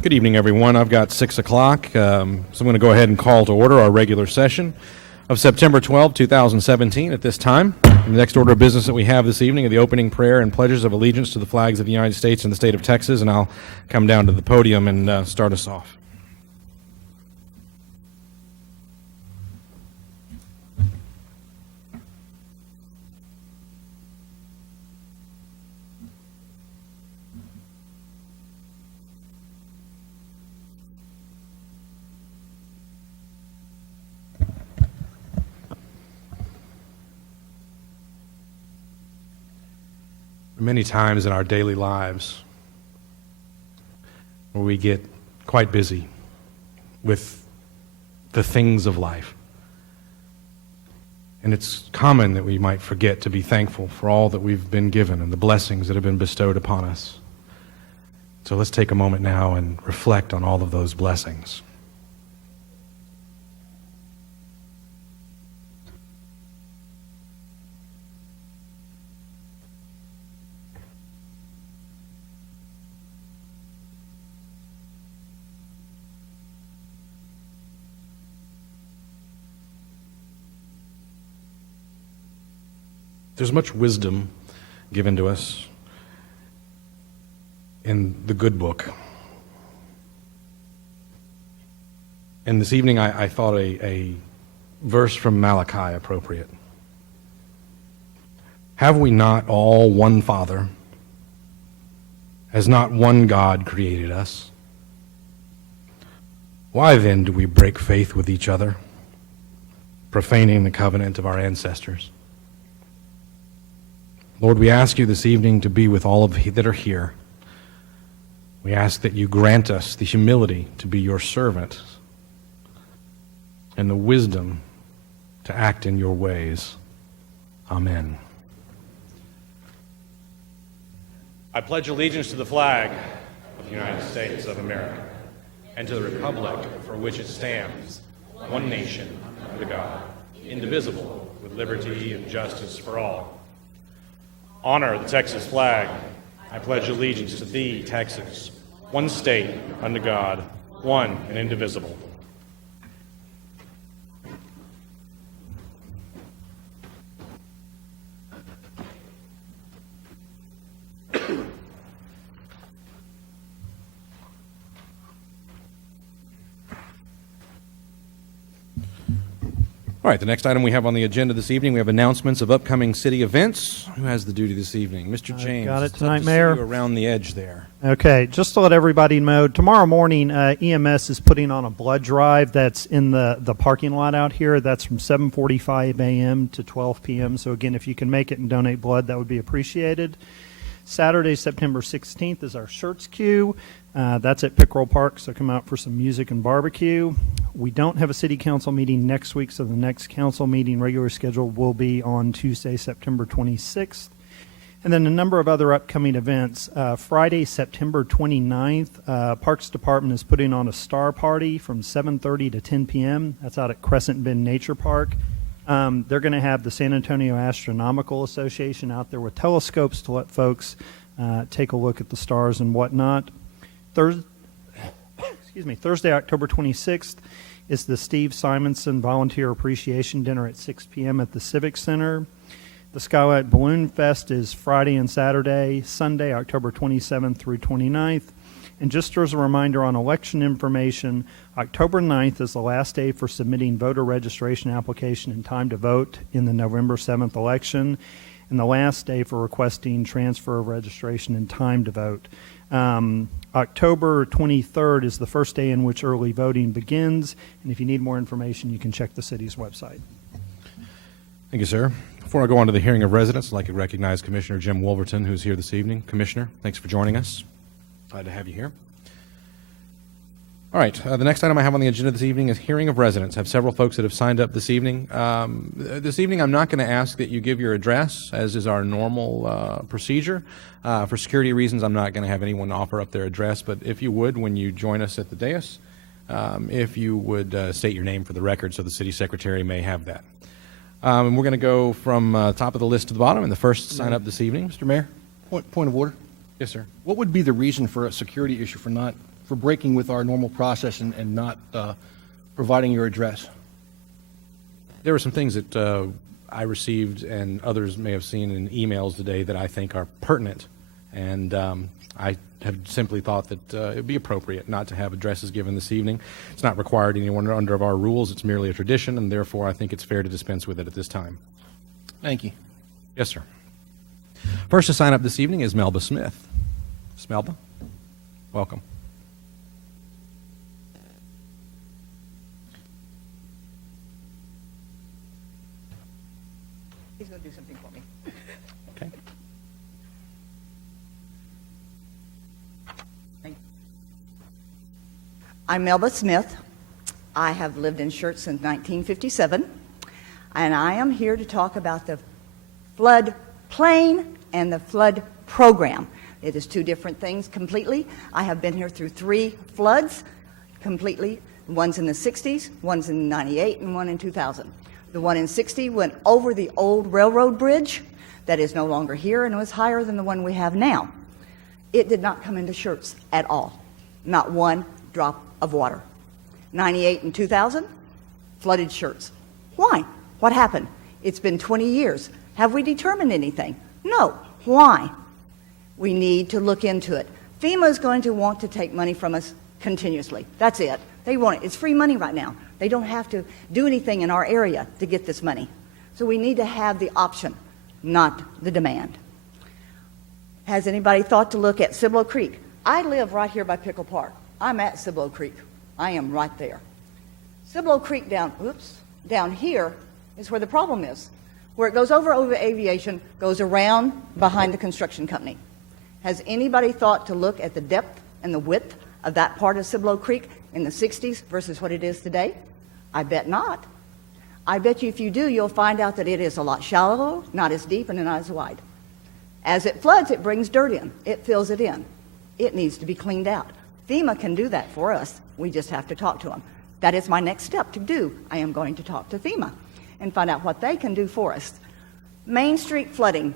Good evening, everyone. I've got 6 o'clock, so I'm going to go ahead and call to order our regular session of September 12, 2017 at this time. And the next order of business that we have this evening are the opening prayer and pledges of allegiance to the flags of the United States and the state of Texas, and I'll come down to the podium and start us off. Many times in our daily lives where we get quite busy with the things of life. And it's common that we might forget to be thankful for all that we've been given and the blessings that have been bestowed upon us. So let's take a moment now and reflect on all of those blessings. There's much wisdom given to us in the good book. And this evening I thought a verse from Malachi appropriate. Have we not all one Father? Has not one God created us? Why then do we break faith with each other, profaning the covenant of our ancestors? Lord, we ask you this evening to be with all of you that are here. We ask that you grant us the humility to be your servant and the wisdom to act in your ways. Amen. I pledge allegiance to the flag of the United States of America and to the republic for which it stands, one nation, under God, indivisible, with liberty and justice for all. Honor the Texas flag. I pledge allegiance to thee, Texas, one state, under God, one and indivisible. All All right, the next item we have on the agenda this evening, we have announcements of upcoming city events. Who has the duty this evening? Mr. James. Got it It's tough tonight, to Mayor. see you around the edge there. Okay, just to let everybody know, tomorrow morning EMS is putting on a blood drive that's in the parking lot out here. That's from 7:45 a.m. to 12 p.m. So again, if you can make it and donate blood, that would be appreciated. Saturday, September 16th is our Schertz queue. That's at Pickerel Park, so come out for some music and barbecue. We don't have a city council meeting next week, so the next council meeting regular schedule will be on Tuesday, September 26th. And then a number of other upcoming events. Friday, September 29th, Parks Department is putting on a star party from 7:30 to 10 p.m. That's out at Crescent Bend Nature Park. They're going to have the San Antonio Astronomical Association out there with telescopes to let folks take a look at the stars and whatnot. Thursday, October 26th is the Steve Simonson Volunteer Appreciation Dinner at 6 p.m. at the Civic Center. The Skylight Balloon Fest is Friday and Saturday, Sunday, October 27th through 29th. And just as a reminder on election information, October 9th is the last day for submitting voter registration application in time to vote in the November 7th election, and the last day for requesting transfer of registration in time to vote. October 23rd is the first day in which early voting begins, and if you need more information, you can check the city's website. Thank you, sir. Before I go on to the hearing of residents, I'd like to recognize Commissioner Jim Wolverton, who's here this evening. Commissioner, thanks for joining us. Glad to have you here. All right, the next item I have on the agenda this evening is hearing of residents. I have several folks that have signed up this evening. This evening, I'm not going to ask that you give your address, as is our normal procedure. For security reasons, I'm not going to have anyone offer up their address, but if you would, when you join us at the dais, if you would state your name for the record so the city secretary may have that. And we're going to go from top of the list to the bottom, and the first to sign up this evening, Mr. Mayor. Point of order. Yes, sir. What would be the reason for a security issue for breaking with our normal process and not providing your address? There were some things that I received and others may have seen in emails today that I think are pertinent, and I have simply thought that it would be appropriate not to have addresses given this evening. It's not required anywhere under our rules. It's merely a tradition, and therefore I think it's fair to dispense with it at this time. Thank you. Yes, sir. First to sign up this evening is Melba Smith. Ms. Melba, welcome. He's going to do something for me. Okay. Thank you. I'm Melba Smith. I have lived in Schertz since 1957, and I am here to talk about the flood plain and the flood program. It is two different things completely. I have been here through 3 floods completely. One's in the 60s, one's in 98, and one in 2000. The one in 60 went over the old railroad bridge that is no longer here and was higher than the one we have now. It did not come into Schertz at all. Not one drop of water. 98 and 2000, flooded Schertz. Why? What happened? It's been 20 years. Have we determined anything? No. Why? We need to look into it. FEMA is going to want to take money from us continuously. That's it. They want it. It's free money right now. They don't have to do anything in our area to get this money. So we need to have the option, not the demand. Has anybody thought to look at Cibolo Creek? I live right here by Pickle Park. I'm at Cibolo Creek. I am right there. Cibolo Creek down here is where the problem is. Where it goes over aviation, goes around behind the construction company. Has anybody thought to look at the depth and the width of that part of Cibolo Creek in the 60s versus what it is today? I bet not. I bet you if you do, you'll find out that it is a lot shallower, not as deep, and not as wide. As it floods, it brings dirt in. It fills it in. It needs to be cleaned out. FEMA can do that for us. We just have to talk to them. That is my next step to do. I am going to talk to FEMA and find out what they can do for us. Main Street flooding,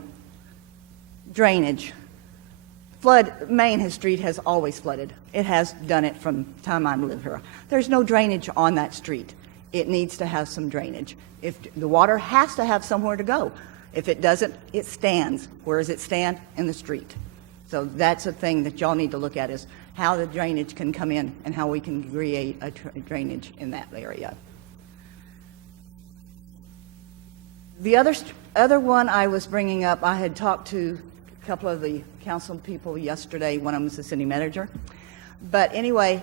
drainage. Main Street has always flooded. It has done it from the time I live here. There's no drainage on that street. It needs to have some drainage. If the water has to have somewhere to go. If it doesn't, it stands. Where does it stand? In the street. So that's a thing that y'all need to look at, is how the drainage can come in and how we can create a drainage in that area. The other one I was bringing up, I had talked to a couple of the council people yesterday. One of them was the city manager. But anyway,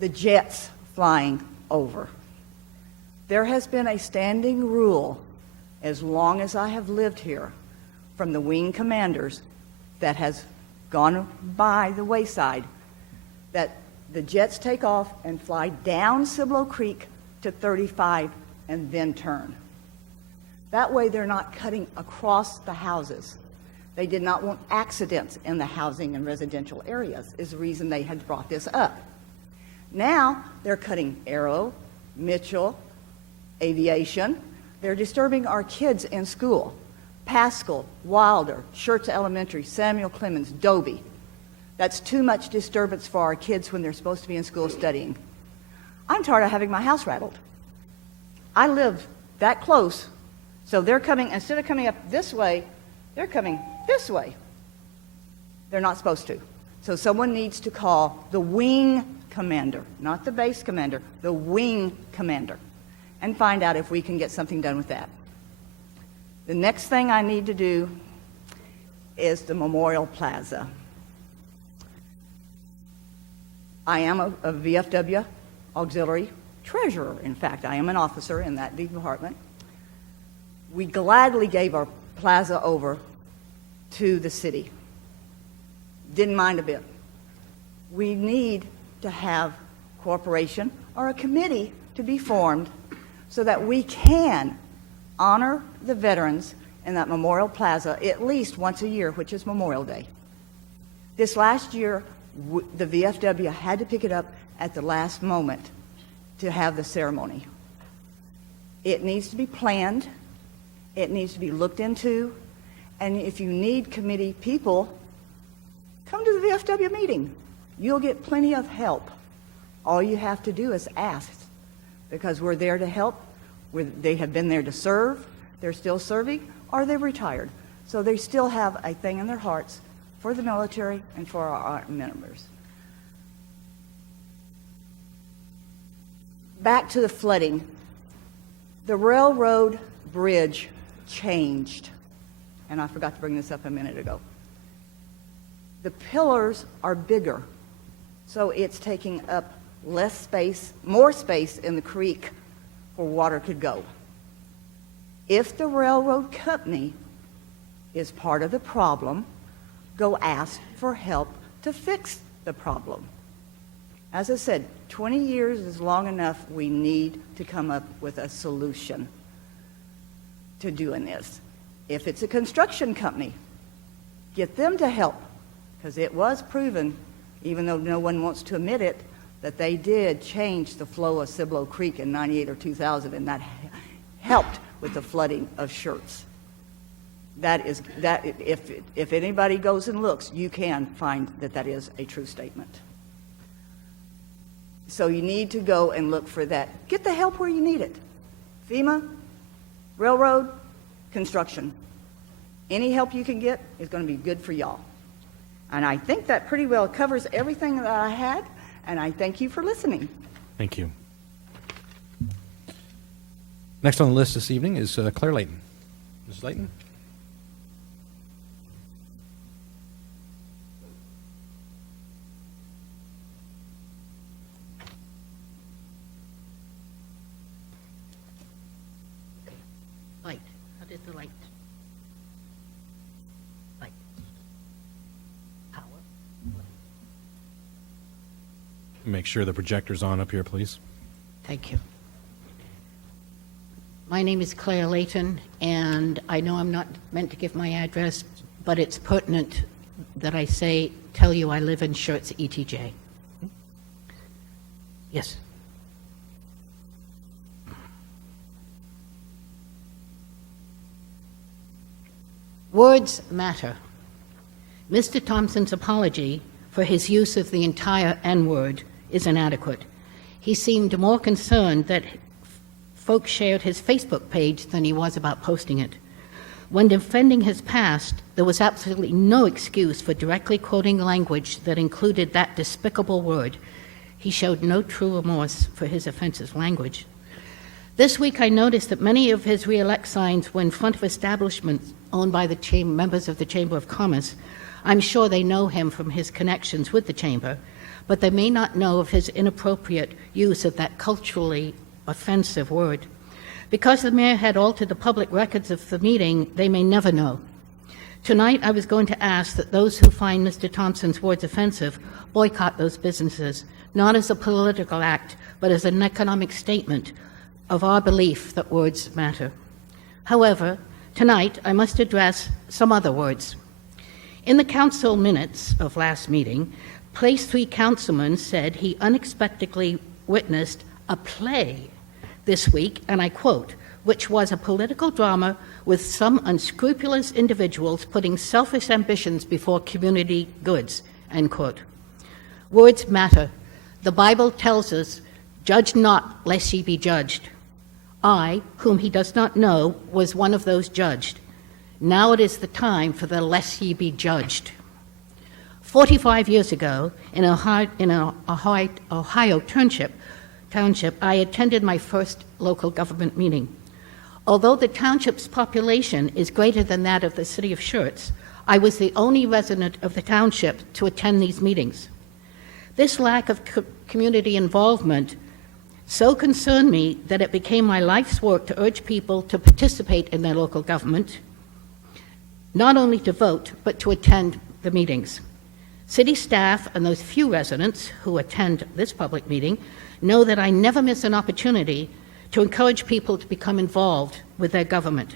the jets flying over. There has been a standing rule as long as I have lived here from the wing commanders that has gone by the wayside that the jets take off and fly down Cibolo Creek to 35 and then turn. That way they're not cutting across the houses. They did not want accidents in the housing and residential areas, is the reason they had brought this up. Now they're cutting Arrow, Mitchell, Aviation. They're disturbing our kids in school. Pascal, Wilder, Schertz Elementary, Samuel Clemens, Dobie. That's too much disturbance for our kids when they're supposed to be in school studying. I'm tired of having my house rattled. I live that close, so they're coming, instead of coming up this way, they're coming this way. They're not supposed to. So someone needs to call the wing commander, not the base commander, the wing commander, and find out if we can get something done with that. The next thing I need to do is the Memorial Plaza. I am a VFW auxiliary treasurer. In fact, I am an officer in that department. We gladly gave our plaza over to the city. Didn't mind a bit. We need to have cooperation or a committee to be formed so that we can honor the veterans in that Memorial Plaza at least once a year, which is Memorial Day. This last year, the VFW had to pick it up at the last moment to have the ceremony. It needs to be planned. It needs to be looked into. And if you need committee people, come to the VFW meeting. You'll get plenty of help. All you have to do is ask, because we're there to help. They have been there to serve. They're still serving, or they've retired. So they still have a thing in their hearts for the military and for our members. Back to the flooding. The railroad bridge changed, and I forgot to bring this up a minute ago. The pillars are bigger, so it's taking up less space, more space in the creek where water could go. If the railroad company is part of the problem, go ask for help to fix the problem. As I said, 20 years is long enough. We need to come up with a solution to doing this. If it's a construction company, get them to help, because it was proven, even though no one wants to admit it, that they did change the flow of Cibolo Creek in 98 or 2000, and that helped with the flooding of Schertz. If anybody goes and looks, you can find that that is a true statement. So you need to go and look for that. Get the help where you need it. FEMA, railroad, construction. Any help you can get is going to be good for y'all. And I think that pretty well covers everything that I had, and I thank you for listening. Thank you. Next on the list this evening is Claire Layton. Mrs. Layton? Light. How did the light? Light. Power. Make sure the projector's on up here, please. Thank you. My name is Claire Layton, and I know I'm not meant to give my address, but it's pertinent that I tell you I live in Schertz, ETJ. Yes. Words matter. Mr. Thompson's apology for his use of the entire N-word is inadequate. He seemed more concerned that folks shared his Facebook page than he was about posting it. When defending his past, there was absolutely no excuse for directly quoting language that included that despicable word. He showed no true remorse for his offensive language. This week I noticed that many of his re-elect signs were in front of establishments owned by the members of the Chamber of Commerce. I'm sure they know him from his connections with the Chamber, but they may not know of his inappropriate use of that culturally offensive word. Because the mayor had altered the public records of the meeting, they may never know. Tonight, I was going to ask that those who find Mr. Thompson's words offensive boycott those businesses, not as a political act, but as an economic statement of our belief that words matter. However, tonight, I must address some other words. In the council minutes of last meeting, Place 3 councilman said he unexpectedly witnessed a play this week, and I quote, which was a political drama with some unscrupulous individuals putting selfish ambitions before community goods, end quote. Words matter. The Bible tells us, judge not, lest ye be judged. I, whom he does not know, was one of those judged. Now it is the time for the lest ye be judged. 45 years ago, in Ohio Township, I attended my first local government meeting. Although the township's population is greater than that of the city of Schertz, I was the only resident of the township to attend these meetings. This lack of community involvement so concerned me that it became my life's work to urge people to participate in their local government, not only to vote, but to attend the meetings. City staff and those few residents who attend this public meeting know that I never miss an opportunity to encourage people to become involved with their government.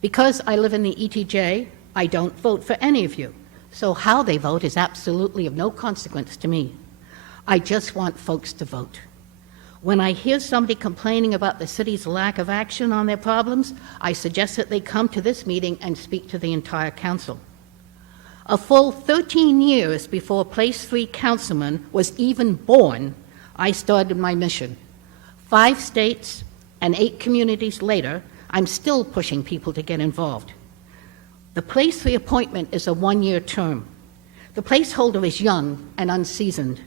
Because I live in the ETJ, I don't vote for any of you, so how they vote is absolutely of no consequence to me. I just want folks to vote. When I hear somebody complaining about the city's lack of action on their problems, I suggest that they come to this meeting and speak to the entire council. A full 13 years before Place 3 councilman was even born, I started my mission. 5 states and 8 communities later, I'm still pushing people to get involved. The Place 3 appointment is a 1-year term. The placeholder is young and unseasoned.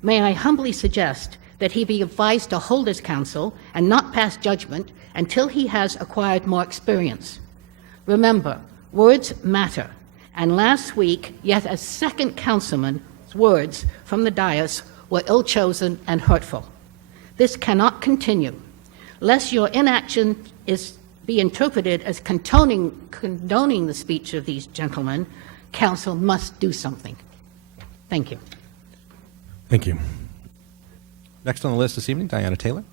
May I humbly suggest that he be advised to hold his counsel and not pass judgment until he has acquired more experience. Remember, words matter. And last week, yet a second councilman's words from the dais were ill-chosen and hurtful. This cannot continue. Lest your inaction be interpreted as condoning the speech of these gentlemen, council must do something. Thank you. Thank you. Next on the list this evening, Diana Taylor.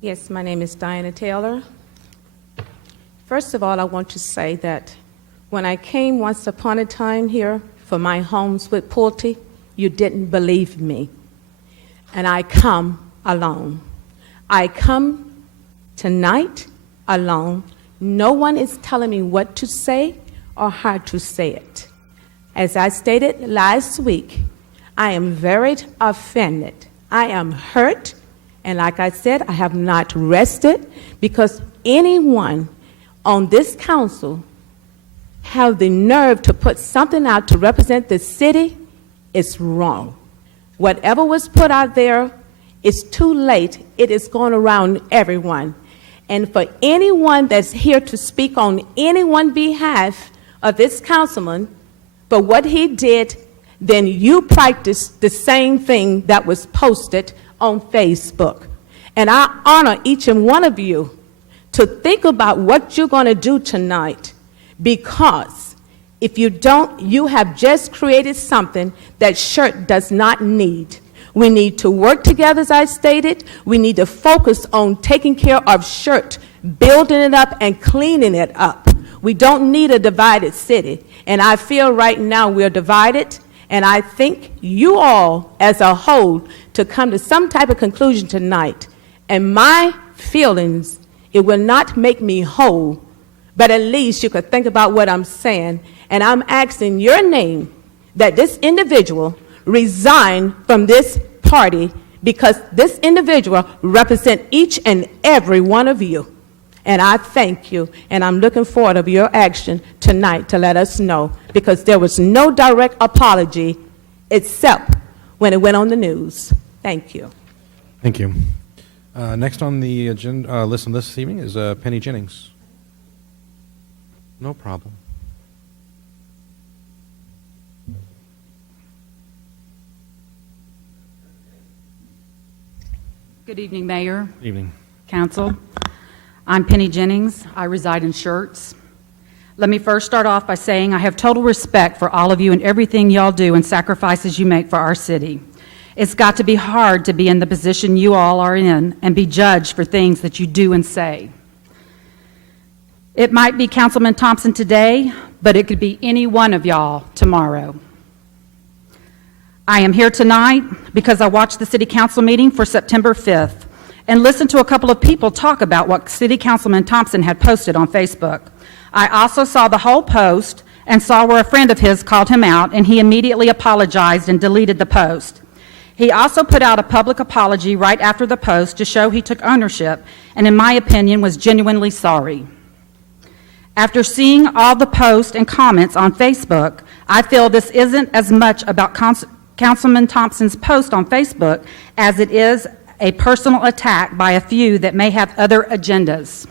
Yes, my name is Diana Taylor. First of all, I want to say that when I came once upon a time here for my homes with Pulte, you didn't believe me. And I come alone. I come tonight alone. No one is telling me what to say or how to say it. As I stated last week, I am very offended. I am hurt. And like I said, I have not rested because anyone on this council have the nerve to put something out to represent the city is wrong. Whatever was put out there, it's too late. It is going around everyone. And for anyone that's here to speak on anyone's behalf of this councilman, for what he did, then you practice the same thing that was posted on Facebook. And I honor each and one of you to think about what you're going to do tonight, because if you don't, you have just created something that Schertz does not need. We need to work together, as I stated. We need to focus on taking care of Schertz, building it up and cleaning it up. We don't need a divided city. And I feel right now we're divided. And I think you all, as a whole, to come to some type of conclusion tonight. And my feelings, it will not make me whole, but at least you could think about what I'm saying. And I'm asking your name that this individual resign from this party, because this individual represents each and every one of you. And I thank you, and I'm looking forward to your action tonight to let us know, because there was no direct apology except when it went on the news. Thank you. Thank you. Next on the agenda list this evening is Penny Jennings. No problem. Good evening, Mayor, Good evening. Council. I'm Penny Jennings. I reside in Schertz. Let me first start off by saying I have total respect for all of you and everything y'all do and sacrifices you make for our city. It's got to be hard to be in the position you all are in and be judged for things that you do and say. It might be Councilman Thompson today, but it could be any one of y'all tomorrow. I am here tonight because I watched the City Council meeting for September 5th and listened to a couple of people talk about what City Councilman Thompson had posted on Facebook. I also saw the whole post and saw where a friend of his called him out, and he immediately apologized and deleted the post. He also put out a public apology right after the post to show he took ownership and, in my opinion, was genuinely sorry. After seeing all the posts and comments on Facebook, I feel this isn't as much about Councilman Thompson's post on Facebook as it is a personal attack by a few that may have other agendas.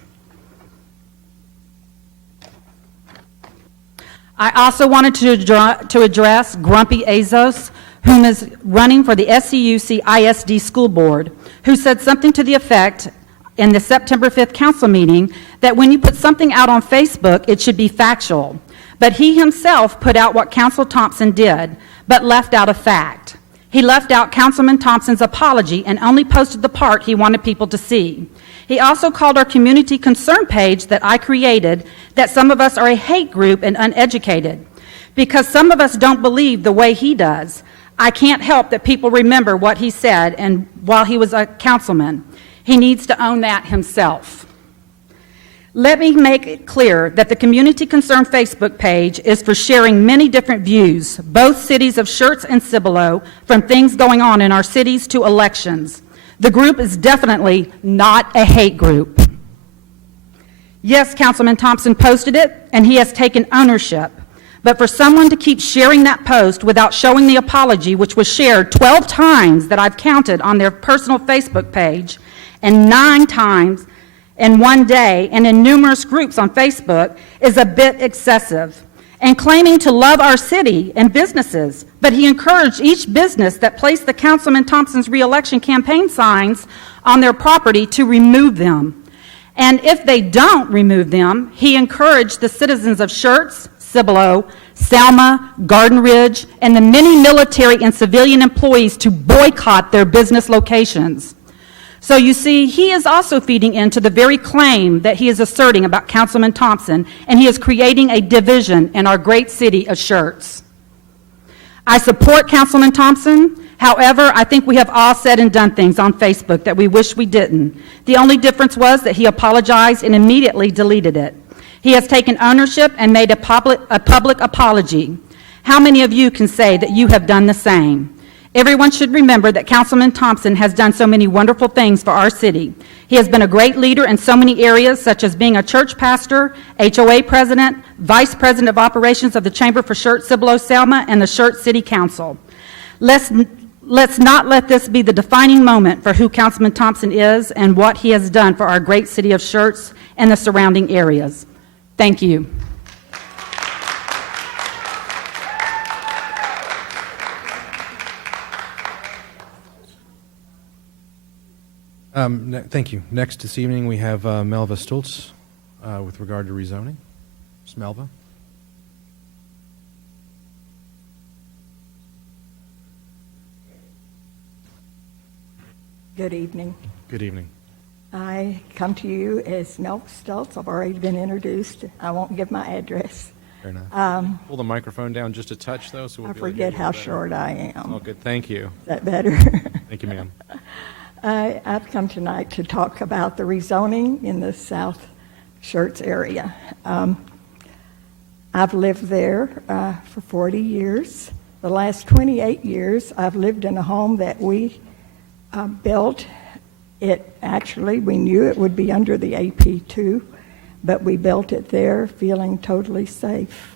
I also wanted to address Grumpy Azos, whom is running for the SCUC ISD School Board, who said something to the effect in the September 5th council meeting that when you put something out on Facebook, it should be factual. But he himself put out what Council Thompson did, but left out a fact. He left out Councilman Thompson's apology and only posted the part he wanted people to see. He also called our community concern page that I created that some of us are a hate group and uneducated. Because some of us don't believe the way he does, I can't help that people remember what he said and while he was a councilman. He needs to own that himself. Let me make it clear that the Community Concern Facebook page is for sharing many different views, both cities of Schertz and Cibolo, from things going on in our cities to elections. The group is definitely not a hate group. Yes, Councilman Thompson posted it, and he has taken ownership. But for someone to keep sharing that post without showing the apology, which was shared 12 times that I've counted on their personal Facebook page, and 9 times in one day and in numerous groups on Facebook, is a bit excessive. And claiming to love our city and businesses, but he encouraged each business that placed the Councilman Thompson's reelection campaign signs on their property to remove them. And if they don't remove them, he encouraged the citizens of Schertz, Cibolo, Selma, Garden Ridge, and the many military and civilian employees to boycott their business locations. So you see, he is also feeding into the very claim that he is asserting about Councilman Thompson, and he is creating a division in our great city of Schertz. I support Councilman Thompson. However, I think we have all said and done things on Facebook that we wish we didn't. The only difference was that he apologized and immediately deleted it. He has taken ownership and made a public apology. How many of you can say that you have done the same? Everyone should remember that Councilman Thompson has done so many wonderful things for our city. He has been a great leader in so many areas, such as being a church pastor, HOA president, vice president of operations of the Chamber for Schertz, Cibolo, Selma, and the Schertz City Council. Let's not let this be the defining moment for who Councilman Thompson is and what he has done for our great city of Schertz and the surrounding areas. Thank you. Thank you. Next this evening, we have Melva Stultz with regard to rezoning. Ms. Melva. Good evening. Good evening. I come to you as Melva Stultz. I've already been introduced. I won't give my address. Fair enough. Pull the microphone down just a touch, though, so we'll I be able to forget hear you how better. short I am. Oh, good. Thank you. Is that better? Thank you, ma'am. I've come tonight to talk about the rezoning in the South Schertz area. I've lived there for 40 years. The last 28 years, I've lived in a home that we built we knew it would be under the AP2, but we built it there feeling totally safe.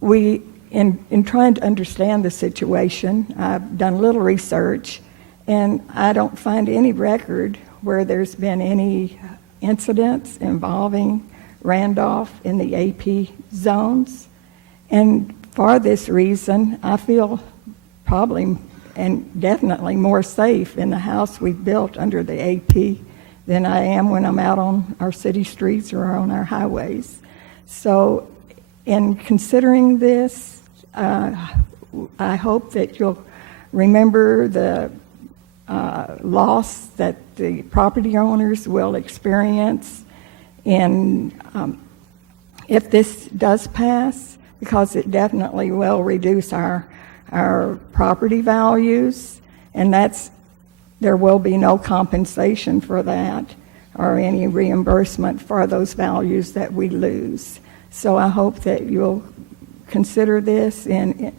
In trying to understand the situation, I've done a little research, and I don't find any record where there's been any incidents involving Randolph in the AP zones. And for this reason, I feel probably and definitely more safe in the house we built under the AP than I am when I'm out on our city streets or on our highways. So in considering this, I hope that you'll remember the loss that the property owners will experience in if this does pass, because it definitely will reduce our property values, and there will be no compensation for that or any reimbursement for those values that we lose. So I hope that you'll consider this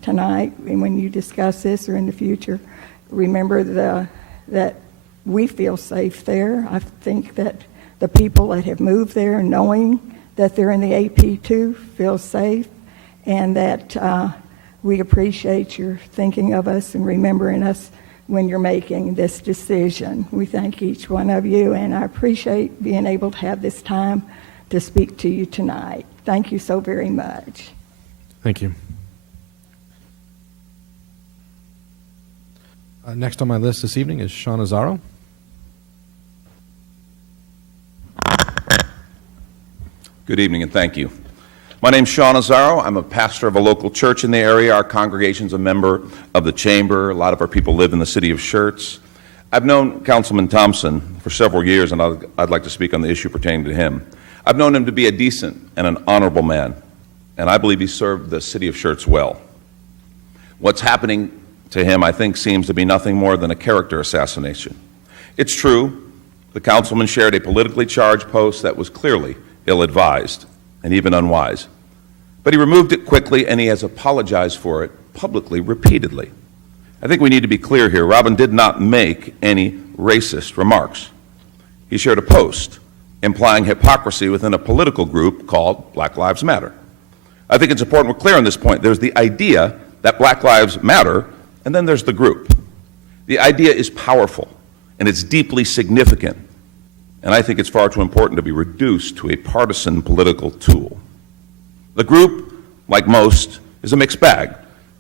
tonight, and when you discuss this or in the future, remember that we feel safe there. I think that the people that have moved there knowing that they're in the AP2 feel safe, and that we appreciate your thinking of us and remembering us when you're making this decision. We thank each one of you, and I appreciate being able to have this time to speak to you tonight. Thank you so very much. Thank you. Next on my list this evening is Sean Azzaro. Good evening and thank you. My name's Sean Azzaro. I'm a pastor of a local church in the area. Our congregation's a member of the chamber. A lot of our people live in the city of Schertz. I've known Councilman Thompson for several years, and I'd like to speak on the issue pertaining to him. I've known him to be a decent and an honorable man, and I believe he served the city of Schertz well. What's happening to him, I think, seems to be nothing more than a character assassination. It's true, the councilman shared a politically charged post that was clearly ill-advised and even unwise. But he removed it quickly, and he has apologized for it publicly, repeatedly. I think we need to be clear here. Robin did not make any racist remarks. He shared a post implying hypocrisy within a political group called Black Lives Matter. I think it's important we're clear on this point. There's the idea that Black Lives Matter, and then there's the group. The idea is powerful, and it's deeply significant, and I think it's far too important to be reduced to a partisan political tool. The group, like most, is a mixed bag,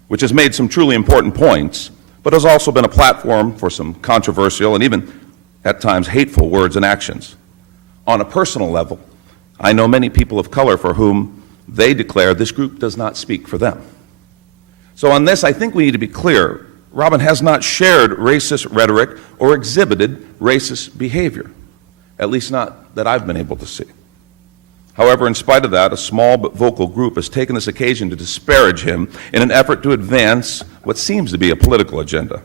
which has made some truly important points, but has also been a platform for some controversial and even, at times, hateful words and actions. On a personal level, I know many people of color for whom they declare this group does not speak for them. So on this, I think we need to be clear. Robin has not shared racist rhetoric or exhibited racist behavior, at least not that I've been able to see. However, in spite of that, a small but vocal group has taken this occasion to disparage him in an effort to advance what seems to be a political agenda.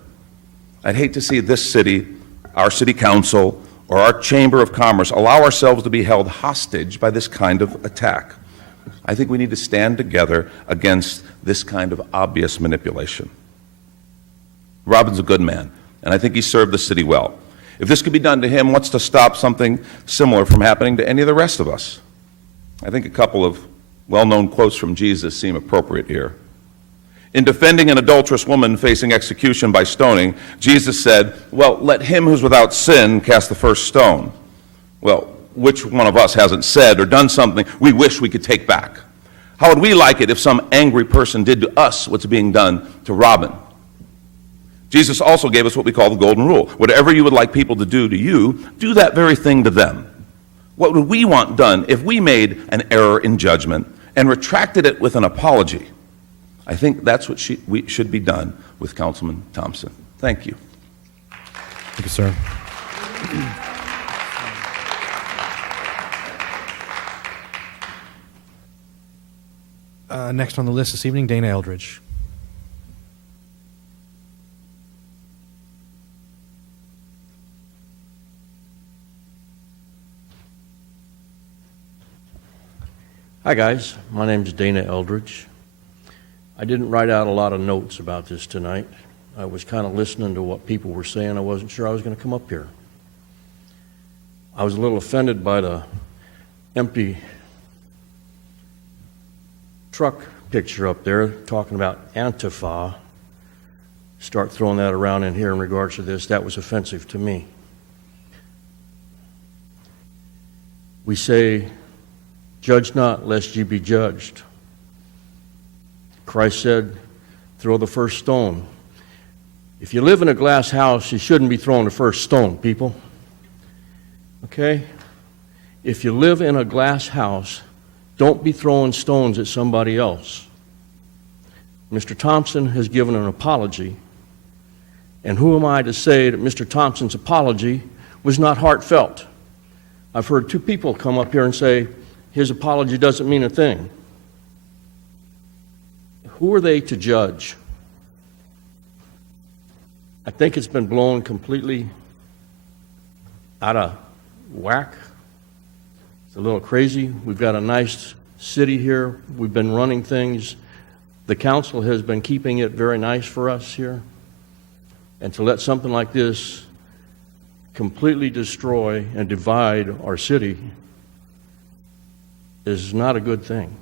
I'd hate to see this city, our city council, or our chamber of commerce allow ourselves to be held hostage by this kind of attack. I think we need to stand together against this kind of obvious manipulation. Robin's a good man, and I think he served the city well. If this could be done to him, what's to stop something similar from happening to any of the rest of us? I think a couple of well-known quotes from Jesus seem appropriate here. In defending an adulterous woman facing execution by stoning, Jesus said, well, let him who's without sin cast the first stone. Well, which one of us hasn't said or done something we wish we could take back? How would we like it if some angry person did to us what's being done to Robin? Jesus also gave us what we call the golden rule. Whatever you would like people to do to you, do that very thing to them. What would we want done if we made an error in judgment and retracted it with an apology? I think that's what should be done with Councilman Thompson. Thank you. Thank you, sir. Next on the list this evening, Dana Eldridge. Hi guys, my name is Dana Eldridge. I didn't write out a lot of notes about this tonight. I was kind of listening to what people were saying. I wasn't sure I was going to come up here. I was a little offended by the empty truck picture up there talking about Antifa. Start throwing that around in here in regards to this. That was offensive to me. We say, judge not, lest ye be judged. Christ said, throw the first stone. If you live in a glass house, you shouldn't be throwing the first stone, people. Okay? If you live in a glass house, don't be throwing stones at somebody else. Mr. Thompson has given an apology, and who am I to say that Mr. Thompson's apology was not heartfelt? I've heard two people come up here and say his apology doesn't mean a thing. Who are they to judge? I think it's been blown completely out of whack. It's a little crazy. We've got a nice city here. We've been running things. The council has been keeping it very nice for us here. And to let something like this completely destroy and divide our city is not a good thing.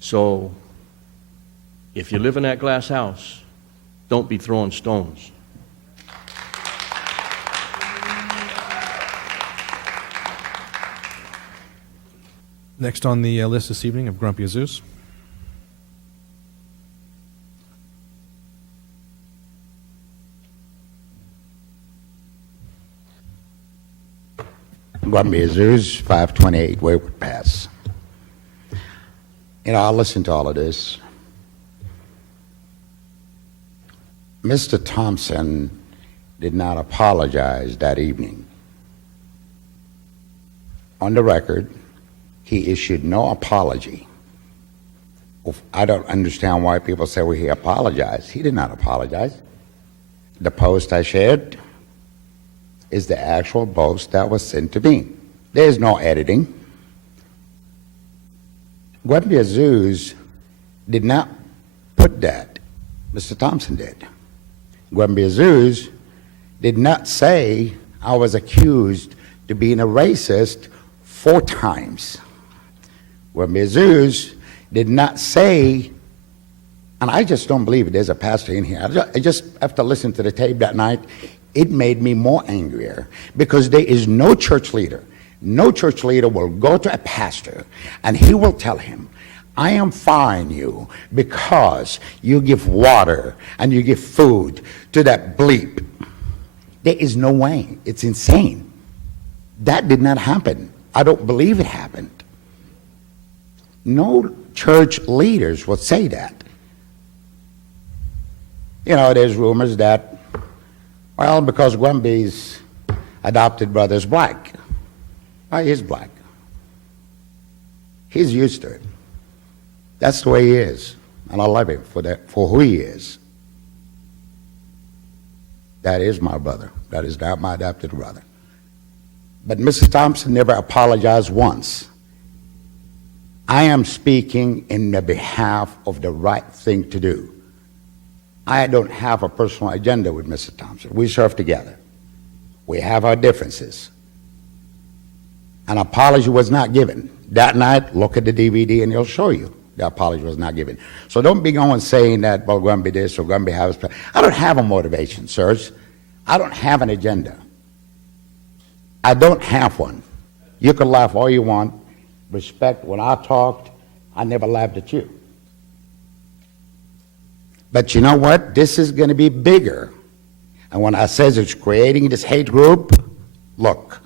So, if you live in that glass house, don't be throwing stones. Next on the list this evening of Grumpy Azus. Grumpy Azus, 528 Wayward Pass. You know, I listened to all of this. Mr. Thompson did not apologize that evening. On the record, he issued no apology. I don't understand why people say, well, he apologized. He did not apologize. The post I shared is the actual post that was sent to me. There's no editing. Grumpy Azus did not put that. Mr. Thompson did. Grumpy Azus did not say I was accused of being a racist 4 times. Grumpy Azus did not say, and I just don't believe it, there's a pastor in here. I just after listening to the tape that night, it made me more angrier because there is no church leader. No church leader will go to a pastor and he will tell him, I am firing you because you give water and you give food to that bleep. There is no way. It's insane. That did not happen. I don't believe it happened. No church leaders would say that. You know, there's rumors that, well, because Grumpy's adopted brother's black. Well, he is black. He's used to it. That's the way he is. And I love him for that, for who he is. That is my brother. That is not my adopted brother. But Mrs. Thompson never apologized once. I am speaking in the behalf of the right thing to do. I don't have a personal agenda with Mr. Thompson. We serve together. We have our differences. An apology was not given. That night, look at the DVD and it'll show you the apology was not given. So don't be going saying that, well, Grumpy this or Grumpy has. I don't have a motivation, sirs. I don't have an agenda. I don't have one. You can laugh all you want. Respect, when I talked, I never laughed at you. But you know what? This is going to be bigger. And when I says it's creating this hate group, look,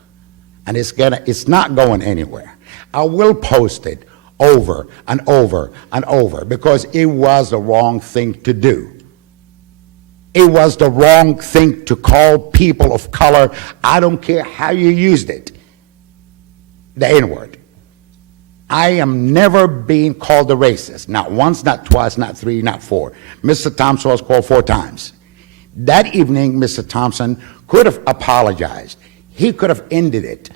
and it's not going anywhere. I will post it over and over and over because it was the wrong thing to do. It was the wrong thing to call people of color, I don't care how you used it, the N-word. I am never being called a racist. Not once, not twice, not 3, not 4. Mr. Thompson was called 4 times. That evening, Mr. Thompson could have apologized. He could have ended it.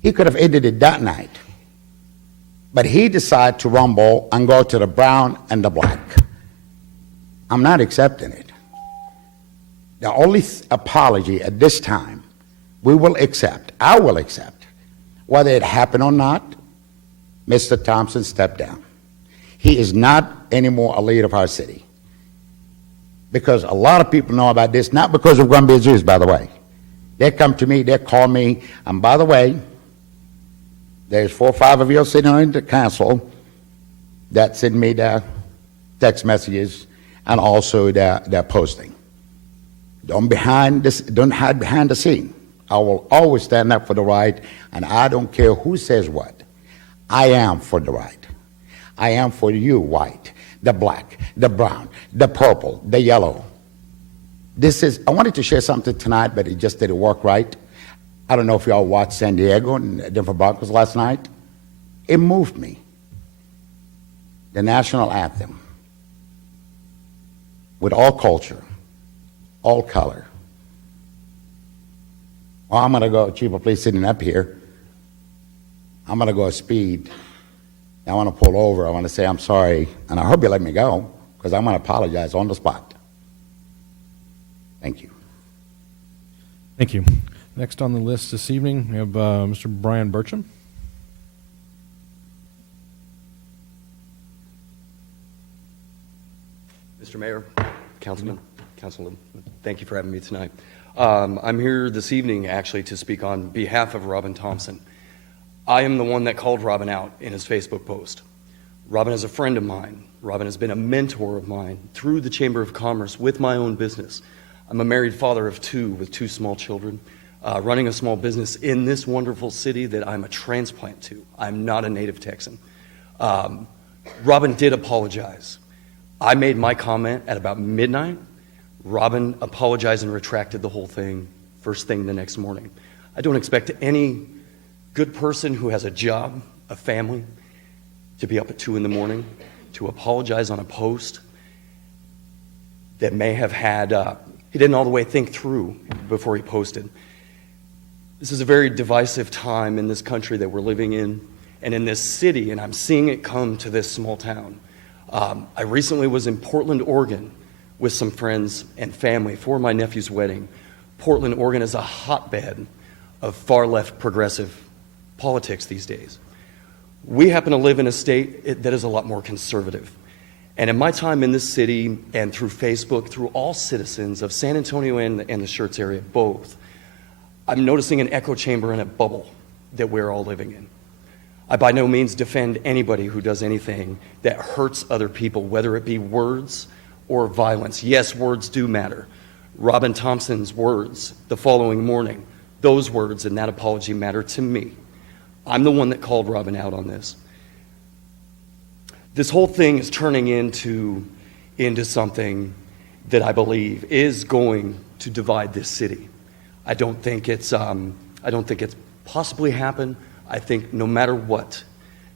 He could have ended it that night. But he decided to rumble and go to the brown and the black. I'm not accepting it. The only apology at this time we will accept, I will accept, whether it happened or not, Mr. Thompson stepped down. He is not anymore a leader of our city. Because a lot of people know about this, not because of Grumpy Zeus, by the way. They come to me, they call me, and by the way, there's 4 or 5 of you sitting on the council that send me their text messages and also their posting. Don't hide behind the scene. I will always stand up for the right, and I don't care who says what. I am for the right. I am for you, white, the black, the brown, the purple, the yellow. I wanted to share something tonight, but it just didn't work right. I don't know if y'all watched San Diego and Denver Broncos last night. It moved me. The national anthem, with all culture, all color. Well, I'm going to go, Chief of Police sitting up here, I'm going to go speed. I want to pull over. I want to say I'm sorry, and I hope you let me go, because I'm going to apologize on the spot. Thank you. Thank you. Next on the list this evening, we have Mr. Brian Burcham. Mr. Mayor, Councilman, thank you for having me tonight. I'm here this evening actually to speak on behalf of Robin Thompson. I am the one that called Robin out in his Facebook post. Robin is a friend of mine. Robin has been a mentor of mine through the Chamber of Commerce with my own business. I'm a married father of 2 with 2 small children, running a small business in this wonderful city that I'm a transplant to. I'm not a native Texan. Robin did apologize. I made my comment at about midnight. Robin apologized and retracted the whole thing first thing the next morning. I don't expect any good person who has a job, a family, to be up at 2 in the morning to apologize on a post that may have had, he didn't all the way think through before he posted. This is a very divisive time in this country that we're living in and in this city, and I'm seeing it come to this small town. I recently was in Portland, Oregon with some friends and family for my nephew's wedding. Portland, Oregon is a hotbed of far-left progressive politics these days. We happen to live in a state that is a lot more conservative. And in my time in this city and through Facebook, through all citizens of San Antonio and the Schertz area, both, I'm noticing an echo chamber and a bubble that we're all living in. I by no means defend anybody who does anything that hurts other people, whether it be words or violence. Yes, words do matter. Robin Thompson's words the following morning, those words and that apology matter to me. I'm the one that called Robin out on this. This whole thing is turning into something that I believe is going to divide this city. I don't think it's possibly happen. I think no matter what,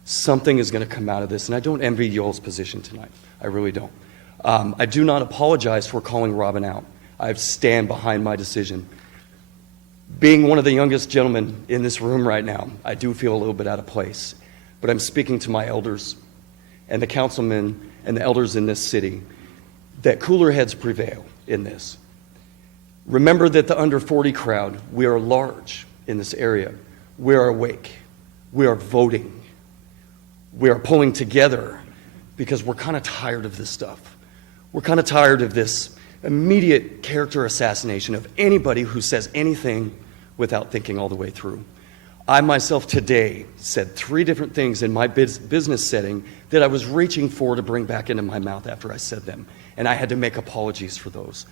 something is going to come out of this, and I don't envy y'all's position tonight. I really don't. I do not apologize for calling Robin out. I stand behind my decision. Being one of the youngest gentlemen in this room right now, I do feel a little bit out of place. But I'm speaking to my elders and the councilmen and the elders in this city that cooler heads prevail in this. Remember that the under 40 crowd, we are large in this area. We are awake. We are voting. We are pulling together because we're kind of tired of this stuff. We're kind of tired of this immediate character assassination of anybody who says anything without thinking all the way through. I myself today said 3 different things in my business setting that I was reaching for to bring back into my mouth after I said them, and I had to make apologies for those.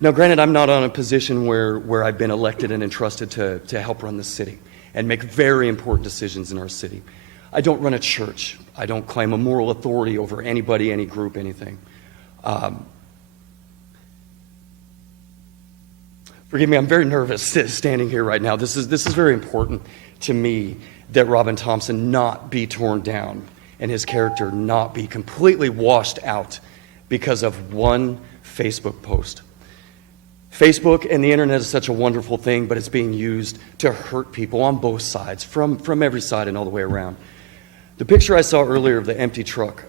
Now, granted, I'm not on a position where I've been elected and entrusted to help run the city and make very important decisions in our city. I don't run a church. I don't claim a moral authority over anybody, any group, anything. Forgive me, I'm very nervous standing here right now. This is very important to me that Robin Thompson not be torn down and his character not be completely washed out because of one Facebook post. Facebook and the internet is such a wonderful thing, but it's being used to hurt people on both sides, from every side and all the way around. The picture I saw earlier of the empty truck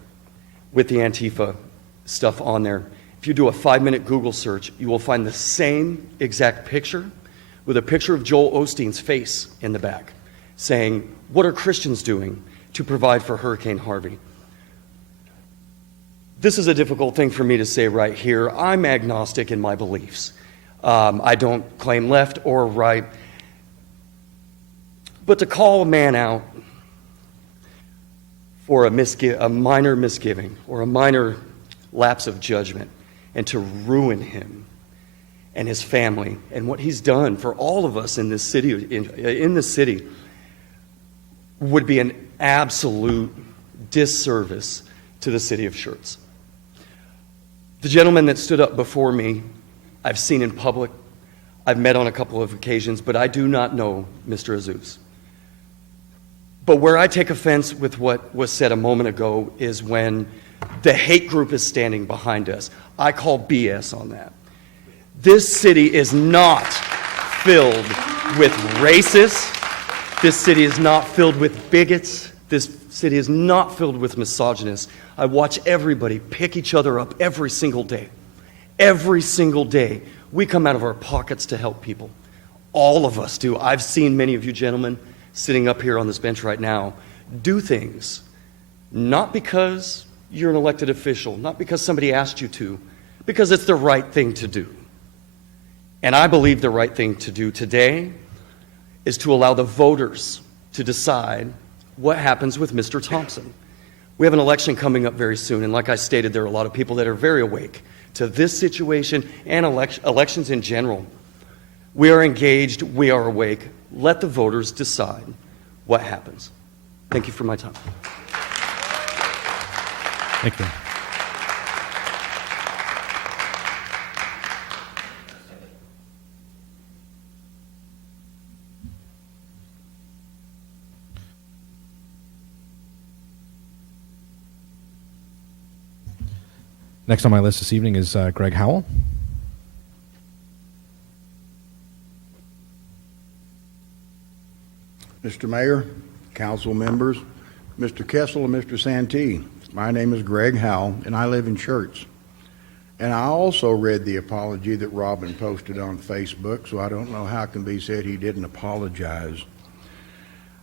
with the Antifa stuff on there, If you do a 5-minute Google search, you will find the same exact picture with a picture of Joel Osteen's face in the back saying, what are Christians doing to provide for Hurricane Harvey? This is a difficult thing for me to say right here. I'm agnostic in my beliefs. I don't claim left or right. But to call a man out for a minor misgiving or a minor lapse of judgment and to ruin him and his family and what he's done for all of us in this city, in the city, would be an absolute disservice to the city of Schertz. The gentleman that stood up before me, I've seen in public. I've met on a couple of occasions, but I do not know Mr. Azouz. But where I take offense with what was said a moment ago is when the hate group is standing behind us. I call BS on that. This city is not filled with racists. This city is not filled with bigots. This city is not filled with misogynists. I watch everybody pick each other up every single day. Every single day, we come out of our pockets to help people. All of us do. I've seen many of you gentlemen sitting up here on this bench right now do things not because you're an elected official, not because somebody asked you to, because it's the right thing to do. And I believe the right thing to do today is to allow the voters to decide what happens with Mr. Thompson. We have an election coming up very soon, and like I stated, there are a lot of people that are very awake to this situation and elections in general. We are engaged, we are awake. Let the voters decide what happens. Thank you for my time. Thank you. Next on my list this evening is Greg Howell. Mr. Mayor, council members, Mr. Kessel and Mr. Santee, my name is Greg Howell, and I live in Schertz. And I also read the apology that Robin posted on Facebook, so I don't know how it can be said he didn't apologize.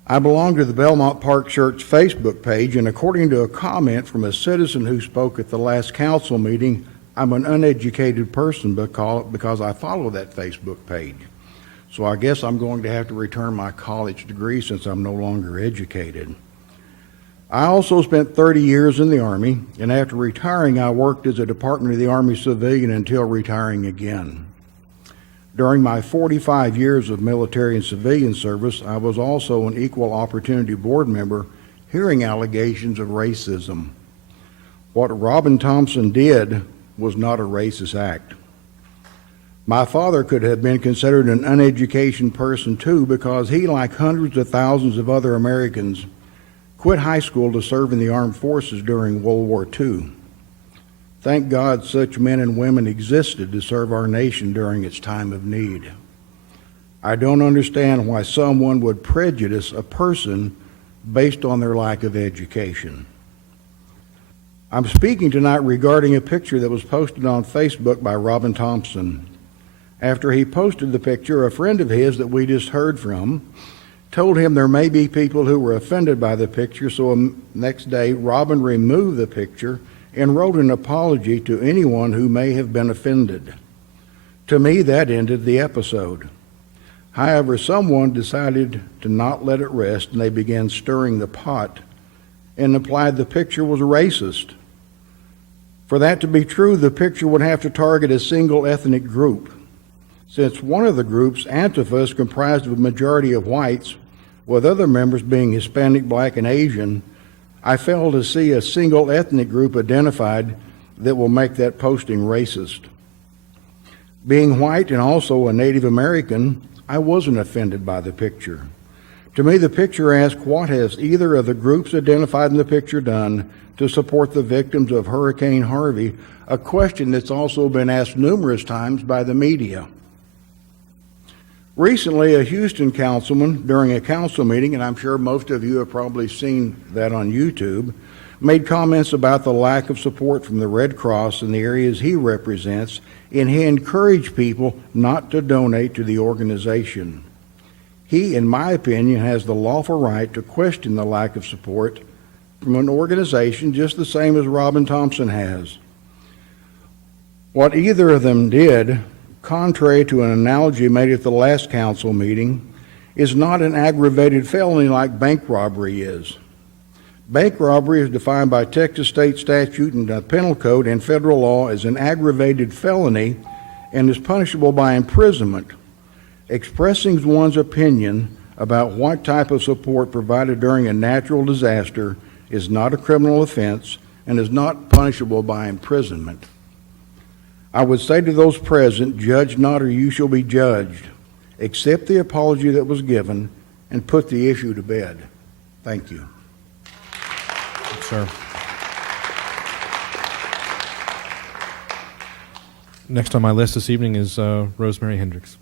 I belong to the Belmont Park Church Facebook page, and according to a comment from a citizen who spoke at the last council meeting, I'm an uneducated person because I follow that Facebook page. So I guess I'm going to have to return my college degree since I'm no longer educated. I also spent 30 years in the Army, and after retiring, I worked as a Department of the Army civilian until retiring again. During my 45 years of military and civilian service, I was also an equal opportunity board member hearing allegations of racism. What Robin Thompson did was not a racist act. My father could have been considered an uneducated person too, because he, like hundreds of thousands of other Americans, quit high school to serve in the armed forces during World War II. Thank God such men and women existed to serve our nation during its time of need. I don't understand why someone would prejudice a person based on their lack of education. I'm speaking tonight regarding a picture that was posted on Facebook by Robin Thompson. After he posted the picture, a friend of his that we just heard from told him there may be people who were offended by the picture, so next day Robin removed the picture and wrote an apology to anyone who may have been offended. To me, that ended the episode. However, someone decided to not let it rest, and they began stirring the pot and implied the picture was racist. For that to be true, the picture would have to target a single ethnic group. Since one of the groups, Antifa, is comprised of a majority of whites, with other members being Hispanic, Black, and Asian, I fail to see a single ethnic group identified that will make that posting racist. Being white and also a Native American, I wasn't offended by the picture. To me, the picture asks, what has either of the groups identified in the picture done to support the victims of Hurricane Harvey, a question that's also been asked numerous times by the media. Recently, a Houston councilman, during a council meeting, and I'm sure most of you have probably seen that on YouTube, made comments about the lack of support from the Red Cross in the areas he represents, and he encouraged people not to donate to the organization. He, in my opinion, has the lawful right to question the lack of support from an organization just the same as Robin Thompson has. What either of them did, contrary to an analogy made at the last council meeting, is not an aggravated felony like bank robbery is. Bank robbery is defined by Texas state statute and the penal code and federal law as an aggravated felony and is punishable by imprisonment. Expressing one's opinion about what type of support provided during a natural disaster is not a criminal offense and is not punishable by imprisonment. I would say to those present, judge not or you shall be judged. Accept the apology that was given and put the issue to bed. Thank you. Yes, sir. Next on my list this evening is Rosemary Hendricks.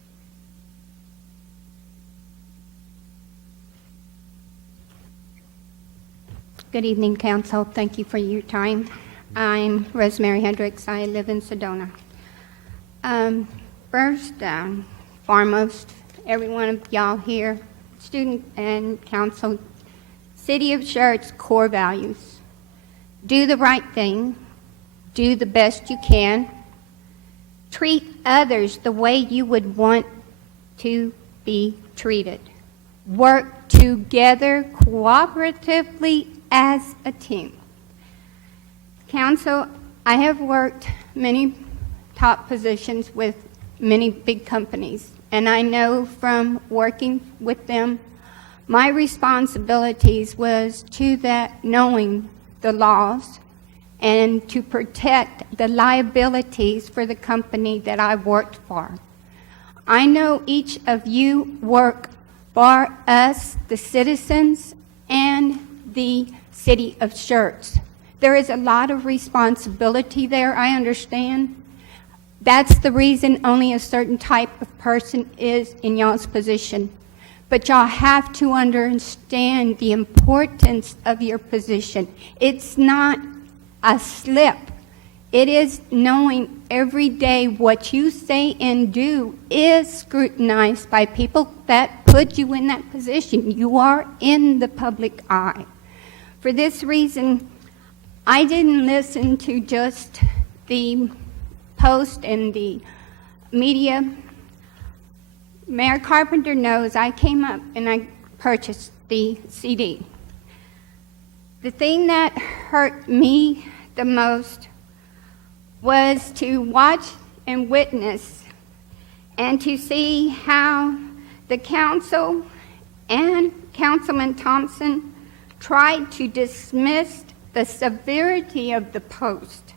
Good evening, Council. Thank you for your time. I'm Rosemary Hendricks. I live in Sedona. First, foremost, every one of y'all here, student and council, City of Schertz core values. Do the right thing. Do the best you can. Treat others the way you would want to be treated. Work together cooperatively as a team. Council, I have worked many top positions with many big companies, and I know from working with them, my responsibilities was to that knowing the laws and to protect the liabilities for the company that I worked for. I know each of you work for us, the citizens, and the City of Schertz. There is a lot of responsibility there, I understand. That's the reason only a certain type of person is in y'all's position. But y'all have to understand the importance of your position. It's not a slip. It is knowing every day what you say and do is scrutinized by people that put you in that position. You are in the public eye. For this reason, I didn't listen to just the Post and the media. Mayor Carpenter knows I came up and I purchased the CD. The thing that hurt me the most was to watch and witness and to see how the council and Councilman Thompson tried to dismiss the severity of the Post.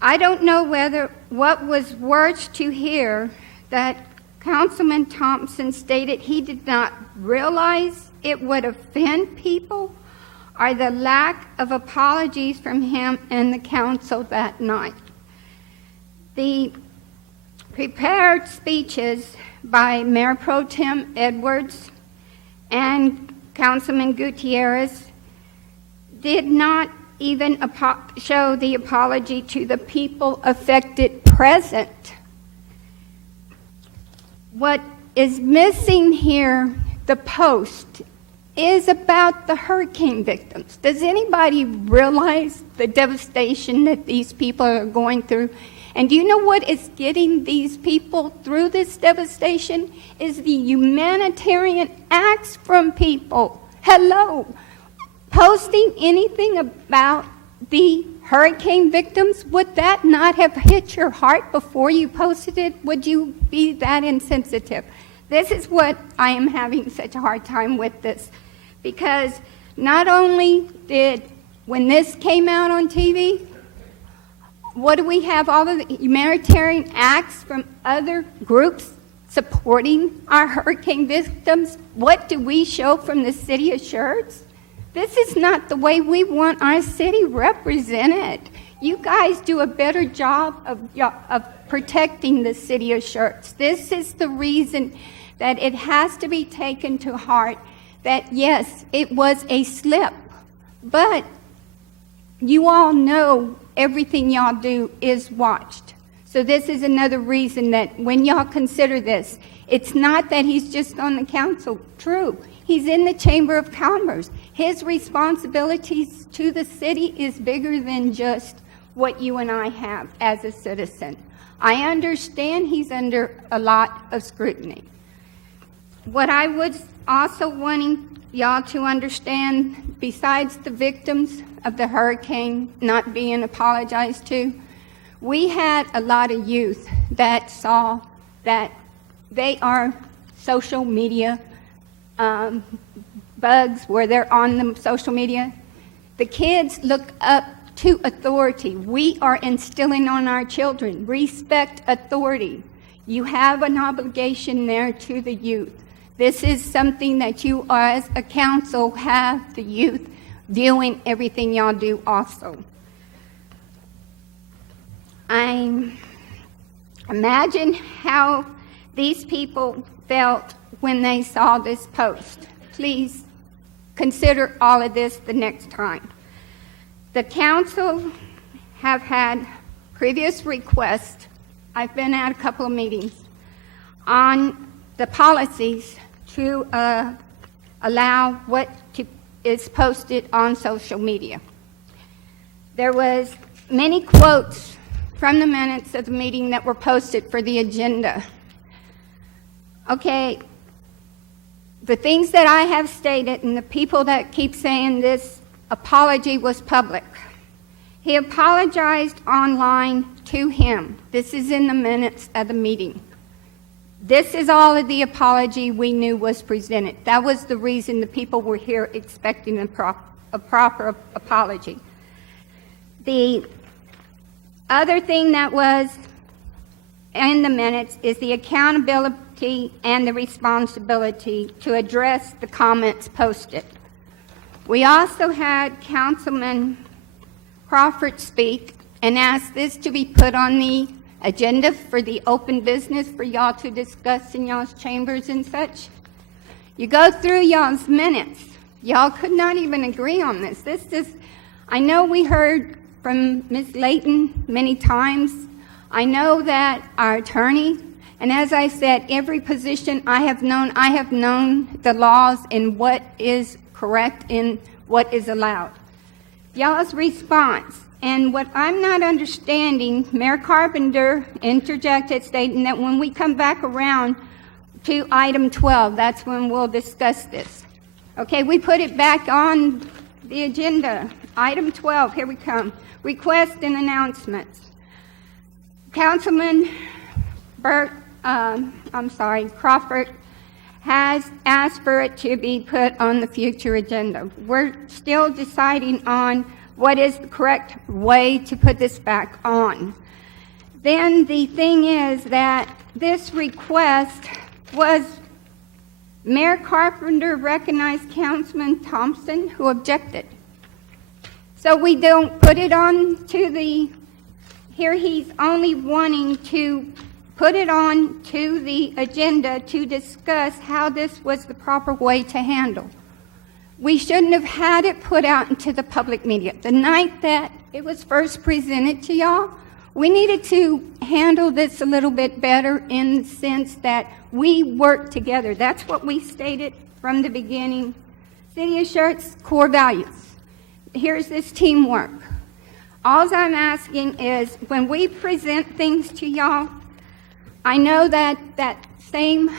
I don't know what was worse to hear that Councilman Thompson stated he did not realize it would offend people, or the lack of apologies from him and the council that night. The prepared speeches by Mayor Pro Tem Edwards and Councilman Gutierrez did not even show the apology to the people affected present. What is missing here, the Post, is about the hurricane victims. Does anybody realize the devastation that these people are going through? And do you know what is getting these people through this devastation? Is the humanitarian acts from people. Hello. Posting anything about the hurricane victims, would that not have hit your heart before you posted it? Would you be that insensitive? This is what I am having such a hard time with this, because not only did, when this came out on TV, what do we have? All of the humanitarian acts from other groups supporting our hurricane victims. What do we show from the City of Schertz? This is not the way we want our city represented. You guys do a better job of protecting the City of Schertz. This is the reason that it has to be taken to heart that, yes, it was a slip, but you all know everything y'all do is watched. So this is another reason that when y'all consider this, it's not that he's just on the council. True, he's in the Chamber of Commerce. His responsibilities to the city is bigger than just what you and I have as a citizen. I understand he's under a lot of scrutiny. What I was also wanting y'all to understand, besides the victims of the hurricane not being apologized to, we had a lot of youth that saw that they are social media bugs, where they're on the social media. The kids look up to authority. We are instilling on our children, respect authority. You have an obligation there to the youth. This is something that you as a council have the youth viewing everything y'all do also. I imagine how these people felt when they saw this post. Please consider all of this the next time. The council have had previous requests, I've been at a couple of meetings, on the policies to allow what is posted on social media. There was many quotes from the minutes of the meeting that were posted for the agenda. Okay, the things that I have stated and the people that keep saying this apology was public. He apologized online to him. This is in the minutes of the meeting. This is all of the apology we knew was presented. That was the reason the people were here expecting a proper apology. The other thing that was in the minutes is the accountability and the responsibility to address the comments posted. We also had Councilman Crawford speak and ask this to be put on the agenda for the open business for y'all to discuss in y'all's chambers and such. You go through y'all's minutes. Y'all could not even agree on this. I know we heard from Ms. Layton many times. I know that our attorney, and as I said, every position I have known the laws and what is correct and what is allowed. Y'all's response, and what I'm not understanding, Mayor Carpenter interjected stating that when we come back around to item 12, that's when we'll discuss this. Okay, we put it back on the agenda. Item 12, here we come. Request and announcements. Councilman Crawford has asked for it to be put on the future agenda. We're still deciding on what is the correct way to put this back on. Then the thing is that this request was, Mayor Carpenter recognized Councilman Thompson, who objected. So we don't put it on to the, here he's only wanting to put it on to the agenda to discuss how this was the proper way to handle. We shouldn't have had it put out into the public media. The night that it was first presented to y'all, we needed to handle this a little bit better in the sense that we work together. That's what we stated from the beginning. City of Schertz core values. Here's this teamwork. All I'm asking is when we present things to y'all, I know that that same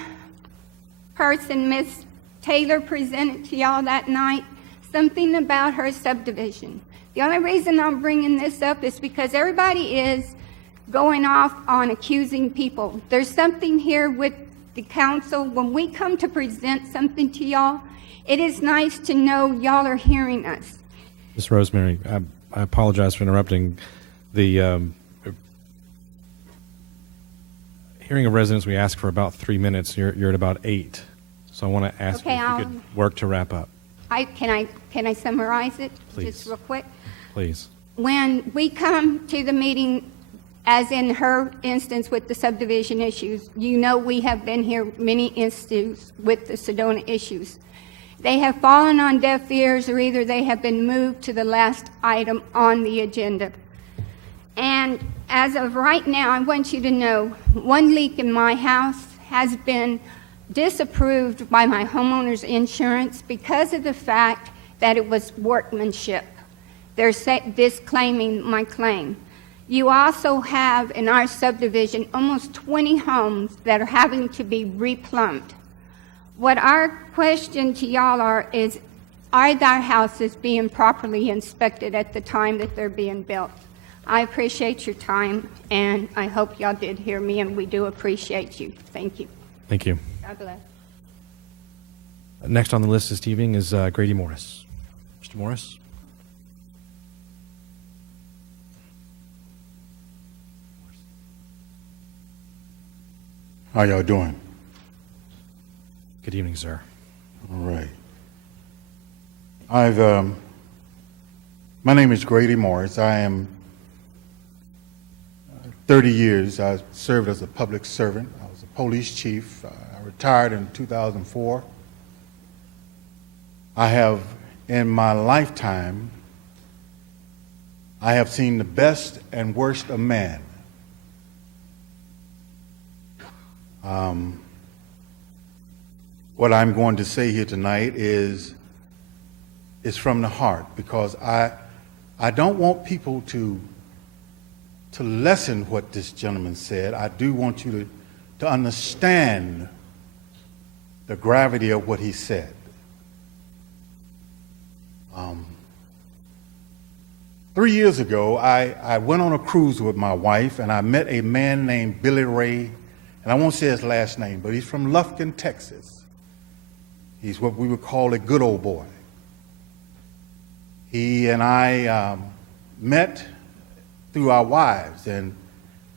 person, Miss Taylor, presented to y'all that night something about her subdivision. The only reason I'm bringing this up is because everybody is going off on accusing people. There's something here with the council. When we come to present something to y'all, it is nice to know y'all are hearing us. Ms. Rosemary, I apologize for interrupting. The hearing of residents, we ask for about 3 minutes. You're at about 8. So I want to ask Okay, if you could work to wrap up. Can I summarize it? Please. Just real quick? Please. When we come to the meeting, as in her instance with the subdivision issues, you know we have been here many instances with the Sedona issues. They have fallen on deaf ears, or either they have been moved to the last item on the agenda. And as of right now, I want you to know one leak in my house has been disapproved by my homeowner's insurance because of the fact that it was workmanship. They're disclaiming my claim. You also have in our subdivision almost 20 homes that are having to be replumbed. What our question to y'all is, are their houses being properly inspected at the time that they're being built? I appreciate your time, and I hope y'all did hear me, and we do appreciate you. Thank you. Thank you. God bless. Next on the list this evening is Grady Morris. Mr. Morris? How y'all doing? Good evening, sir. All right. My name is Grady Morris. I am 30 years. I served as a public servant. I was a police chief. I retired in 2004. I have, in my lifetime, I have seen the best and worst of man. What I'm going to say here tonight is from the heart, because I don't want people to lessen what this gentleman said. I do want you to understand the gravity of what he said. 3 years ago, I went on a cruise with my wife, and I met a man named Billy Ray, and I won't say his last name, but he's from Lufkin, Texas. He's what we would call a good old boy. He and I met through our wives, and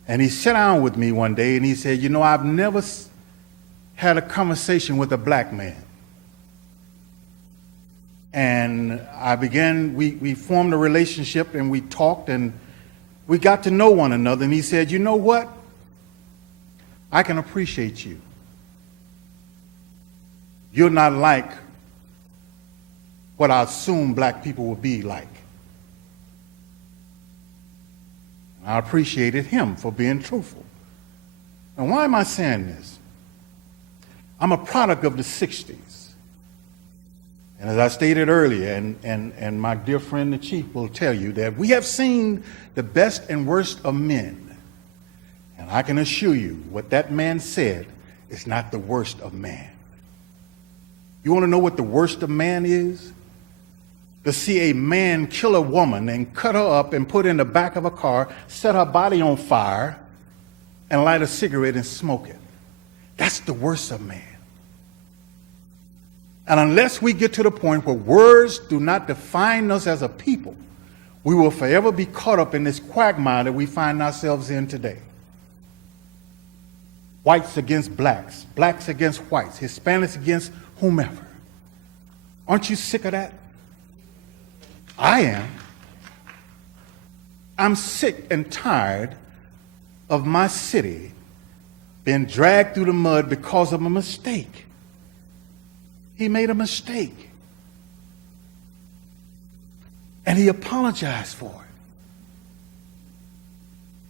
he sat down with me one day and he said, you know, I've never had a conversation with a black man. And we formed a relationship, and we talked, and we got to know one another, and he said, you know what? I can appreciate you. You're not like what I assume black people will be like. I appreciated him for being truthful. And why am I saying this? I'm a product of the 60s. And as I stated earlier, and my dear friend the chief will tell you, that we have seen the best and worst of men. And I can assure you, what that man said is not the worst of man. You want to know what the worst of man is? To see a man kill a woman and cut her up and put her in the back of a car, set her body on fire, and light a cigarette and smoke it. That's the worst of man. And unless we get to the point where words do not define us as a people, we will forever be caught up in this quagmire that we find ourselves in today. Whites against blacks, blacks against whites, Hispanics against whomever. Aren't you sick of that? I am. I'm sick and tired of my city being dragged through the mud because of a mistake. He made a mistake. And he apologized for it.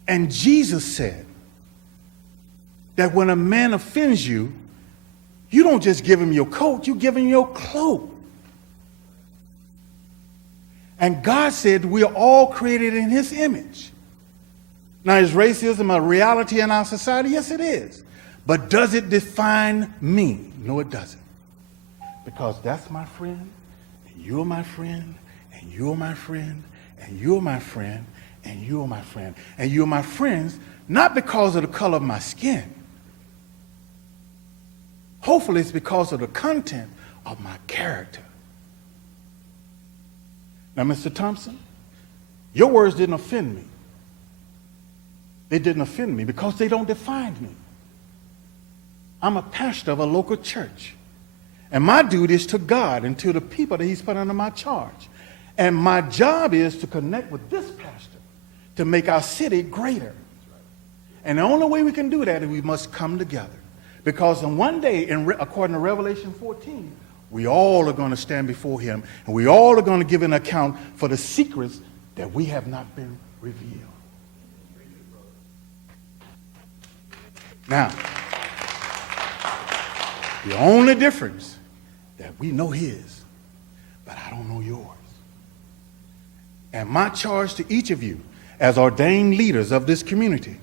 And Jesus said that when a man offends you, you don't just give him your coat, you give him your cloak. And God said we are all created in his image. Now, is racism a reality in our society? Yes, it is. But does it define me? No, it doesn't. Because that's my friend, and you're my friend, and you're my friend, and you're my friend, and you're my friend. And you're my friends not because of the color of my skin. Hopefully it's because of the content of my character. Now, Mr. Thompson, your words didn't offend me. They didn't offend me because they don't define me. I'm a pastor of a local church. And my duty is to God and to the people that he's put under my charge. And my job is to connect with this pastor to make our city greater. And the only way we can do that is we must come together. Because in one day, according to Revelation 14, we all are going to stand before him, and we all are going to give an account for the secrets that we have not been revealed. Now, the only difference that we know his, but I don't know yours. And my charge to each of you as ordained leaders of this community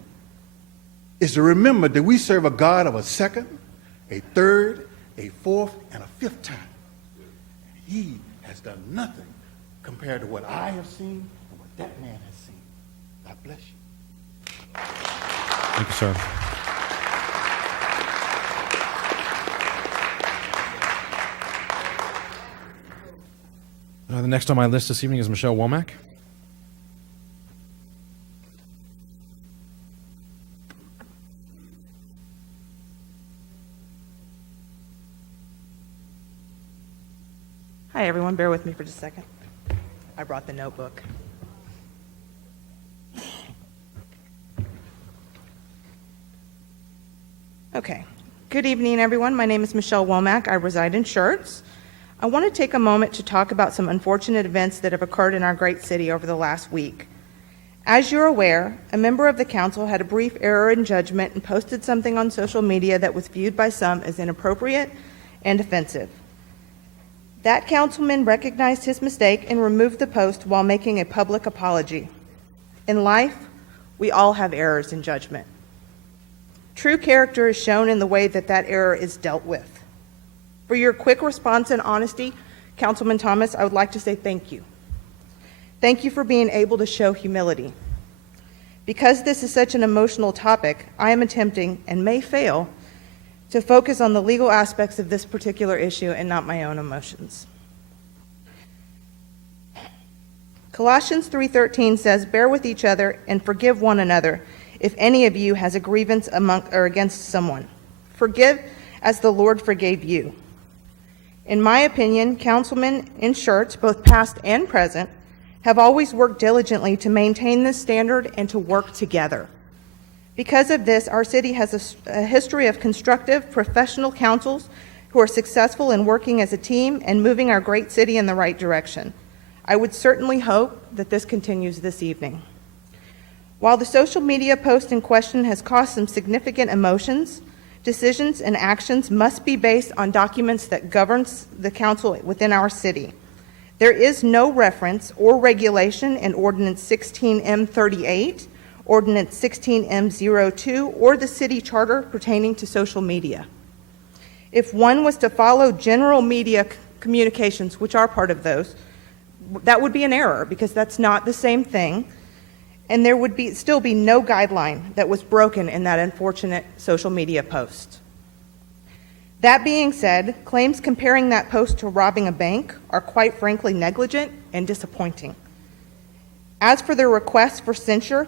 is to remember that we serve a God of a second, a third, a fourth, and a fifth time. And he has done nothing compared to what I have seen and what that man has seen. God bless you. Thank you, sir. The next on my list this evening is Michelle Womack. Hi, everyone. Bear with me for just a second. I brought the notebook. Okay. Good evening, everyone. My name is Michelle Womack. I reside in Schertz. I want to take a moment to talk about some unfortunate events that have occurred in our great city over the last week. As you're aware, a member of the council had a brief error in judgment and posted something on social media that was viewed by some as inappropriate and offensive. That councilman recognized his mistake and removed the post while making a public apology. In life, we all have errors in judgment. True character is shown in the way that that error is dealt with. For your quick response and honesty, Councilman Thomas, I would like to say thank you. Thank you for being able to show humility. Because this is such an emotional topic, I am attempting, and may fail, to focus on the legal aspects of this particular issue and not my own emotions. Colossians 3:13 says, "Bear with each other and forgive one another if any of you has a grievance among or against someone. Forgive as the Lord forgave you." In my opinion, councilmen in Schertz, both past and present, have always worked diligently to maintain this standard and to work together. Because of this, our city has a history of constructive, professional councils who are successful in working as a team and moving our great city in the right direction. I would certainly hope that this continues this evening. While the social media post in question has caused some significant emotions, decisions and actions must be based on documents that governs the council within our city. There is no reference or regulation in Ordinance 16M38, Ordinance 16M02, or the city charter pertaining to social media. If one was to follow general media communications, which are part of those, that would be an error because that's not the same thing, and there would still be no guideline that was broken in that unfortunate social media post. That being said, claims comparing that post to robbing a bank are quite frankly negligent and disappointing. As for the request for censure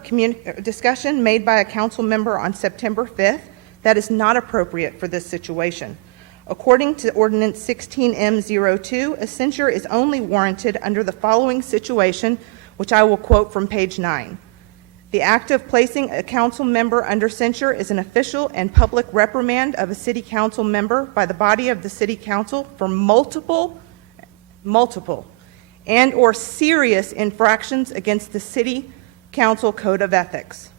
discussion made by a council member on September 5th, that is not appropriate for this situation. According to Ordinance 16M02, a censure is only warranted under the following situation, which I will quote from page 9. The act of placing a council member under censure is an official and public reprimand of a city council member by the body of the city council for multiple and or serious infractions against the city council code of ethics.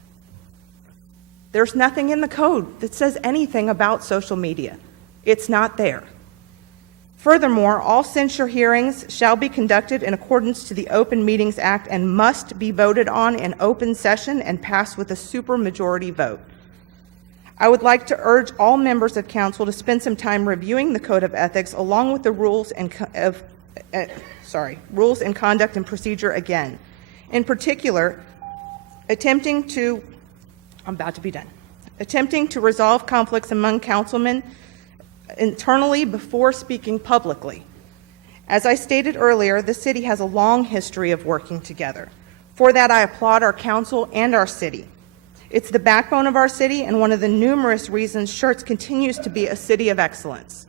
There's nothing in the code that says anything about social media. It's not there. Furthermore, all censure hearings shall be conducted in accordance to the Open Meetings Act and must be voted on in open session and passed with a supermajority vote. I would like to urge all members of council to spend some time reviewing the Code of Ethics along with the rules and conduct and procedure again. In particular, attempting to resolve conflicts among councilmen internally before speaking publicly. As I stated earlier, the city has a long history of working together. For that, I applaud our council and our city. It's the backbone of our city and one of the numerous reasons Schertz continues to be a city of excellence.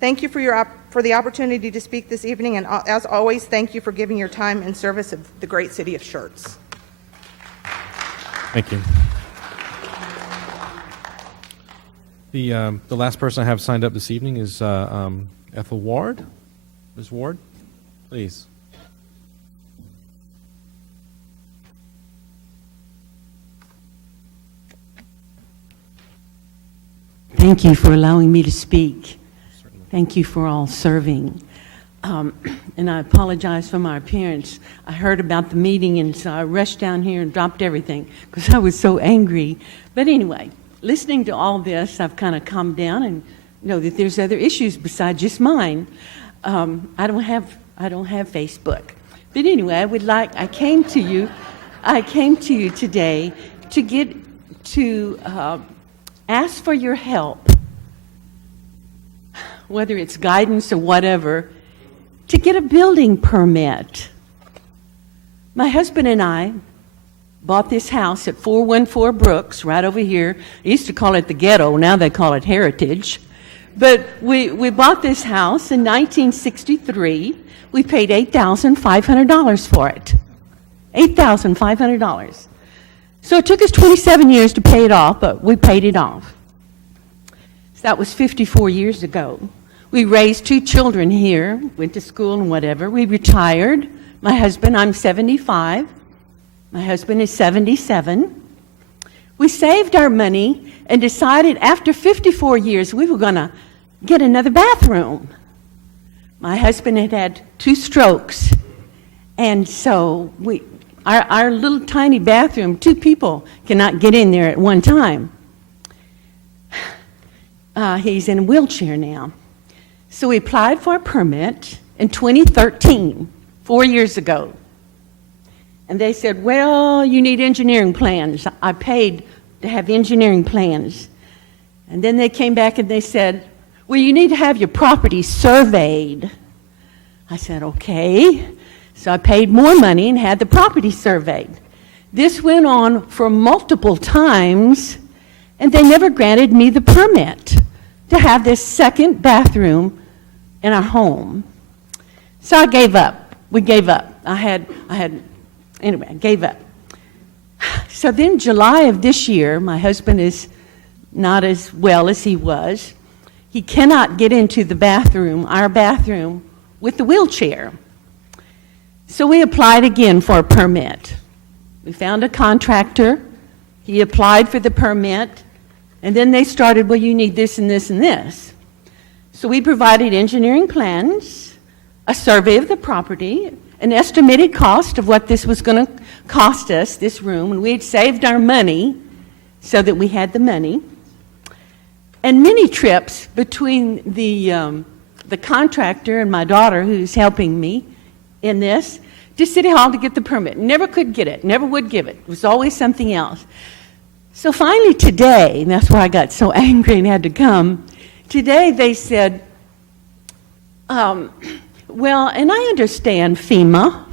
Thank you for the opportunity to speak this evening, and as always, thank you for giving your time in service of the great city of Schertz. Thank you. The last person I have signed up this evening is Ethel Ward. Ms. Ward, please. Thank you for allowing me to speak. Thank you for all serving. And I apologize for my appearance. I heard about the meeting, and so I rushed down here and dropped everything because I was so angry. But anyway, listening to all this, I've kind of calmed down and know that there's other issues besides just mine. I don't have Facebook. But anyway, I came to you today to ask for your help, whether it's guidance or whatever, to get a building permit. My husband and I bought this house at 414 Brooks, right over here. They used to call it the ghetto, now they call it Heritage. But we bought this house in 1963. We paid $8,500 for it. $8,500. So it took us 27 years to pay it off, but we paid it off. So that was 54 years ago. We raised 2 children here, went to school and whatever. We retired. My husband, I'm 75. My husband is 77. We saved our money and decided after 54 years we were going to get another bathroom. My husband had 2 strokes, and so our little tiny bathroom, 2 people cannot get in there at one time. He's in a wheelchair now. So we applied for a permit in 2013, 4 years ago. And they said, well, you need engineering plans. I paid to have engineering plans. And then they came back and they said, well, you need to have your property surveyed. I said, okay. So I paid more money and had the property surveyed. This went on for multiple times, and they never granted me the permit to have this second bathroom in our home. So I gave up. We gave up. Anyway, I gave up. So then July of this year, my husband is not as well as he was. He cannot get into the bathroom, our bathroom, with the wheelchair. So we applied again for a permit. We found a contractor. He applied for the permit, and then they started, well, you need this and this and this. So we provided engineering plans, a survey of the property, an estimated cost of what this was going to cost us, this room, and we had saved our money so that we had the money. And many trips between the contractor and my daughter, who's helping me in this, to City Hall to get the permit. Never could get it, never would give it. It was always something else. So finally today, and that's why I got so angry and had to come, today they said, well, and I understand FEMA,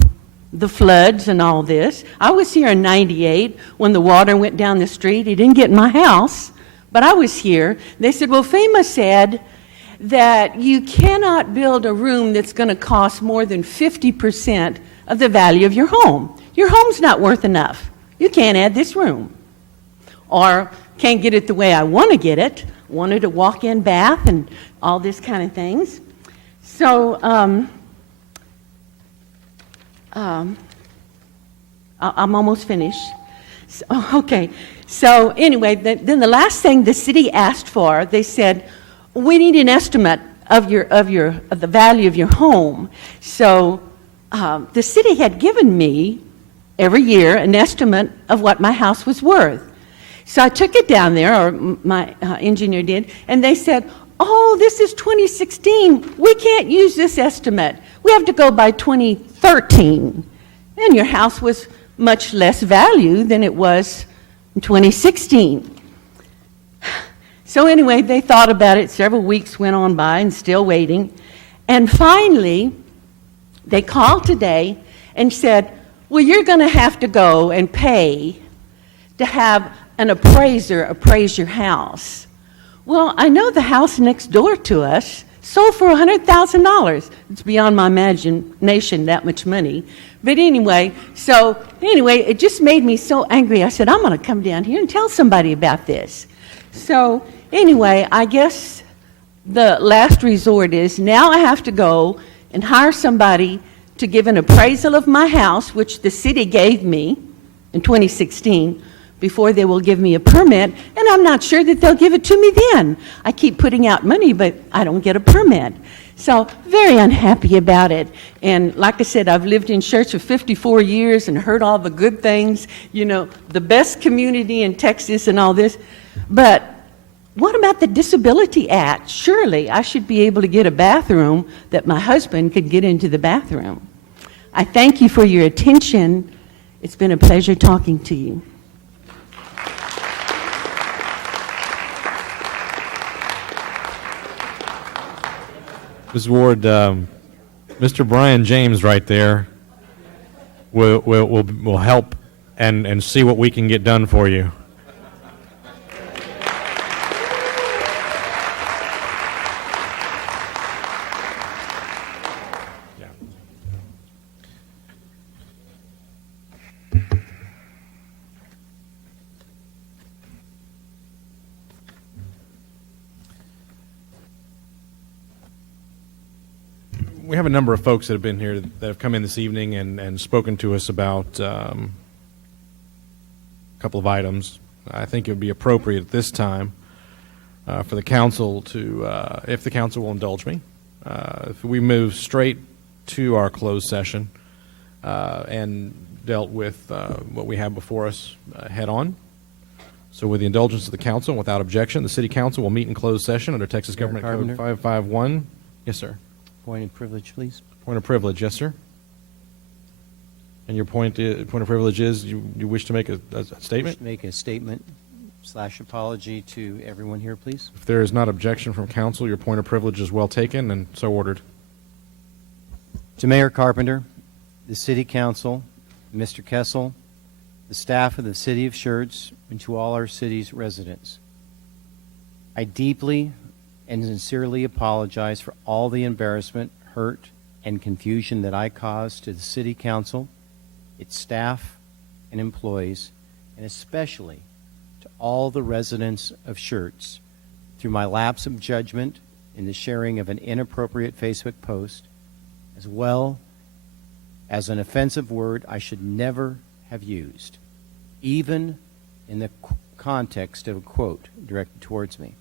the floods and all this. I was here in 98 when the water went down the street. It didn't get in my house, but I was here. They said, well, FEMA said that you cannot build a room that's going to cost more than 50% of the value of your home. Your home's not worth enough. You can't add this room. Or can't get it the way I want to get it. Wanted a walk-in bath and all this kind of things. So I'm almost finished. So, okay. So anyway, then the last thing the city asked for, they said, we need an estimate of the value of your home. So the city had given me every year an estimate of what my house was worth. So I took it down there, or my engineer did, and they said, oh, this is 2016. We can't use this estimate. We have to go by 2013. And your house was much less value than it was in 2016. So anyway, they thought about it. Several weeks went on by and still waiting. And finally, they called today and said, well, you're going to have to go and pay to have an appraiser appraise your house. Well, I know the house next door to us sold for $100,000. It's beyond my imagination, that much money. But anyway, it just made me so angry. I said, I'm going to come down here and tell somebody about this. So anyway, I guess the last resort is now I have to go and hire somebody to give an appraisal of my house, which the city gave me in 2016, before they will give me a permit, and I'm not sure that they'll give it to me then. I keep putting out money, but I don't get a permit. So very unhappy about it. And like I said, I've lived in Schertz for 54 years and heard all the good things, you know, the best community in Texas and all this. But what about the Disability Act? Surely I should be able to get a bathroom that my husband could get into the bathroom. I thank you for your attention. It's been a pleasure talking to you. Ms. Ward, Mr. Brian James right there will help and see what we can get done for you. We have a number of folks that have been here that have come in this evening and spoken to us about a couple of items. I think it would be appropriate at this time for the council to, if the council will indulge me, if we move straight to our closed session and dealt with what we have before us head on. So with the indulgence of the council, without objection, the city council will meet in closed session under Texas Mayor Government Carpenter. Code 551. Yes, sir. Point of privilege, please. Point of privilege, yes, sir. And your point of privilege is you wish to make a statement? Make a statement / apology to everyone here, please. If there is not objection from council, your point of privilege is well taken and so ordered. To Mayor Carpenter, the City Council, Mr. Kessel, the staff of the City of Schertz, and to all our city's residents, I deeply and sincerely apologize for all the embarrassment, hurt, and confusion that I caused to the City Council, its staff and employees, and especially to all the residents of Schertz through my lapse of judgment in the sharing of an inappropriate Facebook post, as well as an offensive word I should never have used, even in the context of a quote directed towards me,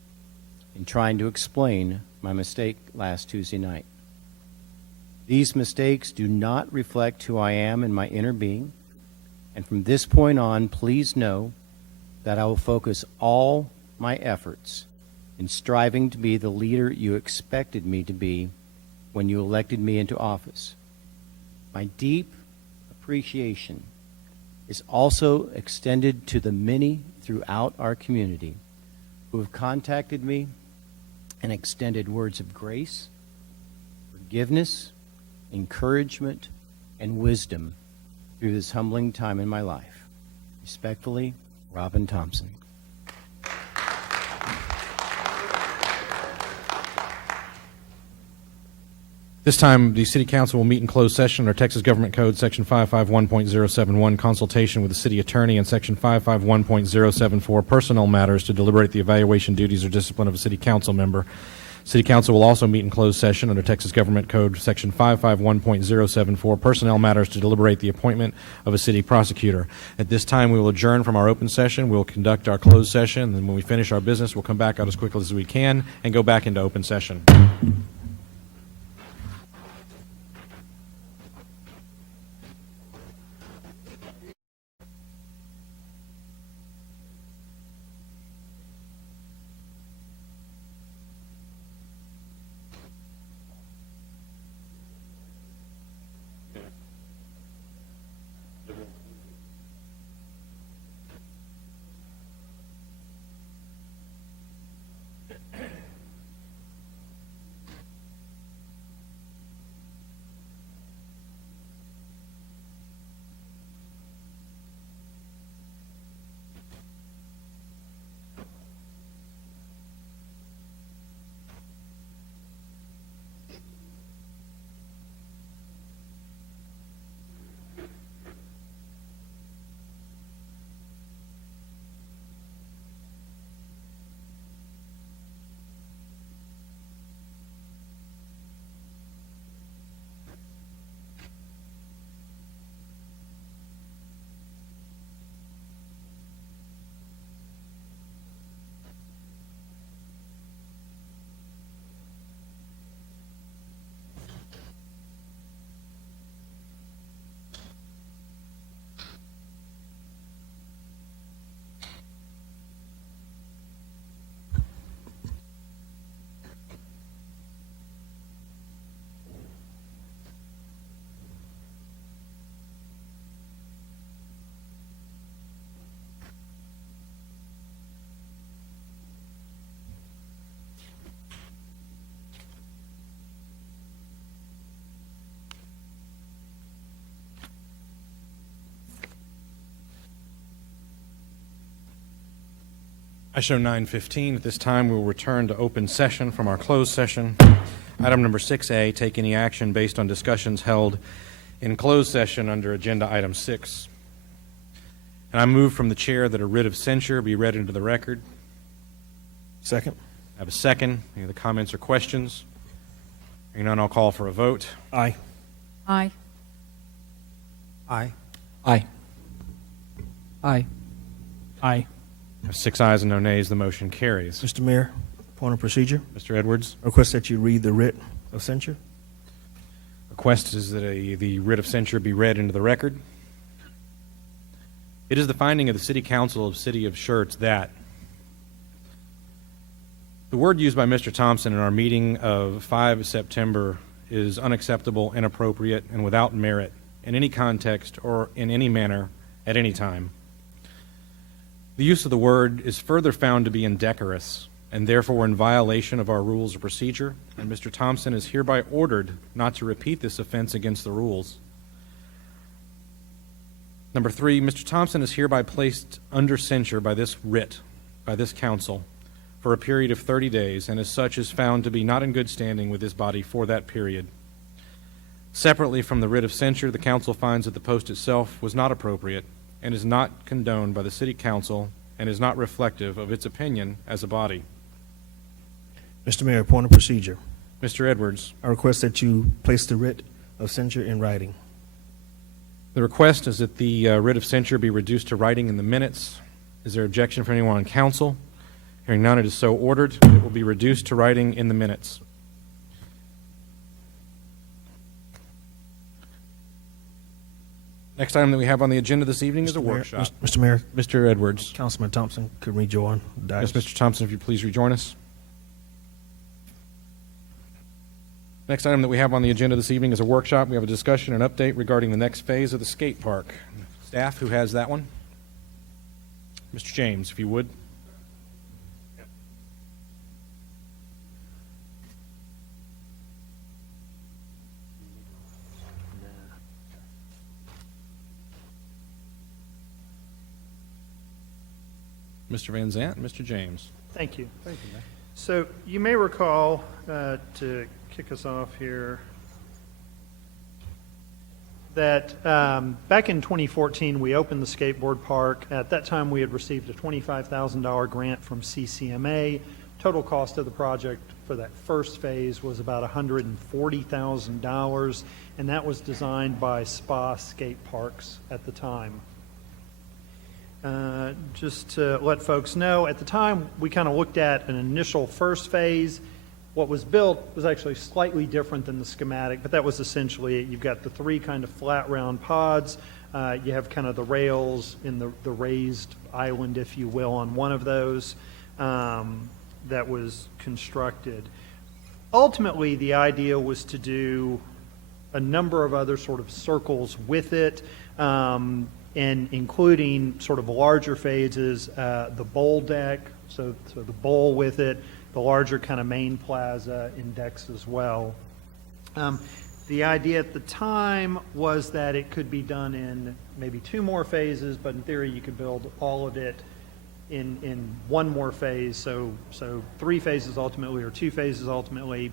in trying to explain my mistake last Tuesday night. These mistakes do not reflect who I am in my inner being, and from this point on, please know that I will focus all my efforts in striving to be the leader you expected me to be when you elected me into office. My deep appreciation is also extended to the many throughout our community who have contacted me and extended words of grace, forgiveness, encouragement, and wisdom through this humbling time in my life. Respectfully, Robin Thompson. This time, the City Council will meet in closed session under Texas Government Code Section 551.071, consultation with the City Attorney, and Section 551.074, personnel matters to deliberate the evaluation, duties, or discipline of a City Council member. City Council will also meet in closed session under Texas Government Code Section 551.074, personnel matters to deliberate the appointment of a city prosecutor. At this time, we will adjourn from our open session. We'll conduct our closed session, and then when we finish our business, we'll come back out as quickly as we can and go back into open session. I show 9:15. At this time, we will return to open session from our closed session. Item number 6A, take any action based on discussions held in closed session under Agenda Item 6. And I move from the chair that a writ of censure be read into the record. Second. I have a second. Any other comments or questions? Hearing none, I'll call for a vote. Aye. Aye. Aye. Aye. Aye. Aye. I have 6 ayes and no nays. The motion carries. Mr. Mayor, point of procedure. Mr. Edwards. Request that you read the writ of censure. Request is that the writ of censure be read into the record. It is the finding of the City Council of City of Schertz that the word used by Mr. Thompson in our meeting of 5 September is unacceptable, inappropriate, and without merit in any context or in any manner at any time. The use of the word is further found to be indecorous and therefore in violation of our rules of procedure, and Mr. Thompson is hereby ordered not to repeat this offense against the rules. Number 3, Mr. Thompson is hereby placed under censure by this writ, by this council, for a period of 30 days, and as such is found to be not in good standing with this body for that period. Separately from the writ of censure, the council finds that the post itself was not appropriate and is not condoned by the City Council and is not reflective of its opinion as a body. Mr. Mayor, point of procedure. Mr. Edwards. I request that you place the writ of censure in writing. The request is that the writ of censure be reduced to writing in the minutes. Is there objection from anyone on council? Hearing none, it is so ordered. It will be reduced to writing in the minutes. Next item that we have on the agenda this evening is a workshop. Mr. Mayor. Mr. Edwards. Councilman Thompson, could rejoin. Yes, Mr. Thompson, if you please rejoin us. Next item that we have on the agenda this evening is a workshop. We have a discussion and update regarding the next phase of the skate park. Staff, who has that one? Mr. James, if you would. Mr. Van Zant and Mr. James. Thank you. Thank you, Mayor. So you may recall, to kick us off here, that back in 2014 we opened the skateboard park. At that time we had received a $25,000 grant from CCMA. Total cost of the project for that first phase was about $140,000, and that was designed by Spa Skate Parks at the time. Just to let folks know, at the time we kind of looked at an initial first phase. What was built was actually slightly different than the schematic, but that was essentially it. You've got the 3 kind of flat round pods. You have kind of the rails in the raised island, if you will, on one of those that was constructed. Ultimately, the idea was to do a number of other sort of circles with it, and including sort of larger phases, the bowl deck, so the bowl with it, the larger kind of main plaza and decks as well. The idea at the time was that it could be done in maybe 2 more phases, but in theory you could build all of it in 1 more phase, so 3 phases ultimately, or 2 phases ultimately.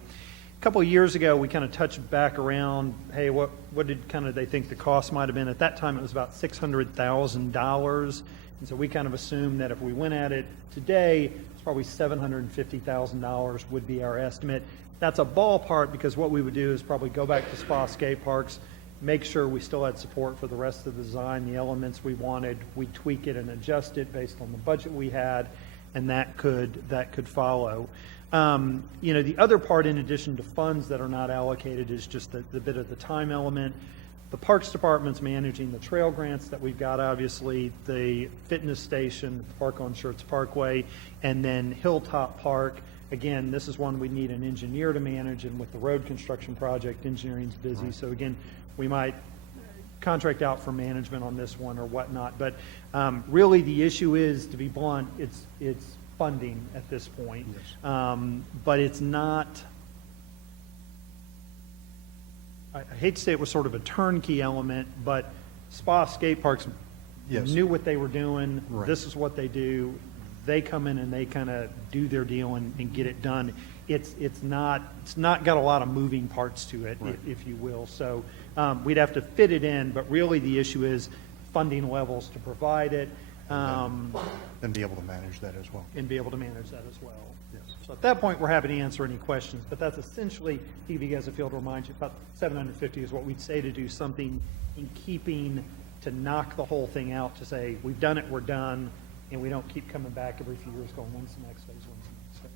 A couple of years ago, we kind of touched back around, hey, what did kind of they think the cost might have been? At that time, it was about $600,000. And so we kind of assumed that if we went at it today, it's probably $750,000 would be our estimate. That's a ballpark, because what we would do is probably go back to Spa Skate Parks, make sure we still had support for the rest of the design, the elements we wanted. We tweak it and adjust it based on the budget we had, and that could follow. The other part, in addition to funds that are not allocated, is just the bit of the time element. The Parks Department's managing the trail grants that we've got, obviously, the fitness station, the park on Schertz Parkway, and then Hilltop Park. Again, this is one we need an engineer to manage, and with the road construction project, engineering's busy. So again, we might contract out for management on this one or whatnot. But really the issue is, to be blunt, it's funding at this point. Yes. But it's not, I hate to say it was sort of a turnkey element, but Spa Skate Parks knew what they were doing. Right. This is what they do. they come in and they kind of do their deal and get it done. It's not got a lot of moving parts to it, Right. if you will. So we'd have to fit it in, but really the issue is funding levels to provide it. Then be able to manage that as well. And be able to manage that as well. Yes. So at that point, we're happy to answer any questions, but that's essentially, to give you guys a feel to remind you, about 750 is what we'd say to do something in keeping to knock the whole thing out, to say, we've done it, we're done, and we don't keep coming back every few years going, when's the next phase, when's the next phase?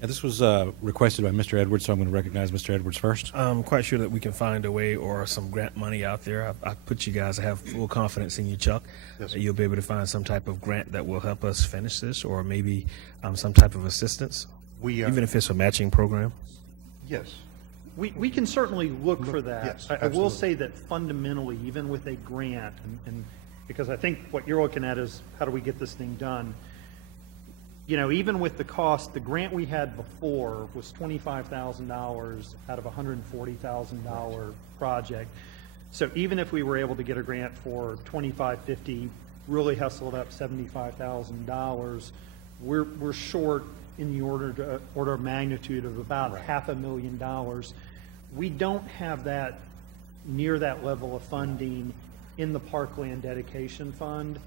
Yeah, this was requested by Mr. Edwards, so I'm going to recognize Mr. Edwards first. I'm quite sure that we can find a way or some grant money out there. I put you guys, I have full confidence in you, Chuck. Yes, That you'll be able to find some type of grant that will help us finish this, or maybe some type of assistance, even if it's a matching program. Yes. We can certainly look for that. Yes, I will absolutely. say that fundamentally, even with a grant, and because I think what you're looking at is, how do we get this thing done? You know, even with the cost, the grant we had before was $25,000 out of a $140,000 project. So even if we were able to get a grant for $25,50, really hustled up $75,000, we're short in the order of magnitude of about $500,000. We don't have that near that level of funding in the Parkland Dedication Fund.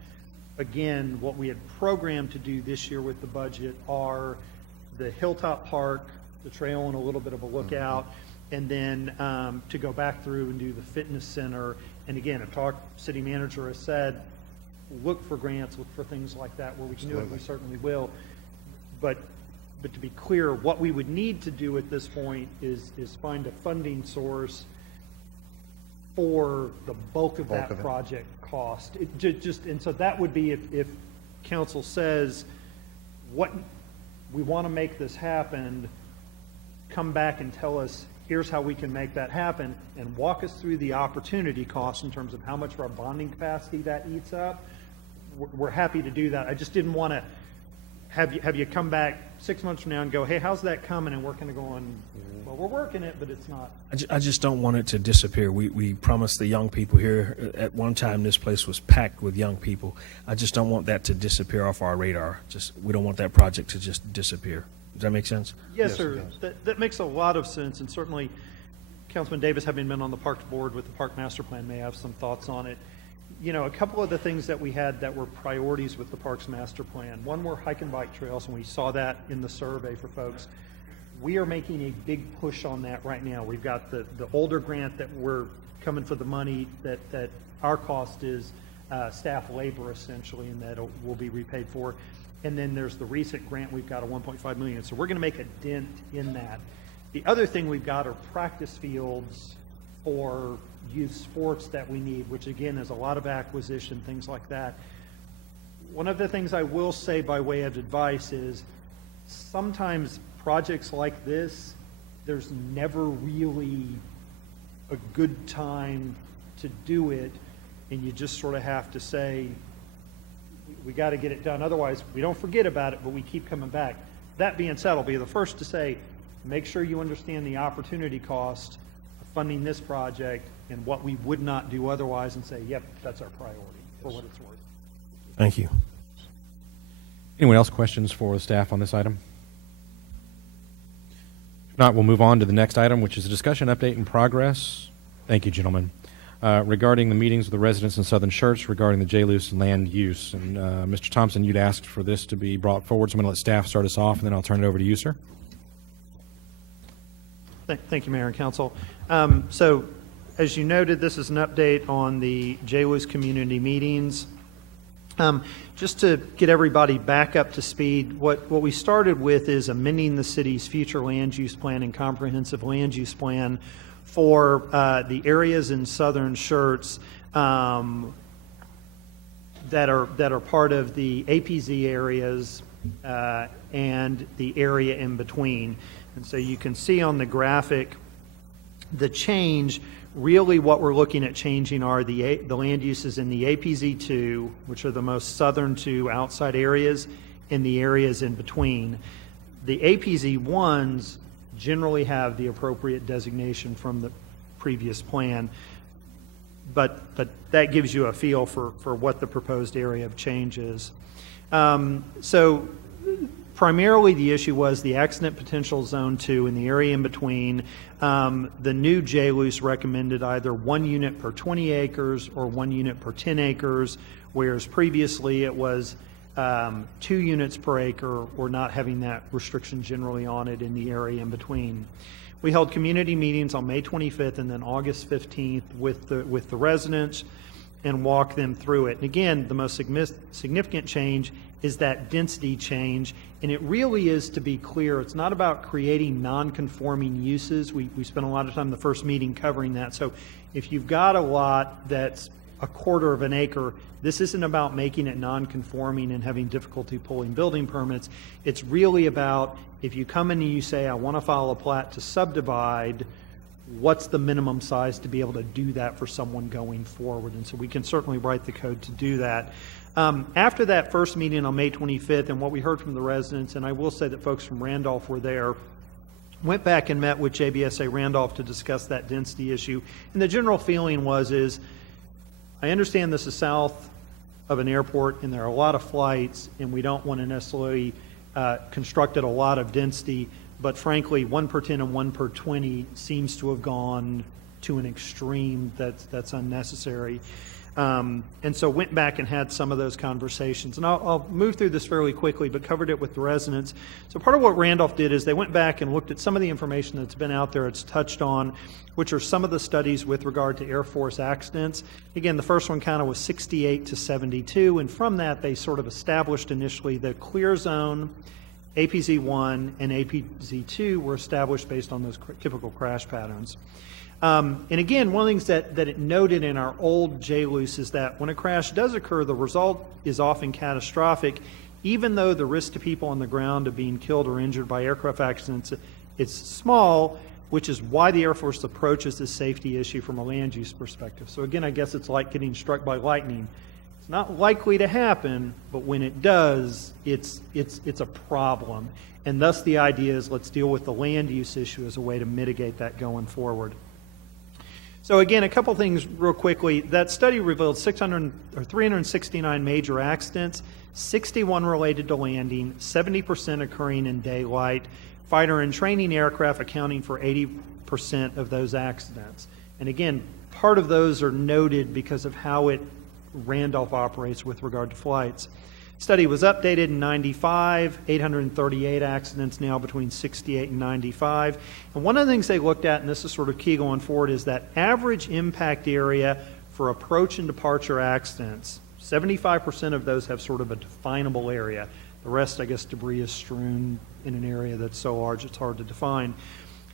Again, what we had programmed to do this year with the budget are the Hilltop Park, the trail and a little bit of a lookout, and then to go back through and do the fitness center. And again, city manager has said, look for grants, look for things like that where we can do it, we certainly will. But to be clear, what we would need to do at this point is find a funding source for the bulk of that project cost. And so that would be if council says, what we want to make this happen, come back and tell us, here's how we can make that happen, and walk us through the opportunity cost in terms of how much of our bonding capacity that eats up. We're happy to do that. I just didn't want to have you come back 6 months from now and go, hey, how's that coming? And we're kind of going, well, we're working it, but it's not. I just don't want it to disappear. We promised the young people here, at one time this place was packed with young people. I just don't want that to disappear off our radar. We don't want that project to just disappear. Does that make sense? Yes, sir. That makes a lot of sense, and certainly Councilman Davis, having been on the Parks Board with the Park Master Plan, may have some thoughts on it. You know, a couple of the things that we had that were priorities with the Parks Master Plan. One were hike and bike trails, and we saw that in the survey for folks. We are making a big push on that right now. We've got the older grant that we're coming for the money that our cost is staff labor essentially, and that will be repaid for. And then there's the recent grant we've got, a $1.5 million. So we're going to make a dent in that. The other thing we've got are practice fields for youth sports that we need, which again is a lot of acquisition, things like that. One of the things I will say by way of advice is sometimes projects like this, there's never really a good time to do it, and you just sort of have to say, we got to get it done. Otherwise, we don't forget about it, but we keep coming back. That being said, I'll be the first to say, make sure you understand the opportunity cost of funding this project and what we would not do otherwise, and say, yep, that's our priority for what it's worth. Thank you. Anyone else questions for the staff on this item? If not, we'll move on to the next item, which is a discussion update in progress. Thank you, gentlemen. Regarding the meetings with the residents in Southern Schertz regarding the J-Luce land use. And Mr. Thompson, you'd asked for this to be brought forward, so I'm going to let staff start us off, and then I'll turn it over to you, sir. Thank you, Mayor and Council. So, as you noted, this is an update on the J-Luce community meetings. Just to get everybody back up to speed, what we started with is amending the city's future land use plan and comprehensive land use plan for the areas in Southern Schertz that are part of the APZ areas and the area in between. And so you can see on the graphic the change. Really what we're looking at changing are the land uses in the APZ2, which are the most southern two outside areas, and the areas in between. The APZ1s generally have the appropriate designation from the previous plan, but that gives you a feel for what the proposed area of change is. So primarily the issue was the accident potential zone 2 and the area in between. The new JLUIS recommended either 1 unit per 20 acres or 1 unit per 10 acres, whereas previously it was 2 units per acre or not having that restriction generally on it in the area in between. We held community meetings on May 25th and then August 15th with the residents and walked them through it. And again, the most significant change is that density change, and it really is, to be clear, it's not about creating non-conforming uses. We spent a lot of time in the first meeting covering that. So if you've got a lot that's a quarter of an acre, this isn't about making it non-conforming and having difficulty pulling building permits. It's really about, if you come in and you say, I want to file a plat to subdivide, what's the minimum size to be able to do that for someone going forward? And so we can certainly write the code to do that. After that first meeting on May 25th, and what we heard from the residents, and I will say that folks from Randolph were there, went back and met with JBSA Randolph to discuss that density issue. And the general feeling is, I understand this is south of an airport and there are a lot of flights, and we don't want to necessarily construct at a lot of density, but frankly, 1 per 10 and 1 per 20 seems to have gone to an extreme that's unnecessary. And so went back and had some of those conversations. And I'll move through this fairly quickly, but covered it with the residents. So part of what Randolph did is they went back and looked at some of the information that's been out there, it's touched on, which are some of the studies with regard to Air Force accidents. Again, the first one kind of was 68 to 72, and from that they sort of established initially the clear zone, APZ1 and APZ2 were established based on those typical crash patterns. And again, one of the things that it noted in our old JLUIS is that when a crash does occur, the result is often catastrophic, even though the risk to people on the ground of being killed or injured by aircraft accidents is small, which is why the Air Force approaches this safety issue from a land use perspective. So again, I guess it's like getting struck by lightning. It's not likely to happen, but when it does, it's a problem. And thus the idea is, let's deal with the land use issue as a way to mitigate that going forward. So again, a couple things real quickly. That study revealed 369 major accidents, 61 related to landing, 70% occurring in daylight, fighter and training aircraft accounting for 80% of those accidents. And again, part of those are noted because of how Randolph operates with regard to flights. Study was updated in 95, 838 accidents now between 68 and 95. And one of the things they looked at, and this is sort of key going forward, is that average impact area for approach and departure accidents. 75% of those have sort of a definable area. The rest, I guess, debris is strewn in an area that's so large it's hard to define.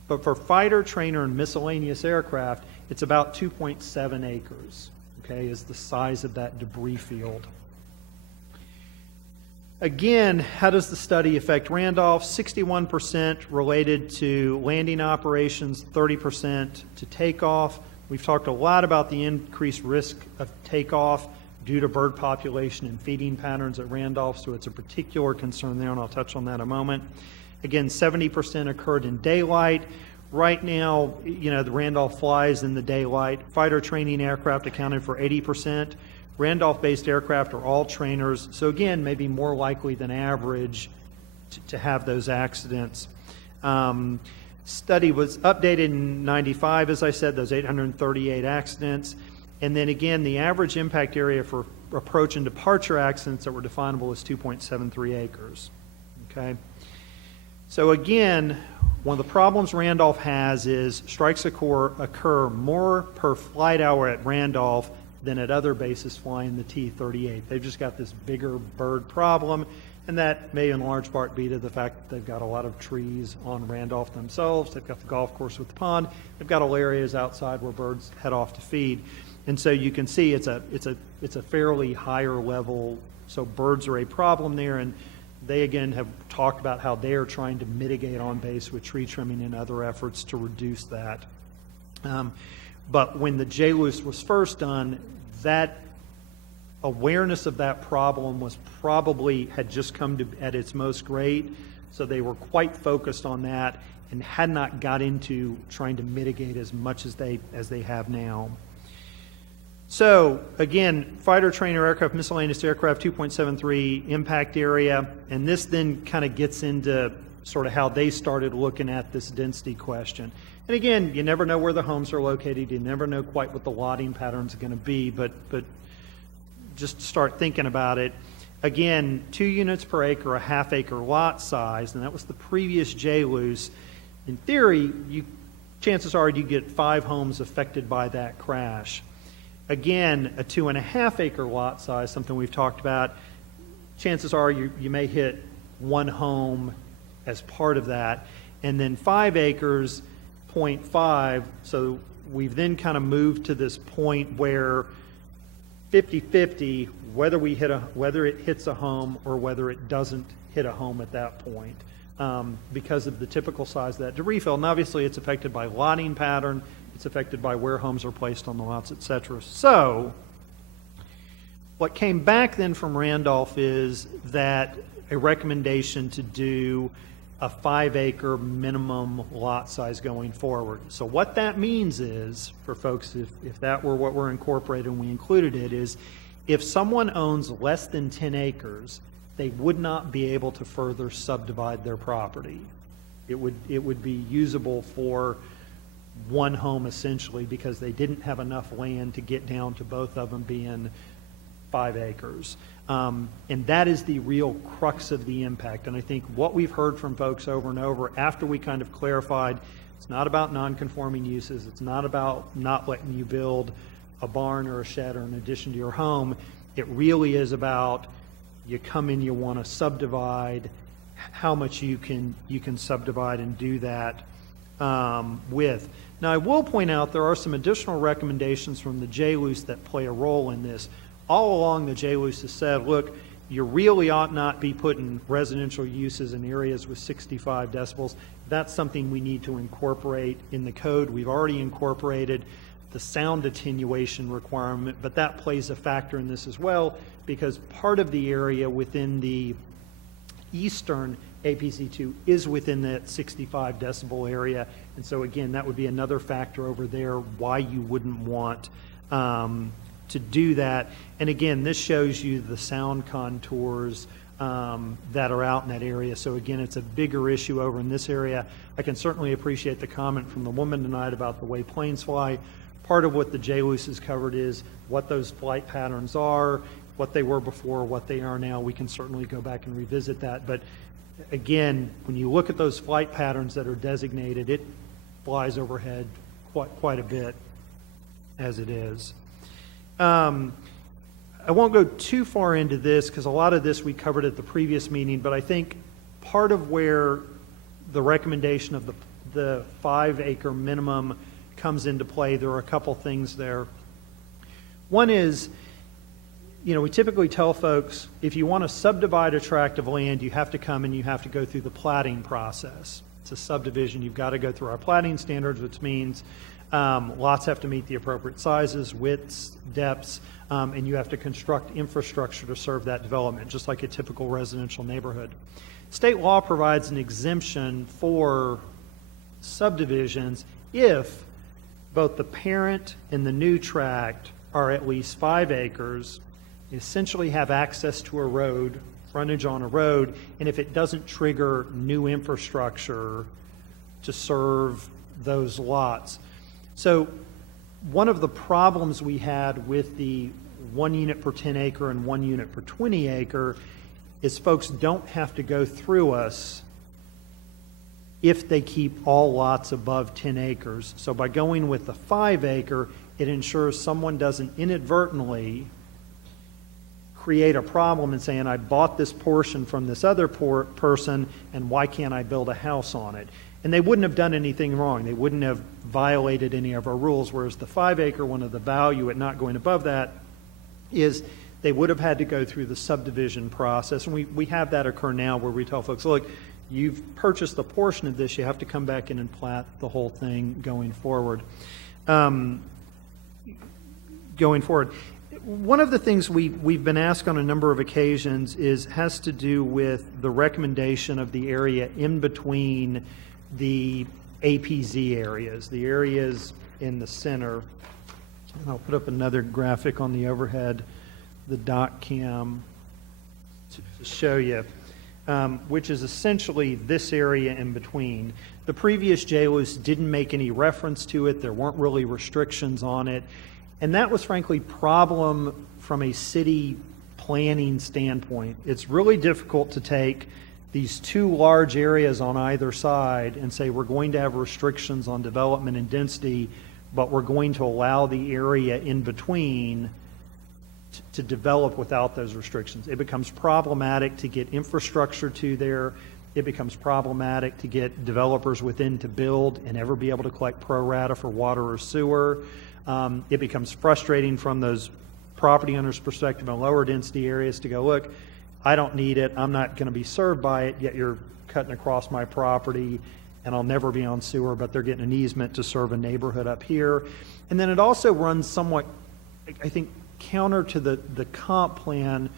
But for fighter, trainer, and miscellaneous aircraft, it's about 2.7 acres, okay, is the size of that debris field. Again, how does the study affect Randolph? 61% related to landing operations, 30% to takeoff. We've talked a lot about the increased risk of takeoff due to bird population and feeding patterns at Randolph, so it's a particular concern there, and I'll touch on that in a moment. Again, 70% occurred in daylight. Right now, the Randolph flies in the daylight. Fighter training aircraft accounted for 80%. Randolph-based aircraft are all trainers, so again, maybe more likely than average to have those accidents. Study was updated in 95, as I said, those 838 accidents. And then again, the average impact area for approach and departure accidents that were definable is 2.73 acres. Okay? So again, one of the problems Randolph has is strikes occur more per flight hour at Randolph than at other bases flying the T-38. They've just got this bigger bird problem, and that may in large part be to the fact that they've got a lot of trees on Randolph themselves. They've got the golf course with the pond. They've got all areas outside where birds head off to feed. And so you can see it's a fairly higher level, so birds are a problem there, and they again have talked about how they are trying to mitigate on base with tree trimming and other efforts to reduce that. But when the JLUIS was first done, that awareness of that problem was had just come to at its most great, so they were quite focused on that and had not got into trying to mitigate as much as they have now. So, again, fighter, trainer, aircraft, miscellaneous aircraft, 2.73 impact area, and this then kind of gets into sort of how they started looking at this density question. And again, you never know where the homes are located, you never know quite what the lotting patterns are going to be, but just start thinking about it. Again, 2 units per acre, a half-acre lot size, and that was the previous J-Luce. In theory, chances are you get 5 homes affected by that crash. Again, a 2.5-acre lot size, something we've talked about, chances are you may hit 1 home as part of that. And then 5 acres, 0.5, so we've then kind of moved to this point where 50-50, whether it hits a home or whether it doesn't hit a home at that point, because of the typical size of that debris field. And obviously it's affected by lotting pattern, it's affected by where homes are placed on the lots, etc. So what came back then from Randolph is that a recommendation to do a 5-acre minimum lot size going forward. So what that means is, for folks, if that were what we're incorporating and we included it, is if someone owns less than 10 acres, they would not be able to further subdivide their property. It would be usable for 1 home essentially, because they didn't have enough land to get down to both of them being 5 acres. And that is the real crux of the impact. And I think what we've heard from folks over and over after we kind of clarified, it's not about non-conforming uses, it's not about not letting you build a barn or a shed or an addition to your home. It really is about, you come in, you want to subdivide, how much you can subdivide and do that with. Now, I will point out there are some additional recommendations from the J-Luce that play a role in this. All along, the J-Luce has said, look, you really ought not be putting residential uses in areas with 65 decibels. That's something we need to incorporate in the code. We've already incorporated the sound attenuation requirement, but that plays a factor in this as well, because part of the area within the eastern APC2 is within that 65 decibel area. And so again, that would be another factor over there why you wouldn't want to do that. And again, this shows you the sound contours that are out in that area. So again, it's a bigger issue over in this area. I can certainly appreciate the comment from the woman tonight about the way planes fly. Part of what the J-Luce has covered is what those flight patterns are, what they were before, what they are now. We can certainly go back and revisit that. But again, when you look at those flight patterns that are designated, it flies overhead quite a bit as it is. I won't go too far into this because a lot of this we covered at the previous meeting, but I think part of where the recommendation of the 5-acre minimum comes into play, there are a couple things there. One is, we typically tell folks, if you want to subdivide a tract of land, you have to come and you have to go through the platting process. It's a subdivision. You've got to go through our platting standards, which means lots have to meet the appropriate sizes, widths, depths, and you have to construct infrastructure to serve that development, just like a typical residential neighborhood. State law provides an exemption for subdivisions if both the parent and the new tract are at least 5 acres, essentially have access to a road, frontage on a road, and if it doesn't trigger new infrastructure to serve those lots. So one of the problems we had with the 1 unit per 10 acre and 1 unit per 20 acre is folks don't have to go through us if they keep all lots above 10 acres. So by going with the 5 acre, it ensures someone doesn't inadvertently create a problem and saying, I bought this portion from this other person, and why can't I build a house on it? And they wouldn't have done anything wrong. They wouldn't have violated any of our rules, whereas the 5 acre, one of the value at not going above that is they would have had to go through the subdivision process. And we have that occur now where we tell folks, look, you've purchased a portion of this, you have to come back in and plat the whole thing going forward. One of the things we've been asked on a number of occasions has to do with the recommendation of the area in between the APZ areas, the areas in the center. and I'll put up another graphic on the overhead, the dot cam, to show you, which is essentially this area in between. The previous JLUS didn't make any reference to it. There weren't really restrictions on it. And that was frankly problem from a city planning standpoint. It's really difficult to take these two large areas on either side and say we're going to have restrictions on development and density, but we're going to allow the area in between to develop without those restrictions. It becomes problematic to get infrastructure to there. It becomes problematic to get developers within to build and ever be able to collect pro rata for water or sewer. It becomes frustrating from those property owners' perspective in lower density areas to go, look, I don't need it, I'm not going to be served by it, yet you're cutting across my property and I'll never be on sewer, but they're getting an easement to serve a neighborhood up here. And then it also runs somewhat, I think, counter to the comp plan,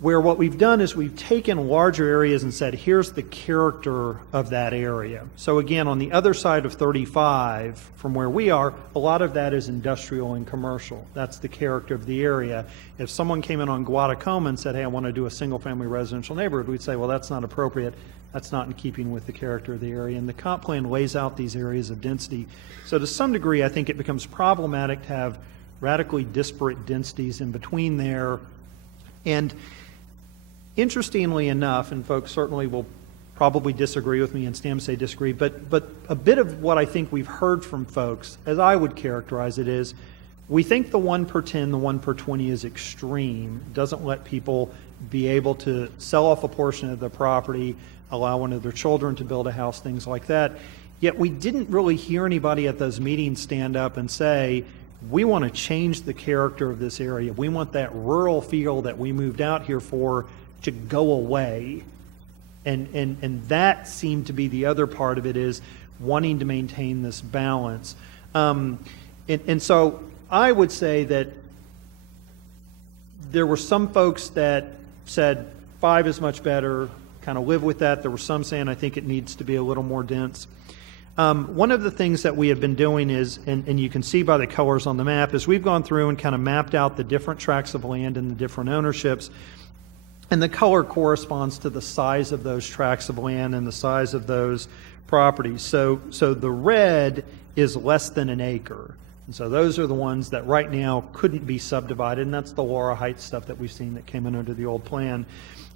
where what we've done is we've taken larger areas and said, here's the character of that area. So again, on the other side of 35, from where we are, a lot of that is industrial and commercial. That's the character of the area. If someone came in on Guadacoma and said, hey, I want to do a single-family residential neighborhood, we'd say, well, that's not appropriate. That's not in keeping with the character of the area. And the comp plan lays out these areas of density. So to some degree, I think it becomes problematic to have radically disparate densities in between there. And interestingly enough, and folks certainly will probably disagree with me and Stam say disagree, but a bit of what I think we've heard from folks, as I would characterize it, is we think the 1 per 10, the 1 per 20 is extreme. It doesn't let people be able to sell off a portion of their property, allow one of their children to build a house, things like that. Yet we didn't really hear anybody at those meetings stand up and say, we want to change the character of this area. We want that rural feel that we moved out here for to go away. And that seemed to be the other part of it, is wanting to maintain this balance. And so I would say that there were some folks that said 5 is much better, kind of live with that. There were some saying, I think it needs to be a little more dense. One of the things that we have been doing is, and you can see by the colors on the map, is we've gone through and kind of mapped out the different tracts of land and the different ownerships. And the color corresponds to the size of those tracts of land and the size of those properties. So the red is less than an acre. And so those are the ones that right now couldn't be subdivided, and that's the Laura Heights stuff that we've seen that came in under the old plan.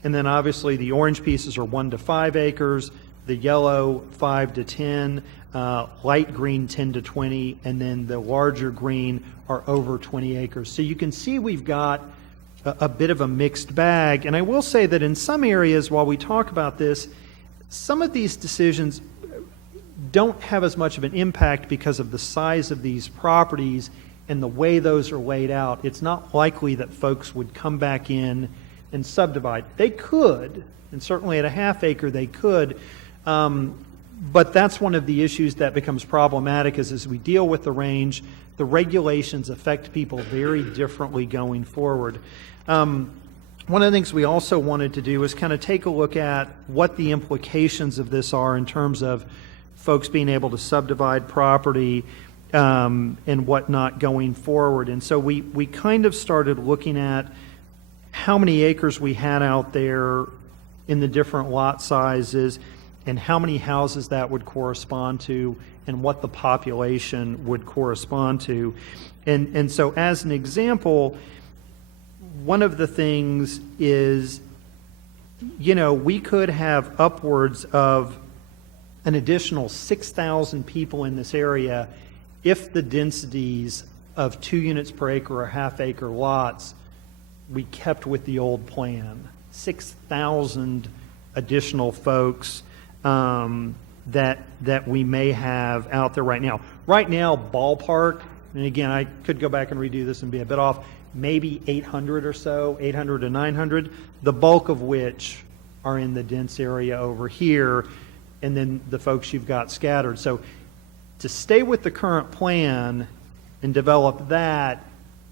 And then obviously the orange pieces are 1 to 5 acres, the yellow 5 to 10, light green 10 to 20, and then the larger green are over 20 acres. So you can see we've got a bit of a mixed bag. And I will say that in some areas, while we talk about this, some of these decisions don't have as much of an impact because of the size of these properties and the way those are laid out. It's not likely that folks would come back in and subdivide. They could, and certainly at a half acre they could, but that's one of the issues that becomes problematic, is as we deal with the range, the regulations affect people very differently going forward. One of the things we also wanted to do is kind of take a look at what the implications of this are in terms of folks being able to subdivide property and whatnot going forward. And so we kind of started looking at how many acres we had out there in the different lot sizes and how many houses that would correspond to and what the population would correspond to. And so as an example, one of the things is, we could have upwards of an additional 6,000 people in this area if the densities of 2 units per acre or half acre lots we kept with the old plan. 6,000 additional folks that we may have out there right now. Right now, ballpark, and again, I could go back and redo this and be a bit off, maybe 800 or so, 800 to 900, the bulk of which are in the dense area over here, and then the folks you've got scattered. So to stay with the current plan and develop that,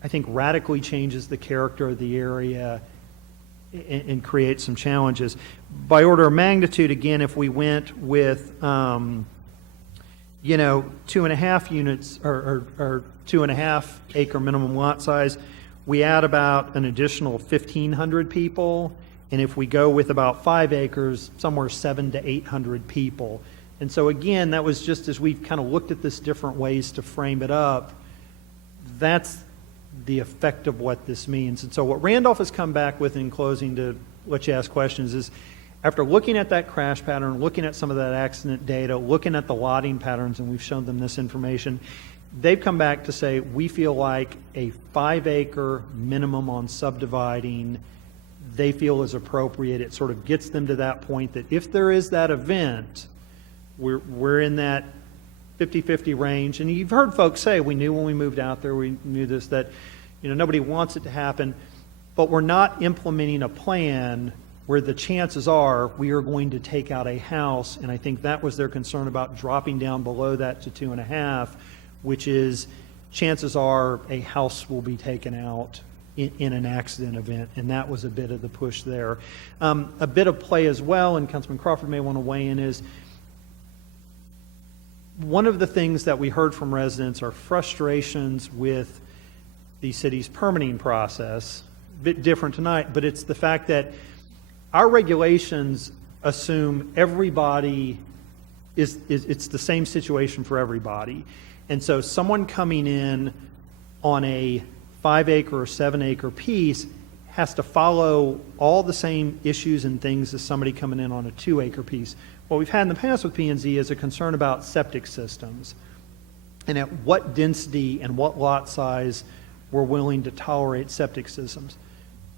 I think radically changes the character of the area and create some challenges. By order of magnitude, again, if we went with, 2.5 units or 2.5 acre minimum lot size, we add about an additional 1,500 people. And if we go with about 5 acres, somewhere 700 to 800 people. And so again, that was just as we've kind of looked at this different ways to frame it up, that's the effect of what this means. And so what Randolph has come back with in closing, to let you ask questions, is after looking at that crash pattern, looking at some of that accident data, looking at the lotting patterns, and we've shown them this information, they've come back to say, we feel like a 5 acre minimum on subdividing, they feel is appropriate. It sort of gets them to that point that if there is that event, we're in that 50-50 range. And you've heard folks say, we knew when we moved out there, we knew this, that nobody wants it to happen, but we're not implementing a plan where the chances are we are going to take out a house. And I think that was their concern about dropping down below that to 2.5, which is chances are a house will be taken out in an accident event. And that was a bit of the push there. A bit of play as well, and Councilman Crawford may want to weigh in, is one of the things that we heard from residents are frustrations with the city's permitting process. A bit different tonight, but it's the fact that our regulations assume everybody it's the same situation for everybody. And so someone coming in on a 5 acre or 7 acre piece has to follow all the same issues and things as somebody coming in on a 2 acre piece. What we've had in the past with P&Z is a concern about septic systems and at what density and what lot size we're willing to tolerate septic systems.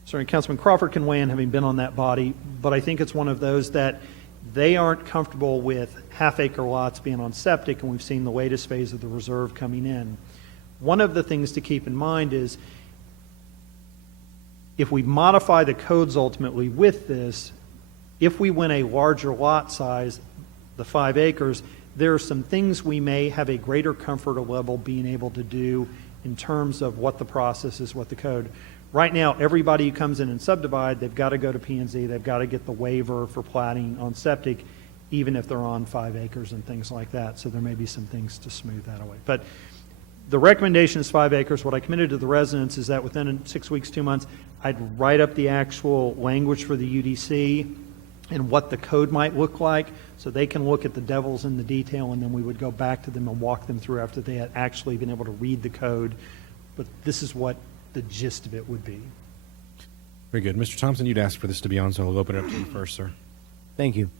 Certainly Councilman Crawford can weigh in, having been on that body, but I think it's one of those that they aren't comfortable with half-acre lots being on septic, and we've seen the latest phase of the reserve coming in. One of the things to keep in mind is if we modify the codes ultimately with this, if we win a larger lot size, the 5 acres, there are some things we may have a greater comfort level being able to do in terms of what the process is, what the code. Right now, everybody who comes in and subdivide, they've got to go to P&Z, they've got to get the waiver for platting on septic, even if they're on 5 acres and things like that. So there may be some things to smooth that away. But the recommendation is 5 acres. What I committed to the residents is that within 6 weeks, 2 months, I'd write up the actual language for the UDC and what the code might look like so they can look at the devils in the detail, and then we would go back to them and walk them through after they had actually been able to read the code. But this is what the gist of it would be. Very good. Mr. Thompson, you'd asked for this to be on, so I'll open it up to you first, sir. Thank you.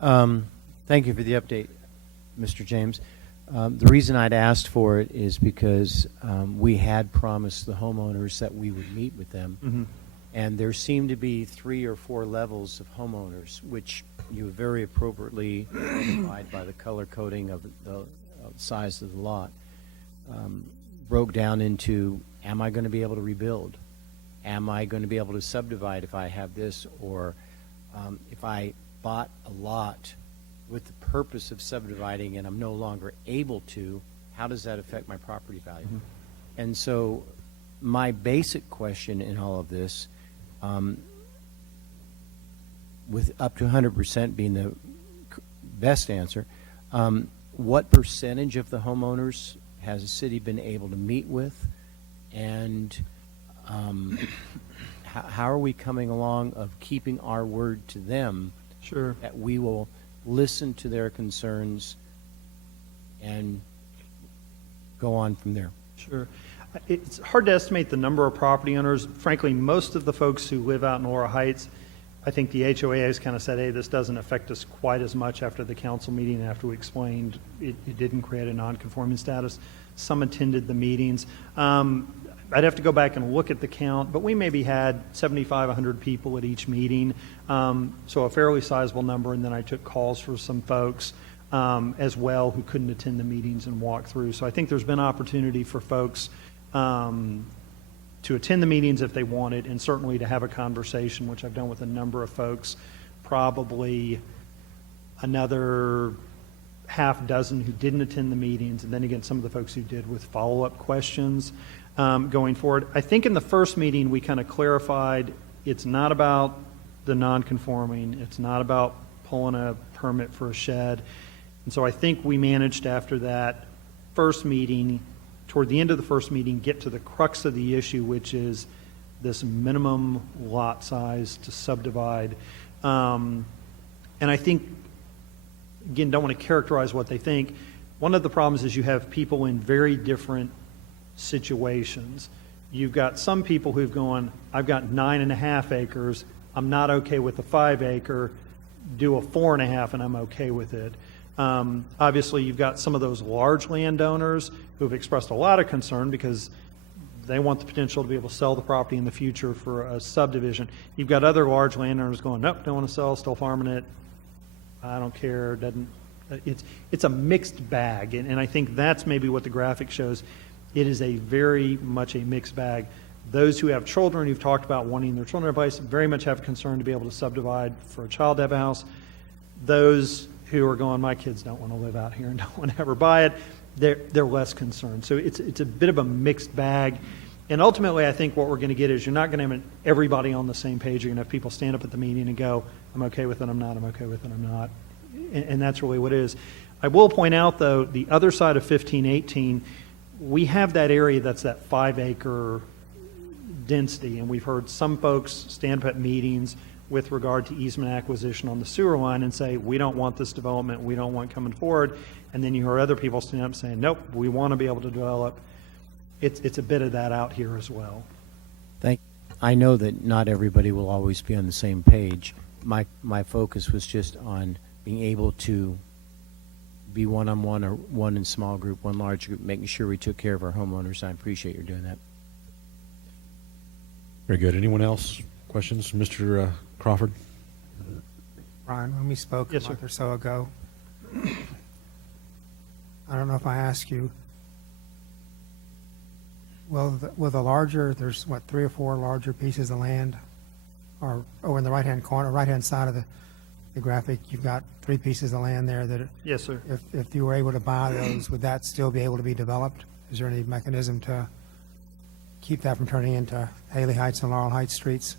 Thank you for the update, Mr. James. The reason I'd asked for it is because we had promised the homeowners that we would meet with them. Mm-hmm. And there seemed to be 3 or 4 levels of homeowners, which you very appropriately identified by the color coding of the size of the lot, broke down into, am I going to be able to rebuild? Am I going to be able to subdivide if I have this? Or if I bought a lot with the purpose of subdividing and I'm no longer able to, how does that affect my property value? Mm-hmm. And so my basic question in all of this, with up to 100% being the best answer, what percentage of the homeowners has the city been able to meet with? And how are we coming along of keeping our word to them? Sure. That we will listen to their concerns and go on from there. Sure. It's hard to estimate the number of property owners. Frankly, most of the folks who live out in Laura Heights, I think the HOA has kind of said, hey, this doesn't affect us quite as much after the council meeting, after we explained it didn't create a non-conforming status. Some attended the meetings. I'd have to go back and look at the count, but we maybe had 75, 100 people at each meeting, so a fairly sizable number, and then I took calls for some folks as well who couldn't attend the meetings and walk through. So I think there's been opportunity for folks to attend the meetings if they wanted, and certainly to have a conversation, which I've done with a number of folks, probably another half dozen who didn't attend the meetings, and then again some of the folks who did with follow-up questions going forward. I think in the first meeting we kind of clarified it's not about the non-conforming, it's not about pulling a permit for a shed. And so I think we managed after that first meeting, toward the end of the first meeting, get to the crux of the issue, which is this minimum lot size to subdivide. And I think, again, don't want to characterize what they think. One of the problems is you have people in very different situations. You've got some people who've gone, I've got 9.5 acres, I'm not okay with the 5 acre, do a 4.5 and I'm okay with it. Obviously, you've got some of those large landowners who've expressed a lot of concern because they want the potential to be able to sell the property in the future for a subdivision. You've got other large landowners going, nope, don't want to sell, still farming it, I don't care, doesn't. It's a mixed bag, and I think that's maybe what the graphic shows. It is a very much a mixed bag. Those who have children who've talked about wanting their children advice very much have concern to be able to subdivide for a child to have a house. Those who are going, my kids don't want to live out here and don't want to ever buy it, they're less concerned. So it's a bit of a mixed bag. And ultimately, I think what we're going to get is you're not going to have everybody on the same page. You're going to have people stand up at the meeting and go, I'm okay with it, I'm not, I'm okay with it, I'm not. And that's really what it is. I will point out, though, the other side of 1518, we have that area that's that 5 acre density, and we've heard some folks stand up at meetings with regard to easement acquisition on the sewer line and say, we don't want this development, we don't want coming forward, and then you hear other people stand up saying, nope, we want to be able to develop. It's a bit of that out here as well. I know that not everybody will always be on the same page. My focus was just on being able to be one-on-one or one in small group, one large group, making sure we took care of our homeowners. I appreciate your doing that. Very good. Anyone else? Questions? Mr. Crawford? Brian, when we spoke Yes, a month sir. or so ago, I don't know if I asked you, will the larger, there's what, 3 or 4 larger pieces of land, or in the right-hand corner, right-hand side of the graphic, you've got 3 pieces of land there that, Yes, sir. if you were able to buy those, would that still be able to be developed? Is there any mechanism to keep that from turning into Haley Heights and Laurel Heights streets?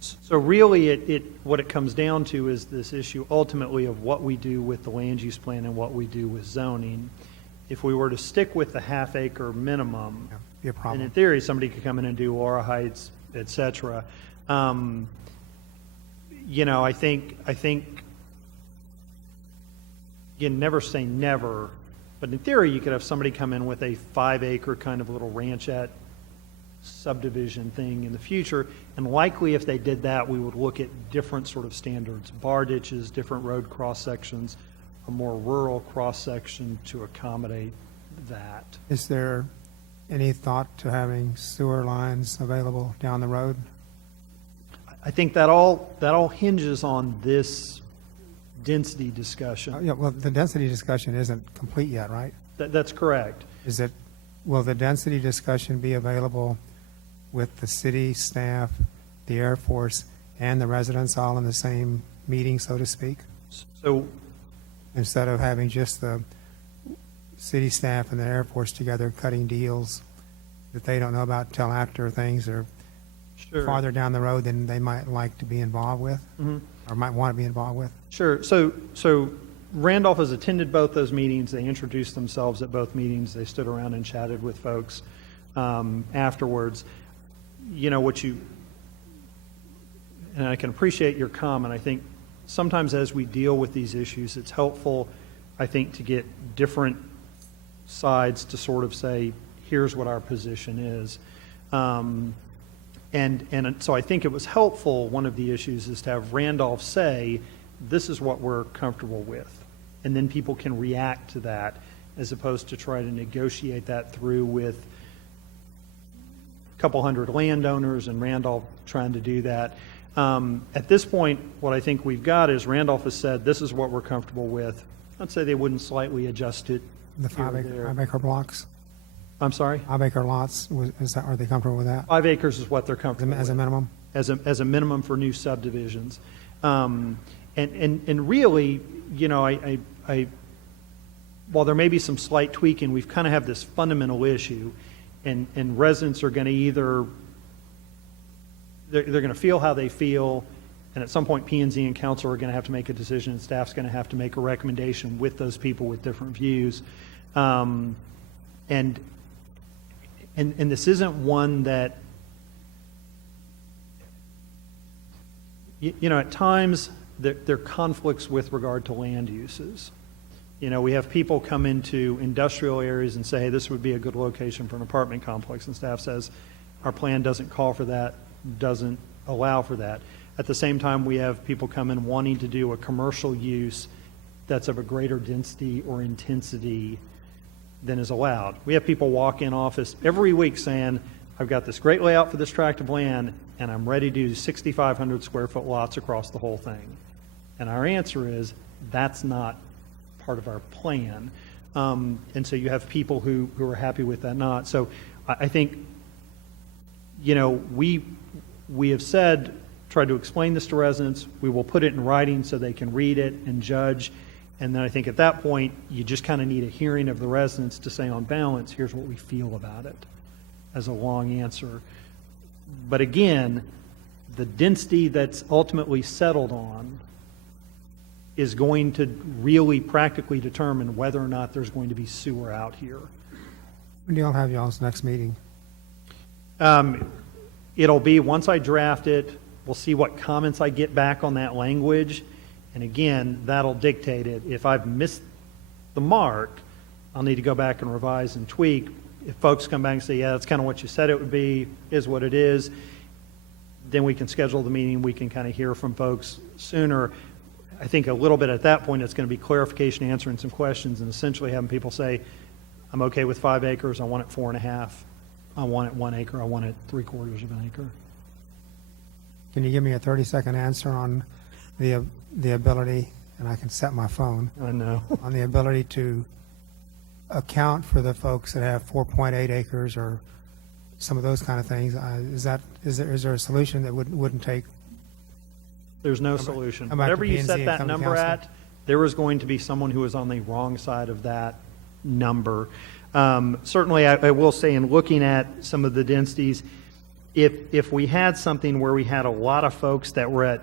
So really, what it comes down to is this issue ultimately of what we do with the land use plan and what we do with zoning. If we were to stick with the half acre minimum, Be a problem. and in theory, somebody could come in and do Laurel Heights, et cetera. I think, again, never say never, but in theory, you could have somebody come in with a 5 acre kind of little ranchette subdivision thing in the future, and likely if they did that, we would look at different sort of standards, bar ditches, different road cross sections, a more rural cross section to accommodate that. Is there any thought to having sewer lines available down the road? I think that all hinges on this density discussion. Yeah, well, the density discussion isn't complete yet, right? That's correct. Will the density discussion be available with the city staff, the Air Force, and the residents all in the same meeting, so to speak? So instead of having just the city staff and the Air Force together cutting deals that they don't know about until after things are farther down the road than they might like to be involved with, or might want to be involved with? Sure. So Randolph has attended both those meetings. They introduced themselves at both meetings. They stood around and chatted with folks afterwards. And I can appreciate your comment. I think sometimes as we deal with these issues, it's helpful, I think, to get different sides to sort of say, here's what our position is. And so I think it was helpful, one of the issues is to have Randolph say, this is what we're comfortable with. And then people can react to that as opposed to try to negotiate that through with a couple hundred landowners and Randolph trying to do that. At this point, what I think we've got is Randolph has said, this is what we're comfortable with. I'd say they wouldn't slightly adjust it. The 5 acre blocks? I'm sorry? 5 acre lots, are they comfortable with that? 5 acres is what they're comfortable with. As a minimum? As a minimum for new subdivisions. And really, while there may be some slight tweaking, we've kind of have this fundamental issue, and residents are going to either, they're going to feel how they feel, And at some point, P&Z and council are going to have to make a decision, and staff's going to have to make a recommendation with those people with different views. And this isn't one that, at times, there are conflicts with regard to land uses. We have people come into industrial areas and say, hey, this would be a good location for an apartment complex, and staff says, our plan doesn't call for that, doesn't allow for that. At the same time, we have people come in wanting to do a commercial use that's of a greater density or intensity than is allowed. We have people walk in office every week saying, I've got this great layout for this tract of land, and I'm ready to do 6,500 square foot lots across the whole thing. And our answer is, that's not part of our plan. And so you have people who are happy with that not. So I think, we have said, tried to explain this to residents. We will put it in writing so they can read it and judge. And then I think at that point, you just kind of need a hearing of the residents to say, on balance, here's what we feel about it, as a long answer. But again, the density that's ultimately settled on is going to really practically determine whether or not there's going to be sewer out here. When do y'all have y'all's next meeting? It'll be, once I draft it, we'll see what comments I get back on that language. And again, that'll dictate it. If I've missed the mark, I'll need to go back and revise and tweak. If folks come back and say, yeah, that's kind of what you said it would be, is what it is, then we can schedule the meeting. We can kind of hear from folks sooner. I think a little bit at that point, it's going to be clarification, answering some questions, and essentially having people say, I'm okay with 5 acres, I want it 4.5. I want it 1 acre, I want it 3/4 of an acre. Can you give me a 30-second answer on the ability, and I can set my phone. I know. On the ability to account for the folks that have 4.8 acres or some of those kind of things? Is there a solution that wouldn't take? There's no solution. Whatever you set that number at, there is going to be someone who is on the wrong side of that number. Certainly, I will say, in looking at some of the densities, if we had something where we had a lot of folks that were at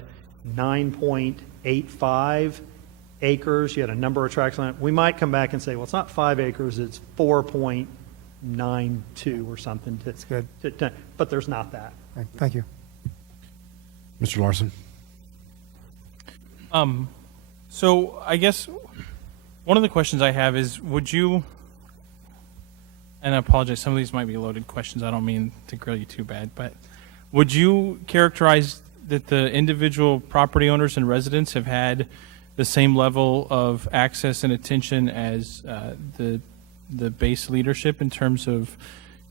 9.85 acres, you had a number of tracts on it, we might come back and say, well, it's not 5 acres, it's 4.92 or something. That's good. But there's not that. Thank you. Mr. Larson. So I guess one of the questions I have is, would you, and I apologize, some of these might be loaded questions, I don't mean to grill you too bad, but would you characterize that the individual property owners and residents have had the same level of access and attention as the base leadership in terms of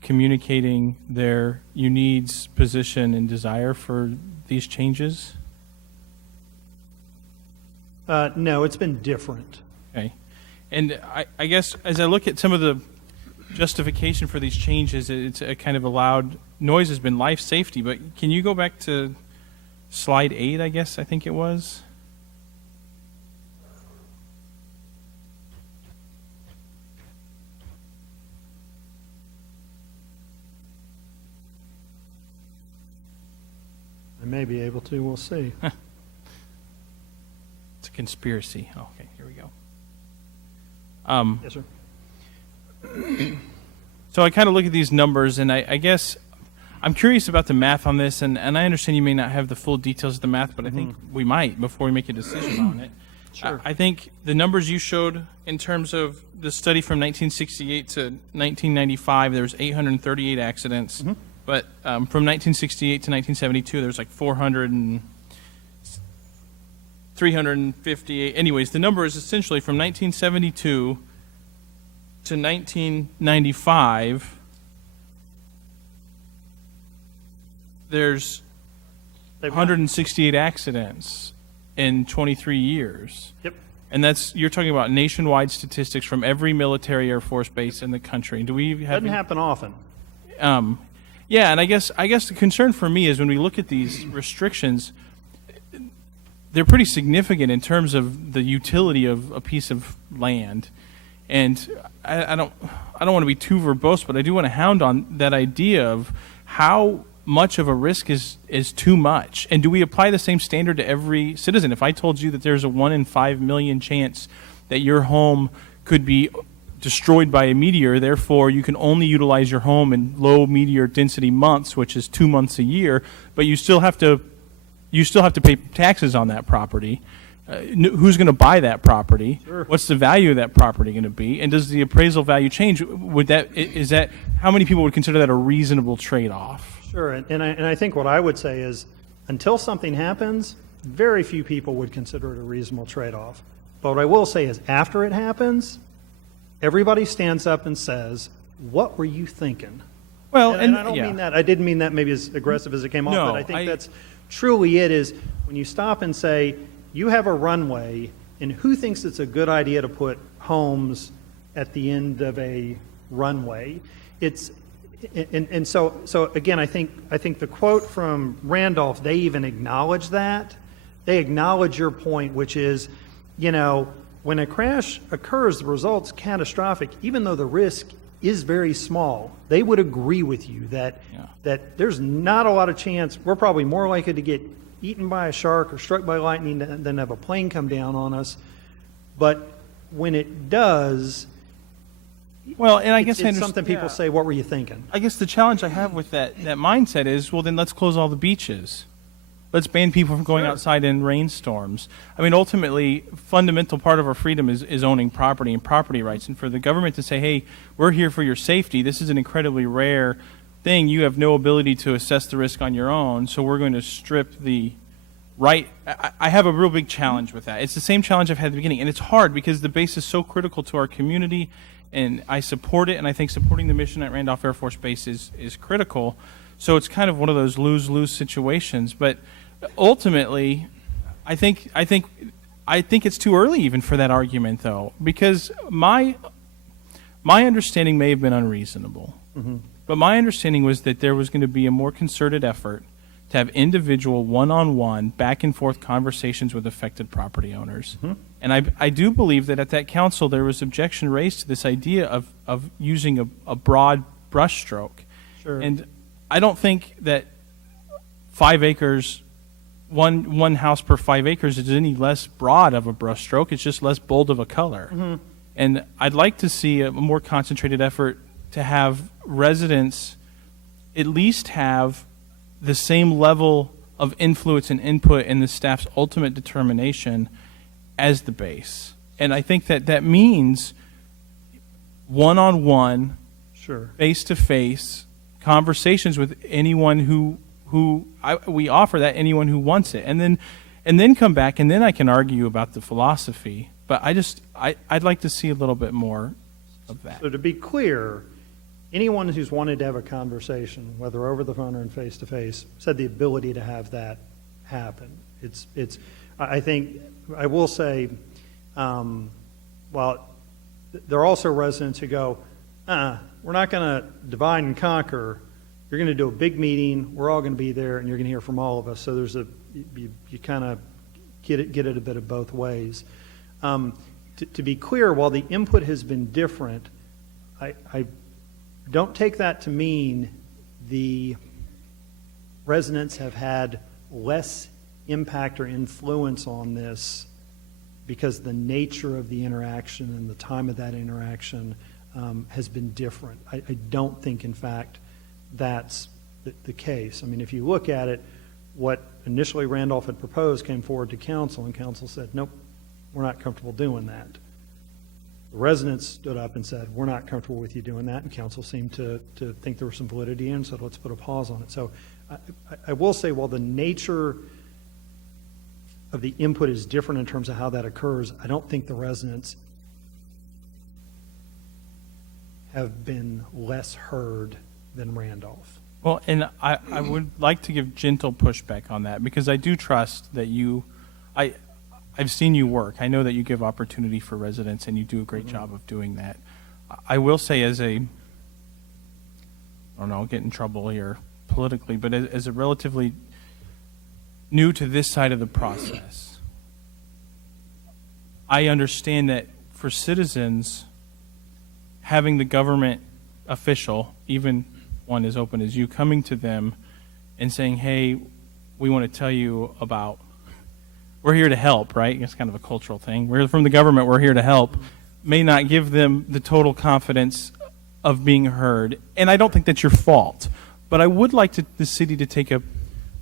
communicating their needs, position, and desire for these changes? No, it's been different. Okay. And I guess as I look at some of the justification for these changes, it's a kind of a loud noise has been life safety, but can you go back to slide 8, I guess, I think it was? I may be able to, we'll see. It's a conspiracy. Oh, okay, here we go. Yes, sir. So I kind of look at these numbers, and I guess I'm curious about the math on this, and I understand you may not have the full details of the math, but I think we might before we make a decision on it. Sure. I think the numbers you showed in terms of the study from 1968 to 1995, there was 838 accidents, but from 1968 to 1972, there's like 358. Anyways, the number is essentially from 1972 to 1995, there's 168 accidents in 23 years. Yep. And that's, you're talking about nationwide statistics from every military Air Force base in the country. Do we have? Doesn't happen often. Yeah, and I guess the concern for me is when we look at these restrictions, they're pretty significant in terms of the utility of a piece of land. And I don't want to be too verbose, but I do want to hound on that idea of how much of a risk is too much? And do we apply the same standard to every citizen? If I told you that there's a 1 in 5 million chance that your home could be destroyed by a meteor, therefore you can only utilize your home in low meteor density months, which is 2 months a year, but you still have to pay taxes on that property. Who's going to buy that property? Sure. What's the value of that property going to be? And does the appraisal value change? Is that how many people would consider that a reasonable trade-off? Sure, and I think what I would say is, until something happens, very few people would consider it a reasonable trade-off. But what I will say is, after it happens, everybody stands up and says, "What were you thinking?" Well, and I don't mean that. I didn't mean that maybe as aggressive as it came off, No, but I think that's truly it. Is when you stop and say, "You have a runway, and who thinks it's a good idea to put homes at the end of a runway?" So again, I think the quote from Randolph, they even acknowledge that. They acknowledge your point, which is, when a crash occurs, the result's catastrophic, even though the risk is very small. They would agree with you that there's not a lot of chance. We're probably more likely to get eaten by a shark or struck by lightning than have a plane come down on us. But when it does, well, and I guess it's something people say, "What were you thinking?" I guess the challenge I have with that mindset is, well, then let's close all the beaches. Let's ban people from going outside in rainstorms. I mean, ultimately, fundamental part of our freedom is owning property and property rights. And for the government to say, "Hey, we're here for your safety. This is an incredibly rare thing. You have no ability to assess the risk on your own, so we're going to strip the right." I have a real big challenge with that. It's the same challenge I've had at the beginning, and it's hard because the base is so critical to our community, and I support it, and I think supporting the mission at Randolph Air Force Base is critical. So it's kind of one of those lose-lose situations. But ultimately, I think it's too early even for that argument, though, because my understanding may have been unreasonable. Mm-hmm. But my understanding was that there was going to be a more concerted effort to have individual, one-on-one, back-and-forth conversations with affected property owners. Mm-hmm. And I do believe that at that council there was objection raised to this idea of using a broad brushstroke. Sure. And I don't think that 5 acres, one house per 5 acres is any less broad of a brushstroke. It's just less bold of a color. Mm-hmm. And I'd like to see a more concentrated effort to have residents at least have the same level of influence and input in the staff's ultimate determination as the base. And I think that means one-on-one, sure, face-to-face conversations with anyone who we offer that, anyone who wants it, and then come back, and then I can argue about the philosophy. But I'd like to see a little bit more of that. So to be clear, anyone who's wanted to have a conversation, whether over the phone or in face-to-face, said the ability to have that happen. I think, I will say, while there are also residents who go, we're not going to divide and conquer. You're going to do a big meeting. We're all going to be there, and you're going to hear from all of us. So there's you kind of get it a bit of both ways. To be clear, while the input has been different, I don't take that to mean the residents have had less impact or influence on this because the nature of the interaction and the time of that interaction has been different. I don't think, in fact, that's the case. I mean, if you look at it, what initially Randolph had proposed came forward to council, and council said, nope, we're not comfortable doing that. The residents stood up and said, we're not comfortable with you doing that, and council seemed to think there was some validity in it, and said, let's put a pause on it. So I will say, while the nature of the input is different in terms of how that occurs, I don't think the residents have been less heard than Randolph. Well, and I would like to give gentle pushback on that, because I do trust that I've seen you work. I know that you give opportunity for residents, and you do a great job of doing that. I will say, I don't know, I'll get in trouble here politically, but as a relatively new to this side of the process, I understand that for citizens, having the government official, even one as open as you, coming to them and saying, hey, we want to tell you about, we're here to help, right? It's kind of a cultural thing. We're from the government, we're here to help, may not give them the total confidence of being heard. And I don't think that's your fault. But I would like the city to take a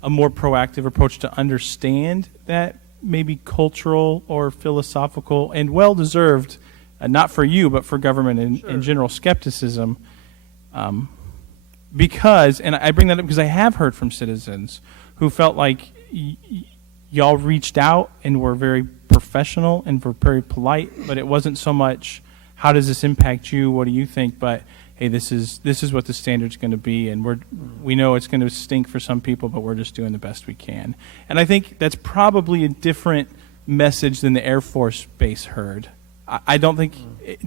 more proactive approach to understand that maybe cultural or philosophical and well-deserved, not for you, but for government in general, skepticism. Because, and I bring that up because I have heard from citizens who felt like y'all reached out and were very professional and were very polite, but it wasn't so much, how does this impact you, what do you think, but hey, this is what the standard's going to be, and we know it's going to stink for some people, but we're just doing the best we can. And I think that's probably a different message than the Air Force Base heard. I don't think,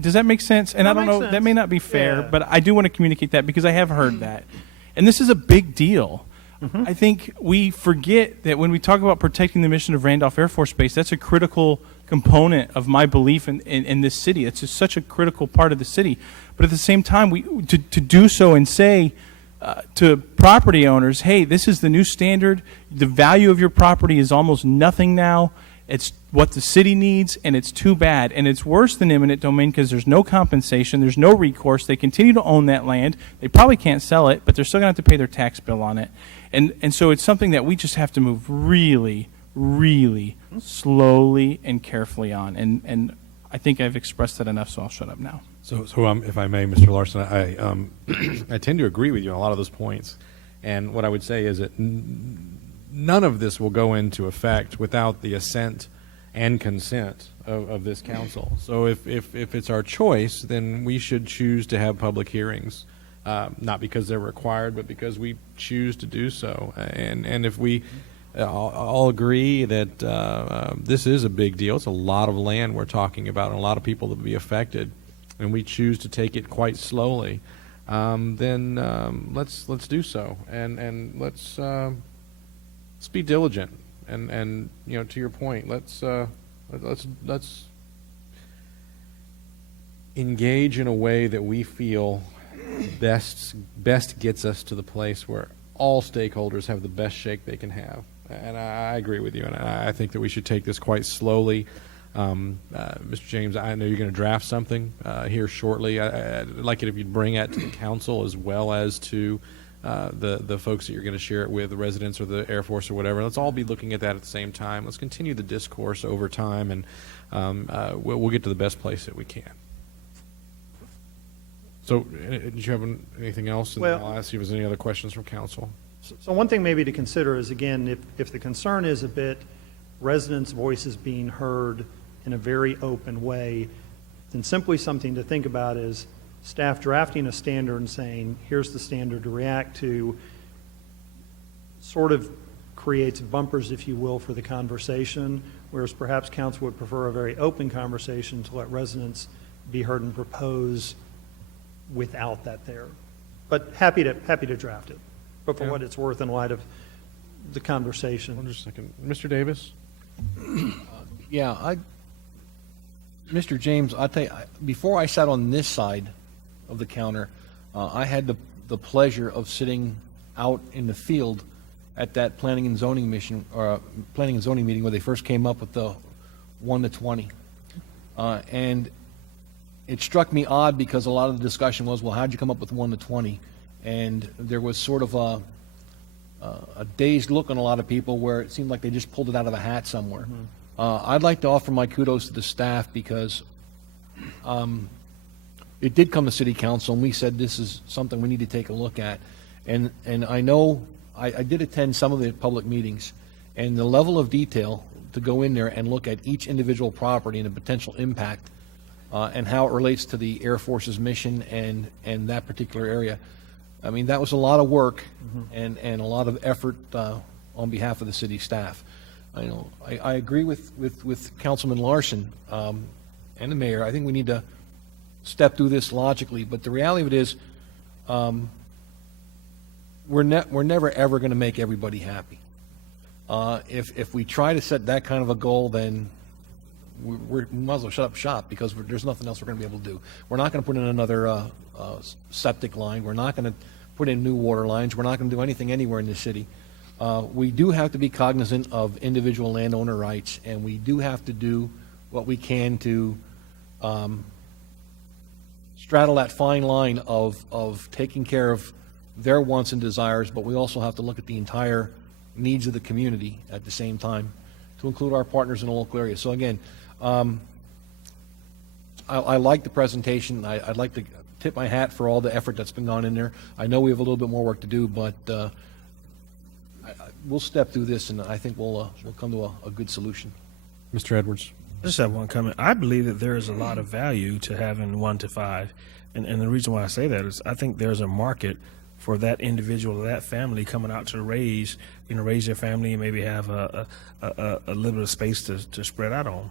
does that make sense? And I don't know, that may not be fair, but I do want to communicate that because I have heard that. And this is a big deal. I think we forget that when we talk about protecting the mission of Randolph Air Force Base, that's a critical component of my belief in this city. It's just such a critical part of the city. But at the same time, to do so and say to property owners, hey, this is the new standard. The value of your property is almost nothing now. It's what the city needs, and it's too bad. And it's worse than eminent domain because there's no compensation, there's no recourse. They continue to own that land. They probably can't sell it, but they're still going to have to pay their tax bill on it. And so it's something that we just have to move really, really slowly and carefully on. And I think I've expressed that enough, so I'll shut up now. So if I may, Mr. Larson, I tend to agree with you on a lot of those points. And what I would say is that none of this will go into effect without the assent and consent of this council. So if it's our choice, then we should choose to have public hearings, not because they're required, but because we choose to do so. And if we all agree that this is a big deal, it's a lot of land we're talking about and a lot of people that will be affected, and we choose to take it quite slowly, then let's do so, and let's be diligent, and to your point, let's engage in a way that we feel best gets us to the place where all stakeholders have the best shake they can have. And I agree with you, and I think that we should take this quite slowly. Mr. James, I know you're going to draft something here shortly. I'd like it if you'd bring it to the council as well as to the folks that you're going to share it with, the residents or the Air Force or whatever. Let's all be looking at that at the same time. Let's continue the discourse over time, and we'll get to the best place that we can. So, did you have anything else? And Well, I'll ask you if there's any other questions from council. So one thing maybe to consider is, again, if the concern is a bit residents' voices being heard in a very open way, then simply something to think about is staff drafting a standard and saying, here's the standard to react to, sort of creates bumpers, if you will, for the conversation, whereas perhaps council would prefer a very open conversation to let residents be heard and propose without that there. But happy to draft it. But for what it's worth in light of the conversation. Just a second. Mr. Davis? Mr. James, I tell you, before I sat on this side of the counter, I had the pleasure of sitting out in the field at that planning and zoning meeting where they first came up with the 1 to 20. And it struck me odd because a lot of the discussion was, well, how'd you come up with 1 to 20? And there was sort of a dazed look on a lot of people where it seemed like they just pulled it out of a hat somewhere. I'd like to offer my kudos to the staff because it did come to City Council, and we said this is something we need to take a look at. And I know I did attend some of the public meetings, and the level of detail to go in there and look at each individual property and the potential impact and how it relates to the Air Force's mission and that particular area. I mean, that was a lot of work and a lot of effort on behalf of the city staff. I agree with Councilman Larson and the mayor. I think we need to step through this logically, but the reality of it is we're never ever going to make everybody happy. If we try to set that kind of a goal, then we might as well shut up shop because there's nothing else we're going to be able to do. We're not going to put in another septic line. We're not going to put in new water lines. We're not going to do anything anywhere in the city. We do have to be cognizant of individual landowner rights, and we do have to do what we can to straddle that fine line of taking care of their wants and desires, but we also have to look at the entire needs of the community at the same time, to include our partners in the local area. So again, I like the presentation. I'd like to tip my hat for all the effort that's been gone in there. I know we have a little bit more work to do, but we'll step through this, and I think we'll come to a good solution. Mr. Edwards. I just have one comment. I believe that there is a lot of value to having 1 to 5. And the reason why I say that is I think there's a market for that individual or that family coming out to raise their family and maybe have a little bit of space to spread out on.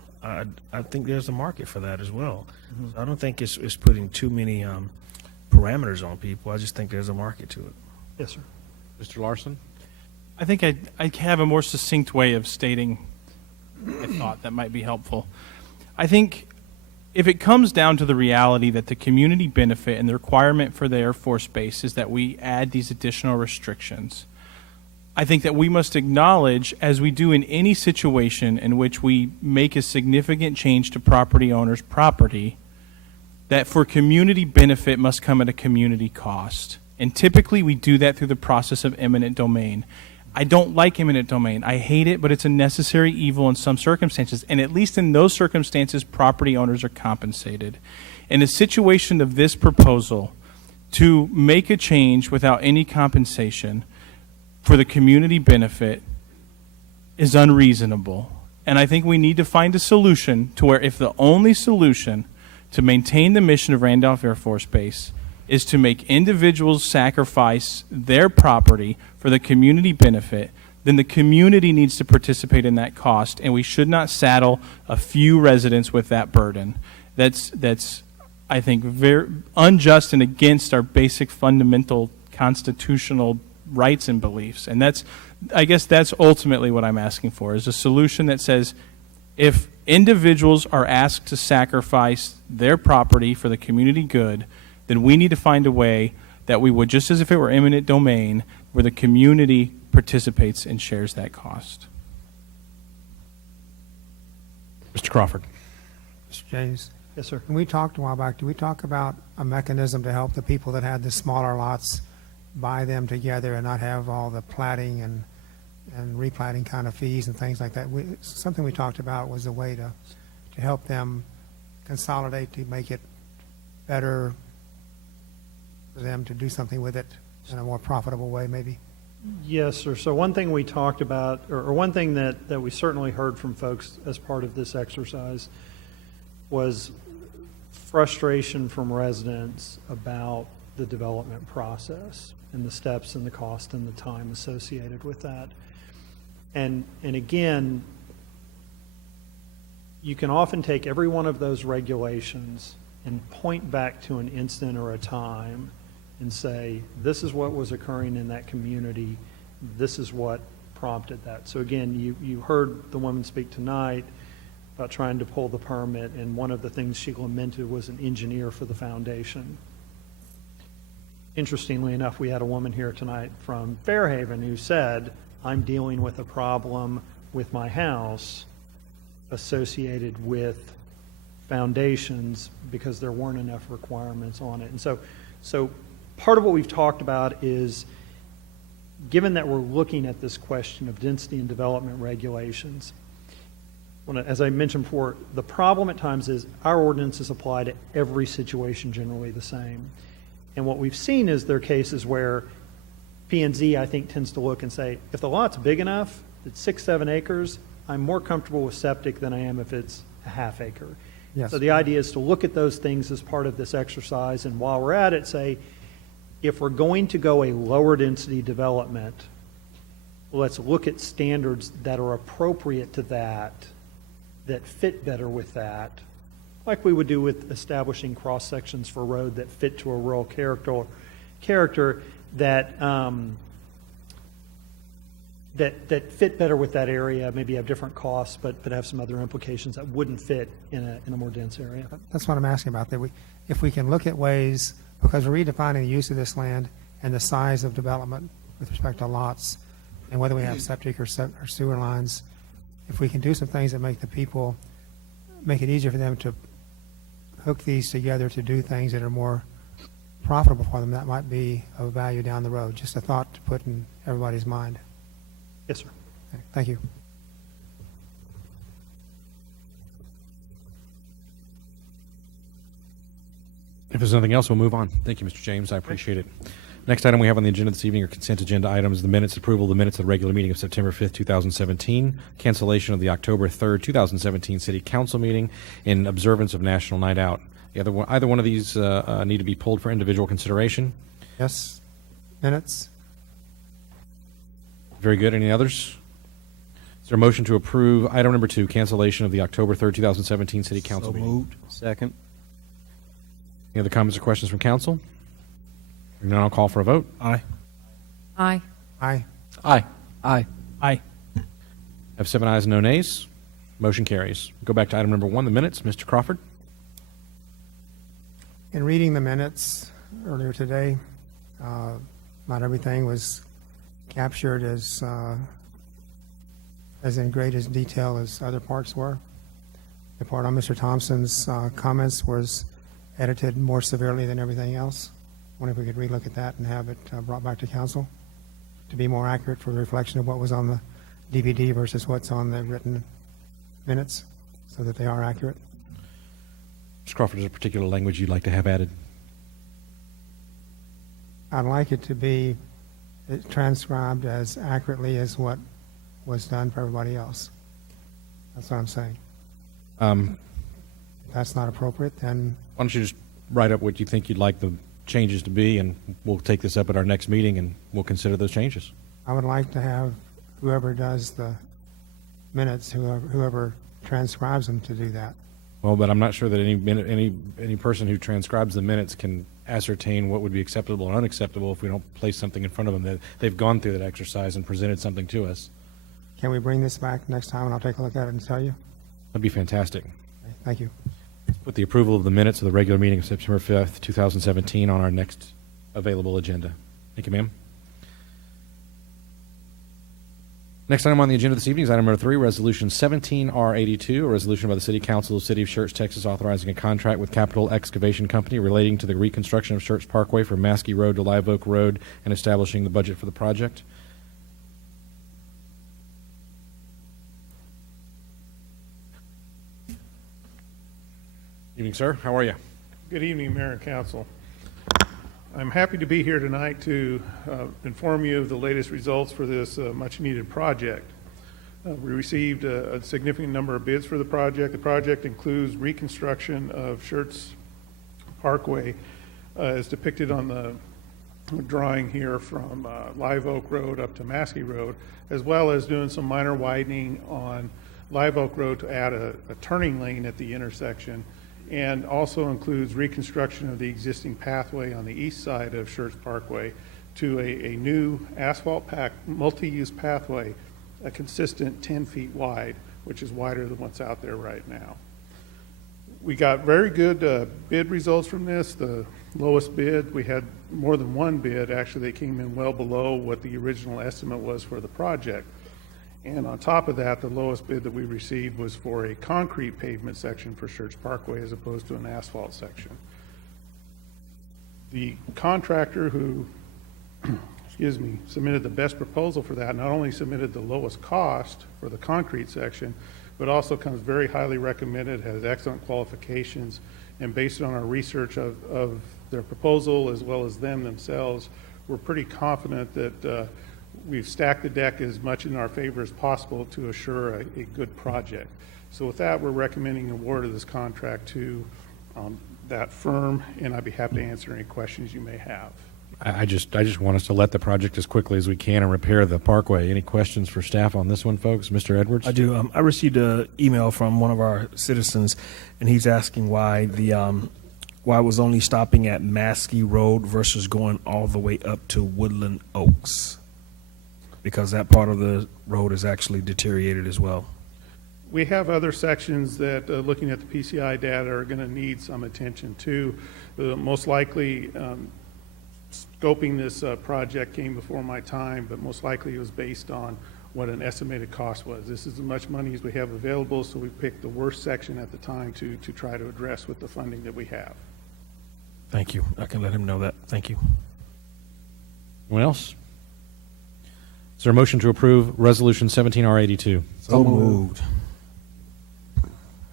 I think there's a market for that as well. Mm-hmm. So I don't think it's putting too many parameters on people. I just think there's a market to it. Yes, sir. Mr. Larson? I think I have a more succinct way of stating a thought that might be helpful. I think if it comes down to the reality that the community benefit and the requirement for the Air Force Base is that we add these additional restrictions, I think that we must acknowledge, as we do in any situation in which we make a significant change to property owners' property, that for community benefit must come at a community cost. And typically we do that through the process of eminent domain. I don't like eminent domain. I hate it, but it's a necessary evil in some circumstances. And at least in those circumstances, property owners are compensated. In a situation of this proposal, to make a change without any compensation for the community benefit is unreasonable. And I think we need to find a solution to where if the only solution to maintain the mission of Randolph Air Force Base is to make individuals sacrifice their property for the community benefit, then the community needs to participate in that cost, and we should not saddle a few residents with that burden. That's I think, very unjust and against our basic fundamental constitutional rights and beliefs. And I guess that's ultimately what I'm asking for, is a solution that says if individuals are asked to sacrifice their property for the community good, then we need to find a way that we would, just as if it were eminent domain, where the community participates and shares that cost. Mr. Crawford. Mr. James? Yes, sir. When we talked a while back, did we talk about a mechanism to help the people that had the smaller lots buy them together and not have all the platting and replatting kind of fees and things like that? Something we talked about was a way to help them consolidate, to make it better for them to do something with it in a more profitable way, maybe. Yes, sir. So one thing we talked about, or one thing that we certainly heard from folks as part of this exercise, was frustration from residents about the development process and the steps and the cost and the time associated with that. And again, you can often take every one of those regulations and point back to an instant or a time and say, this is what was occurring in that community, this is what prompted that. So again, you heard the woman speak tonight about trying to pull the permit, and one of the things she lamented was an engineer for the foundation. Interestingly enough, we had a woman here tonight from Fairhaven who said, I'm dealing with a problem with my house associated with foundations because there weren't enough requirements on it. And so part of what we've talked about is, given that we're looking at this question of density and development regulations, as I mentioned before, the problem at times is our ordinances apply to every situation generally the same. And what we've seen is there are cases where P&Z, I think, tends to look and say, if the lot's big enough, it's 6-7 acres, I'm more comfortable with septic than I am if it's a half acre. Yes. So the idea is to look at those things as part of this exercise, and while we're at it, say, if we're going to go a lower density development, let's look at standards that are appropriate to that fit better with that, like we would do with establishing cross sections for road that fit to a rural character that fit better with that area, maybe have different costs, but have some other implications that wouldn't fit in a more dense area. That's what I'm asking about. That if we can look at ways, because we're redefining the use of this land, and the size of development with respect to lots, and whether we have septic or sewer lines. If we can do some things that make it easier for them to hook these together to do things that are more profitable for them, that might be of value down the road. Just a thought to put in everybody's mind. Yes, sir. Okay, thank you. If there's nothing else, we'll move on. Thank you, Mr. James. I appreciate it. Next item we have on the agenda this evening are consent agenda items. The minutes, approval of the minutes of the regular meeting of September 5th, 2017, cancellation of the October 3rd, 2017 City Council meeting in observance of National Night Out. Either one of these need to be pulled for individual consideration. Yes. Minutes? Very good. Any others? Is there a motion to approve item number 2, cancellation of the October 3rd, 2017 City Council meeting? Moved. Second. Any other comments or questions from council? Hearing none, I'll call for a vote. Aye. Aye. Aye. Aye. Aye. Aye. Have 7 ayes, no nays. Motion carries. Go back to item number 1, the minutes. Mr. Crawford. In reading the minutes earlier today, not everything was captured as in great as detail as other parts were. The part on Mr. Thompson's comments was edited more severely than everything else. I wonder if we could relook at that and have it brought back to council to be more accurate for the reflection of what was on the DVD versus what's on the written minutes, so that they are accurate. Mr. Crawford, is there a particular language you'd like to have added? I'd like it to be transcribed as accurately as what was done for everybody else. That's what I'm saying. If that's not appropriate, then Why don't you just write up what you think you'd like the changes to be, and we'll take this up at our next meeting, and we'll consider those changes. I would like to have whoever does the minutes, whoever transcribes them, to do that. Well, but I'm not sure that any person who transcribes the minutes can ascertain what would be acceptable and unacceptable if we don't place something in front of them that they've gone through that exercise and presented something to us. Can we bring this back next time, and I'll take a look at it and tell you? That'd be fantastic. Okay, thank you. Put the approval of the minutes of the regular meeting of September 5th, 2017 on our next available agenda. Thank you, ma'am. Next item on the agenda this evening is item number 3, Resolution 17R82, a resolution by the City Council of the City of Schertz, Texas, authorizing a contract with Capital Excavation Company relating to the reconstruction of Schertz Parkway from Maskey Road to Live Oak Road and establishing the budget for the project. Evening, sir. How are you? Good evening, Mayor and Council. I'm happy to be here tonight to inform you of the latest results for this much-needed project. We received a significant number of bids for the project. The project includes reconstruction of Schertz Parkway as depicted on the drawing here from Live Oak Road up to Maskey Road, as well as doing some minor widening on Live Oak Road to add a turning lane at the intersection, and also includes reconstruction of the existing pathway on the east side of Schertz Parkway to a new asphalt-packed multi-use pathway, a consistent 10 feet wide, which is wider than what's out there right now. We got very good bid results from this. The lowest bid, we had more than one bid. Actually, they came in well below what the original estimate was for the project. And on top of that, the lowest bid that we received was for a concrete pavement section for Schertz Parkway as opposed to an asphalt section. The contractor who submitted the best proposal for that not only submitted the lowest cost for the concrete section, but also comes very highly recommended, has excellent qualifications, and based on our research of their proposal as well as them themselves, we're pretty confident that we've stacked the deck as much in our favor as possible to assure a good project. So with that, we're recommending award of this contract to that firm, and I'd be happy to answer any questions you may have. I just want us to let the project as quickly as we can and repair the parkway. Any questions for staff on this one, folks? Mr. Edwards? I do. I received an email from one of our citizens, and he's asking why it was only stopping at Maskey Road versus going all the way up to Woodland Oaks, because that part of the road is actually deteriorated as well. We have other sections that, looking at the PCI data, are going to need some attention too. Most likely, scoping this project came before my time, but most likely it was based on what an estimated cost was. This is as much money as we have available, so we picked the worst section at the time to try to address with the funding that we have. Thank you. I can let him know that. Thank you. Anyone else? Is there a motion to approve Resolution 17R82? So moved.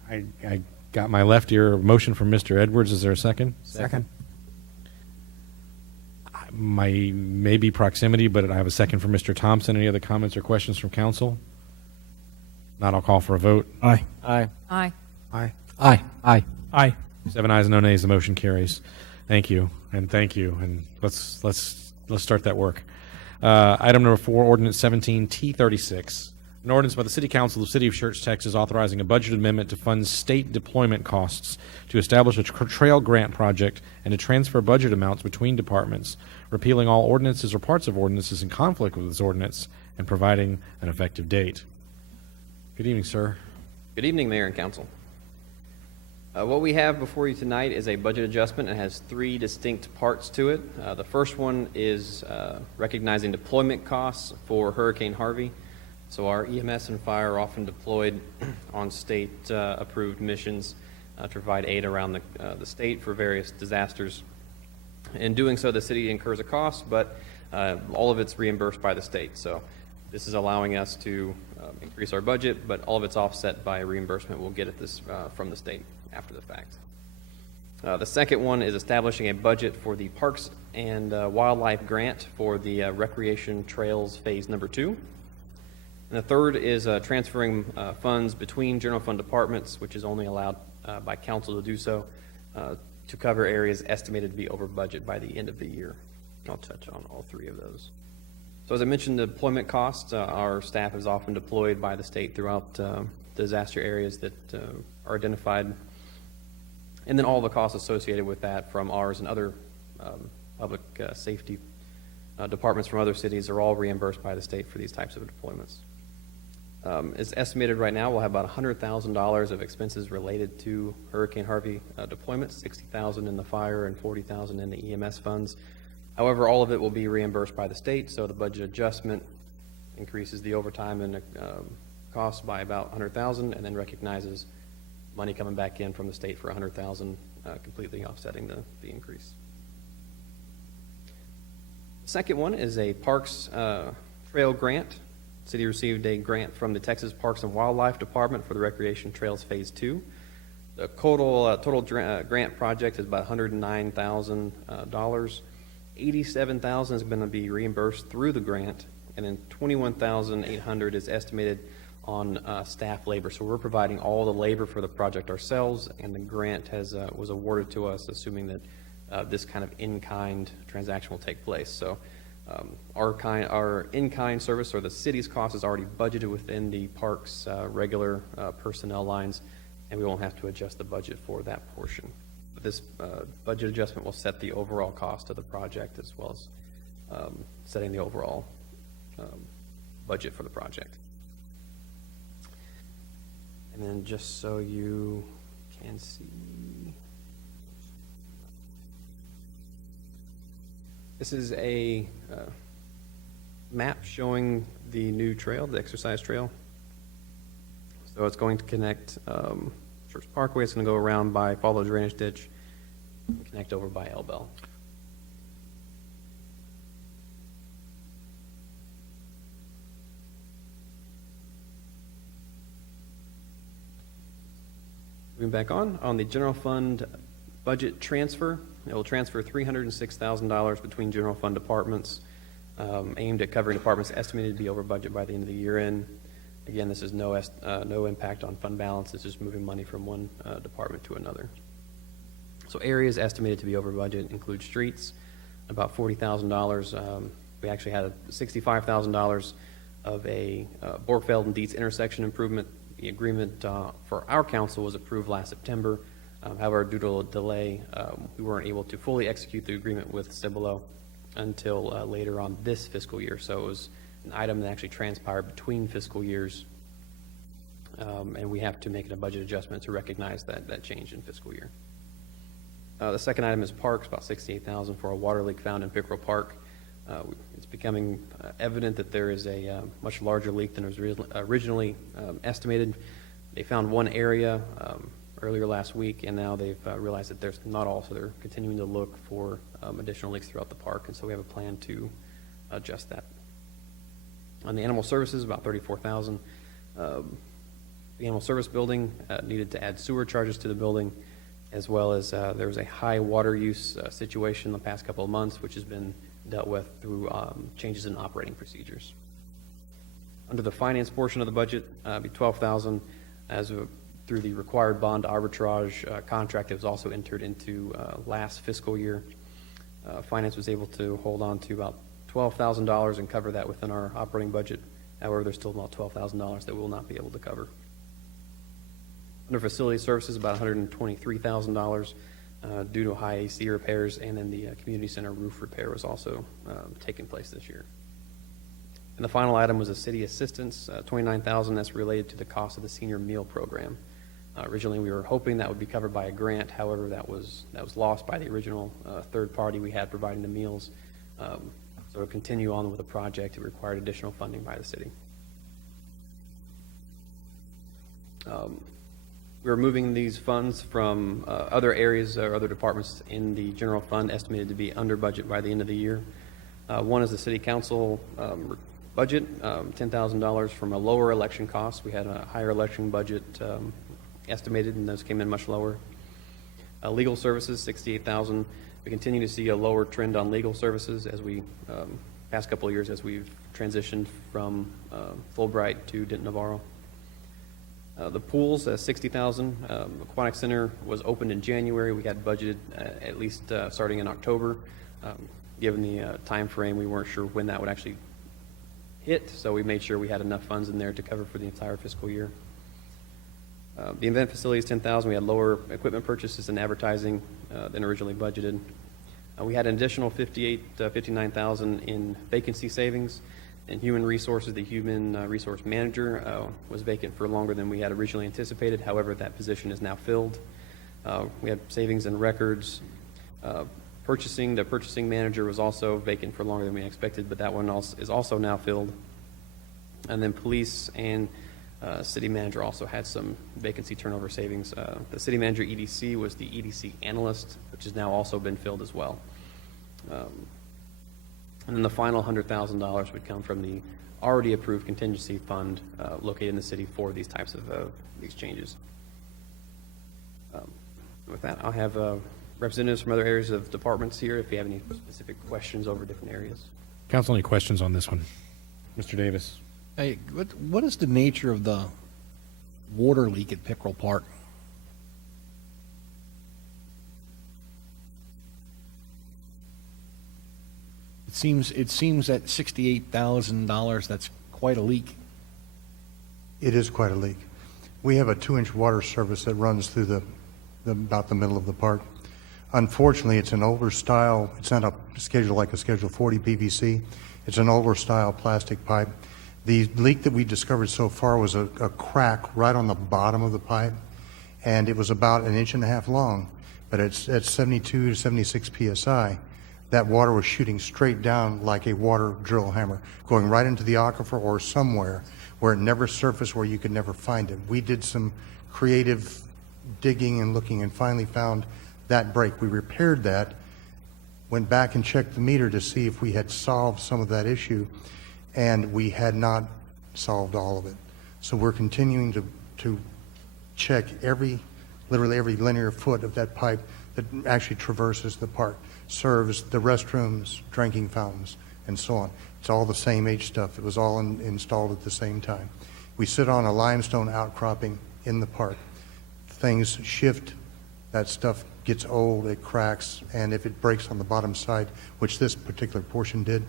I got my left ear motion from Mr. Edwards. Is there a second? Second. My maybe proximity, but I have a second from Mr. Thompson. Any other comments or questions from council? Not, I'll call for a vote. Aye. Aye. Aye. Aye. Aye. Aye. Aye. 7 ayes, no nays. The motion carries. Thank you, and let's start that work. Item number 4, Ordinance 17T36, an ordinance by the City Council of the City of Schertz, Texas, authorizing a budget amendment to fund state deployment costs to establish a trail grant project and to transfer budget amounts between departments, repealing all ordinances or parts of ordinances in conflict with this ordinance, and providing an effective date. Good evening, sir. Good evening, Mayor and Council. What we have before you tonight is a budget adjustment. It has 3 distinct parts to it. The first one is recognizing deployment costs for Hurricane Harvey. So our EMS and fire are often deployed on state-approved missions to provide aid around the state for various disasters. In doing so, the city incurs a cost, but all of it's reimbursed by the state. So this is allowing us to increase our budget, but all of it's offset by reimbursement we'll get at this from the state after the fact. The second one is establishing a budget for the Parks and Wildlife Grant for the Recreation Trails Phase Number 2. And the third is transferring funds between general fund departments, which is only allowed by council to do so, to cover areas estimated to be over budget by the end of the year. I'll touch on all 3 of those. So as I mentioned, the deployment costs, our staff is often deployed by the state throughout disaster areas that are identified, and then all the costs associated with that from ours and other public safety departments from other cities are all reimbursed by the state for these types of deployments. It's estimated right now we'll have about $100,000 of expenses related to Hurricane Harvey deployments, $60,000 in the fire and $40,000 in the EMS funds. However, all of it will be reimbursed by the state, so the budget adjustment increases the overtime and cost by about $100,000, and then recognizes money coming back in from the state for $100,000, completely offsetting the increase. The second one is a Parks Trail Grant. The city received a grant from the Texas Parks and Wildlife Department for the Recreation Trails Phase 2. The total grant project is about $109,000. $87,000 is going to be reimbursed through the grant, and then $21,800 is estimated on staff labor. So we're providing all the labor for the project ourselves, and the grant was awarded to us, assuming that this kind of in-kind transaction will take place. So our in-kind service, or the city's cost, is already budgeted within the park's regular personnel lines, and we won't have to adjust the budget for that portion. But this budget adjustment will set the overall cost of the project, as well as setting the overall budget for the project. And then just so you can see, this is a map showing the new trail, the exercise trail. So it's going to connect Church Parkway. It's going to go around by, follow the drainage ditch, and connect over by El Bell. Moving back on the general fund budget transfer, it will transfer $306,000 between general fund departments, aimed at covering departments estimated to be over budget by the end of the year end. Again, this is no impact on fund balance. It's just moving money from one department to another. So areas estimated to be over budget include streets, about $40,000. We actually had $65,000 of a Borgfeld and Dietz intersection improvement. The agreement for our council was approved last September. However, due to a delay, we weren't able to fully execute the agreement with Cibolo until later on this fiscal year. So it was an item that actually transpired between fiscal years, and we have to make a budget adjustment to recognize that change in fiscal year. The second item is parks, about $68,000 for a water leak found in Pickerel Park. It's becoming evident that there is a much larger leak than was originally estimated. They found one area earlier last week, and now they've realized that there's not all, so they're continuing to look for additional leaks throughout the park, and so we have a plan to adjust that. On the animal services, about $34,000. The animal service building needed to add sewer charges to the building, as well as there was a high water use situation the past couple of months, which has been dealt with through changes in operating procedures. Under the finance portion of the budget, be $12,000 through the required bond arbitrage contract that was also entered into last fiscal year. Finance was able to hold on to about $12,000 and cover that within our operating budget. However, there's still about $12,000 that we'll not be able to cover. Under facility services, about $123,000 due to high AC repairs, and then the community center roof repair was also taking place this year. And the final item was a city assistance, $29,000. That's related to the cost of the senior meal program. Originally, we were hoping that would be covered by a grant. However, that was lost by the original third party we had providing the meals. So to continue on with the project, it required additional funding by the city. We're moving these funds from other areas or other departments in the general fund estimated to be under budget by the end of the year. One is the city council budget, $10,000 from a lower election cost. We had a higher election budget estimated, and those came in much lower. Legal services, $68,000. We continue to see a lower trend on legal services as we, past couple of years, as we've transitioned from Fulbright to Denton Navarro. The pools, $60,000. Aquatic Center was opened in January. We had budgeted at least starting in October. Given the time frame, we weren't sure when that would actually hit, so we made sure we had enough funds in there to cover for the entire fiscal year. The event facility is $10,000. We had lower equipment purchases and advertising than originally budgeted. We had an additional $59,000 in vacancy savings. And human resources, the human resource manager was vacant for longer than we had originally anticipated. However, that position is now filled. We had savings in records. Purchasing, the purchasing manager was also vacant for longer than we expected, but that one is also now filled. And then police and city manager also had some vacancy turnover savings. The city manager EDC was the EDC analyst, which has now also been filled as well. And then the final $100,000 would come from the already approved contingency fund located in the city for these types of these changes. With that, I'll have representatives from other areas of departments here if you have any specific questions over different areas. Council, any questions on this one? Mr. Davis. Hey, what is the nature of the water leak at Pickerel Park? It seems at $68,000, that's quite a leak. It is quite a leak. We have a 2-inch water service that runs through about the middle of the park. Unfortunately, it's an older style. It's not a schedule like a Schedule 40 PVC. It's an older style plastic pipe. The leak that we discovered so far was a crack right on the bottom of the pipe, and it was about 1.5 inches long, but it's at 72 to 76 PSI. That water was shooting straight down like a water drill hammer, going right into the aquifer or somewhere where it never surfaced, where you could never find it. We did some creative digging and looking and finally found that break. We repaired that, went back and checked the meter to see if we had solved some of that issue, and we had not solved all of it. So we're continuing to check literally every linear foot of that pipe that actually traverses the park, serves the restrooms, drinking fountains, and so on. It's all the same age stuff. It was all installed at the same time. We sit on a limestone outcropping in the park. Things shift, that stuff gets old, it cracks, and if it breaks on the bottom side, which this particular portion did,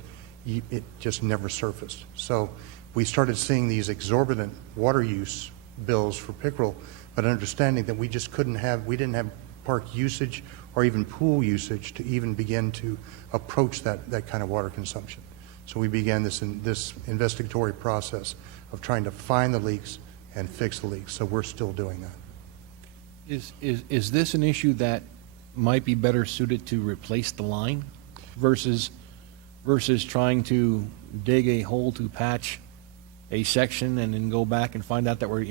it just never surfaced. So we started seeing these exorbitant water use bills for Pickerel, but understanding that we didn't have park usage or even pool usage to even begin to approach that kind of water consumption. So we began this investigatory process of trying to find the leaks and fix the leaks. So we're still doing that. Is this an issue that might be better suited to replace the line versus trying to dig a hole to patch a section and then go back and find out that we're,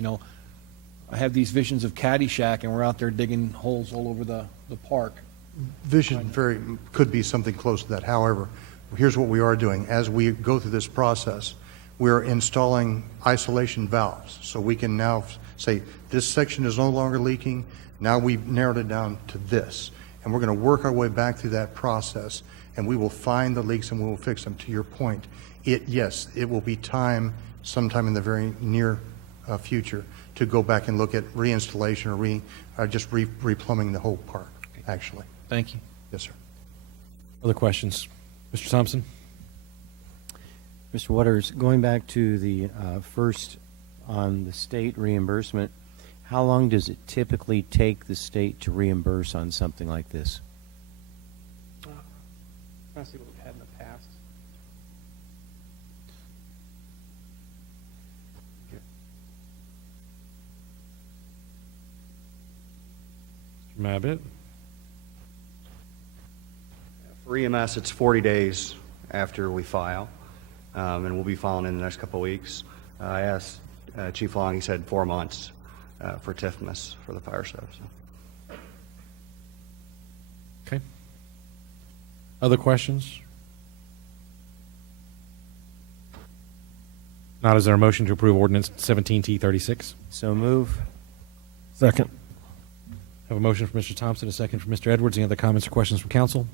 I have these visions of Caddyshack and we're out there digging holes all over the park. Vision could be something close to that. However, here's what we are doing. As we go through this process, we're installing isolation valves. So we can now say, this section is no longer leaking. Now we've narrowed it down to this. And we're going to work our way back through that process, and we will find the leaks and we will fix them. To your point, yes, it will be time sometime in the very near future to go back and look at reinstallation or just replumbing the whole park, actually. Thank you. Yes, sir. Other questions? Mr. Thompson? Mr. Waters, going back to the first on the state reimbursement, how long does it typically take the state to reimburse on something like this? Trying to see what we've had in the past. Mr. Mabit? For EMS, it's 40 days after we file, and we'll be filing in the next couple of weeks. I asked Chief Long, he said 4 months for TIFMAS for the fire stuff. So. Okay. Other questions? Not, is there a motion to approve ordinance 17T36? So move. Second. Have a motion from Mr. Thompson, a second from Mr. Edwards. Any other comments or questions from council?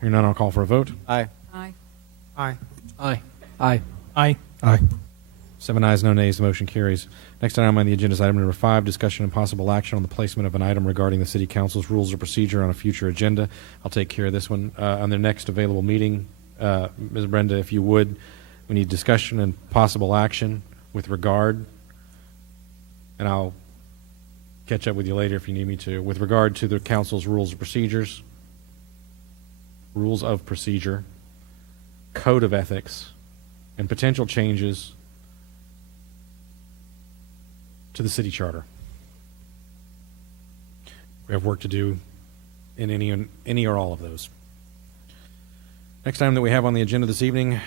Hearing none, I'll call for a vote. Aye. Aye. Aye. Aye. Aye. Aye. Aye. 7 ayes, no nays. The motion carries. Next item on the agenda is item number 5, discussion and possible action on the placement of an item regarding the City Council's rules of procedure on a future agenda. I'll take care of this one on the next available meeting. Ms. Brenda, if you would, we need discussion and possible action with regard, and I'll catch up with you later if you need me to, with regard to the Council's rules of procedures, rules of procedure, code of ethics, and potential changes to the city charter. We have work to do in any or all of those. Next item that we have on the agenda this evening,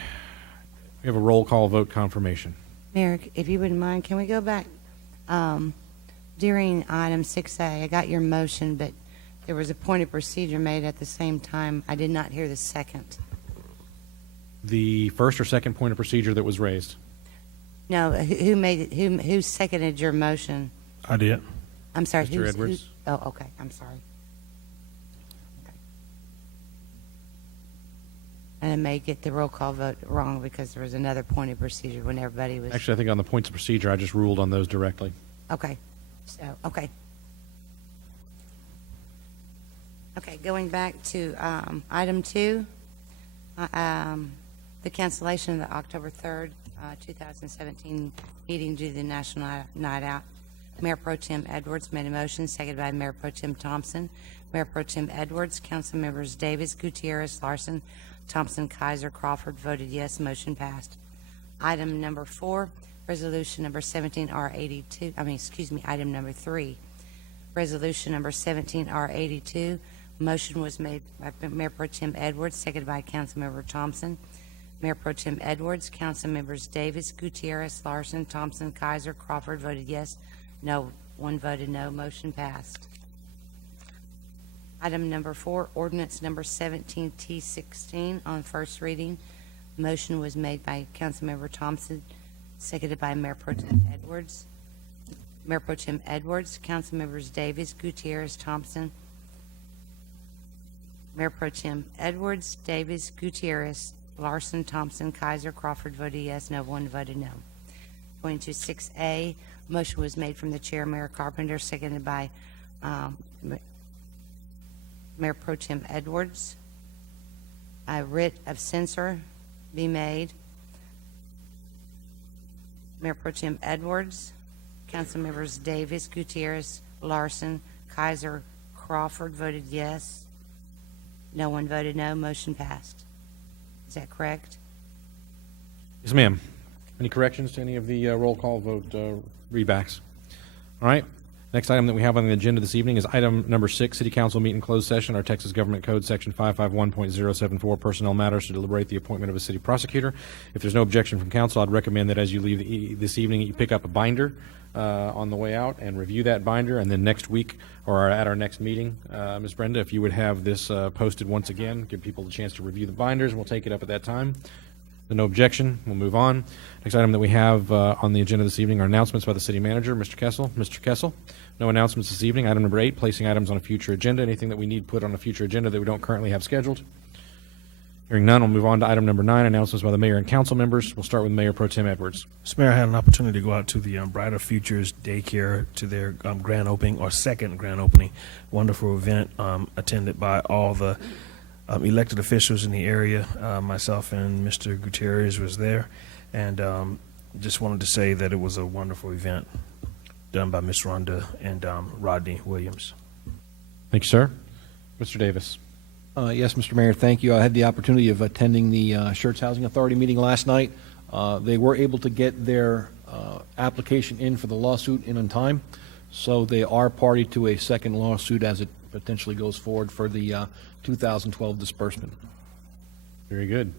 we have a roll call vote confirmation. Mayor, if you wouldn't mind, can we go back during item 6A? I got your motion, but there was a point of procedure made at the same time. I did not hear the second. The first or second point of procedure that was raised? No, who made it? Who seconded your motion? I did. I'm sorry. Mr. Edwards. Oh, okay. I'm sorry. Okay. And I may get the roll call vote wrong because there was another point of procedure when everybody was. Actually, I think on the points of procedure, I just ruled on those directly. Okay. So, okay. Okay, going back to item 2, the cancellation of the October 3rd, 2017 meeting due to the National Night Out. Mayor Pro Tem Edwards made a motion, seconded by Mayor Pro Tem Thompson. Mayor Pro Tem Edwards, Council Members Davis, Gutierrez, Larson, Thompson, Kaiser, Crawford voted yes. Motion passed. Item number 4, resolution number 17R82. Item number 3, resolution number 17R82. Motion was made by Mayor Pro Tem Edwards, seconded by Councilmember Thompson. Mayor Pro Tem Edwards, Council Members Davis, Gutierrez, Larson, Thompson, Kaiser, Crawford voted yes. No, one voted no. Motion passed. Item number 4, ordinance number 17T16 on first reading. Motion was made by Councilmember Thompson, seconded by Mayor Pro Tem Edwards. Mayor Pro Tem Edwards, Council Members Davis, Gutierrez, Thompson. Mayor Pro Tem Edwards, Davis, Gutierrez, Larson, Thompson, Kaiser, Crawford voted yes. No, one voted no. Going to 6A, motion was made from the chair, Mayor Carpenter, seconded by Mayor Pro Tem Edwards. A writ of censure be made. Mayor Pro Tem Edwards, Council Members Davis, Gutierrez, Larson, Kaiser, Crawford voted yes. No one voted no. Motion passed. Is that correct? Yes, ma'am. Any corrections to any of the roll call vote readbacks? All right. Next item that we have on the agenda this evening is item number 6, City Council meet in closed session, our Texas Government Code, Section 551.074, personnel matters to deliberate the appointment of a city prosecutor. If there's no objection from council, I'd recommend that as you leave this evening, you pick up a binder on the way out and review that binder, and then next week or at our next meeting, Ms. Brenda, if you would have this posted once again, give people the chance to review the binders, and we'll take it up at that time. No objection, we'll move on. Next item that we have on the agenda this evening are announcements by the city manager, Mr. Kessel. Mr. Kessel, no announcements this evening. Item number 8, placing items on a future agenda. Anything that we need put on a future agenda that we don't currently have scheduled? Hearing none, we'll move on to item number 9, announcements by the mayor and council members. We'll start with Mayor Pro Tem Edwards. Mr. Mayor, I had an opportunity to go out to the Brighter Futures Daycare to their grand opening, or second grand opening. Wonderful event attended by all the elected officials in the area. Myself and Mr. Gutierrez was there, and just wanted to say that it was a wonderful event done by Ms. Rhonda and Rodney Williams. Thank you, sir. Mr. Davis. Yes, Mr. Mayor, thank you. I had the opportunity of attending the Schertz Housing Authority meeting last night. They were able to get their application in for the lawsuit in on time, so they are party to a second lawsuit as it potentially goes forward for the 2012 disbursement. Very good.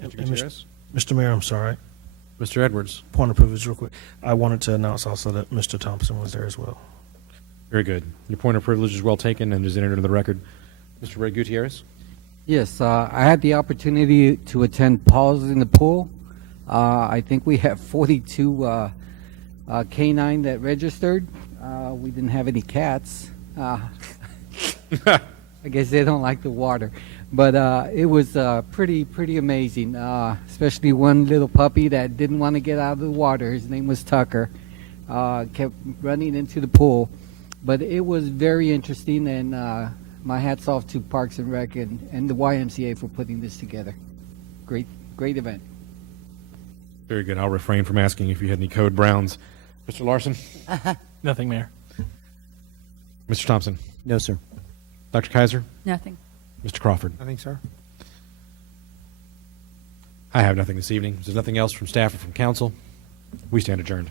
And Mr. Gutierrez? Mr. Mayor, I'm sorry. Mr. Edwards. Point of privilege real quick. I wanted to announce also that Mr. Thompson was there as well. Very good. Your point of privilege is well taken and is entered into the record. Mr. Ray Gutierrez. Yes, I had the opportunity to attend Paws in the Pool. I think we have 42 canine that registered. We didn't have any cats. I guess they don't like the water. But it was pretty amazing, especially one little puppy that didn't want to get out of the water. His name was Tucker. Kept running into the pool. But it was very interesting, and my hat's off to Parks and Rec and the YMCA for putting this together. Great event. Very good. I'll refrain from asking if you had any code browns. Mr. Larson? Nothing, Mayor. Mr. Thompson? No, sir. Dr. Kaiser? Nothing. Mr. Crawford? Nothing, sir. I have nothing this evening. If there's nothing else from staff or from council, we stand adjourned.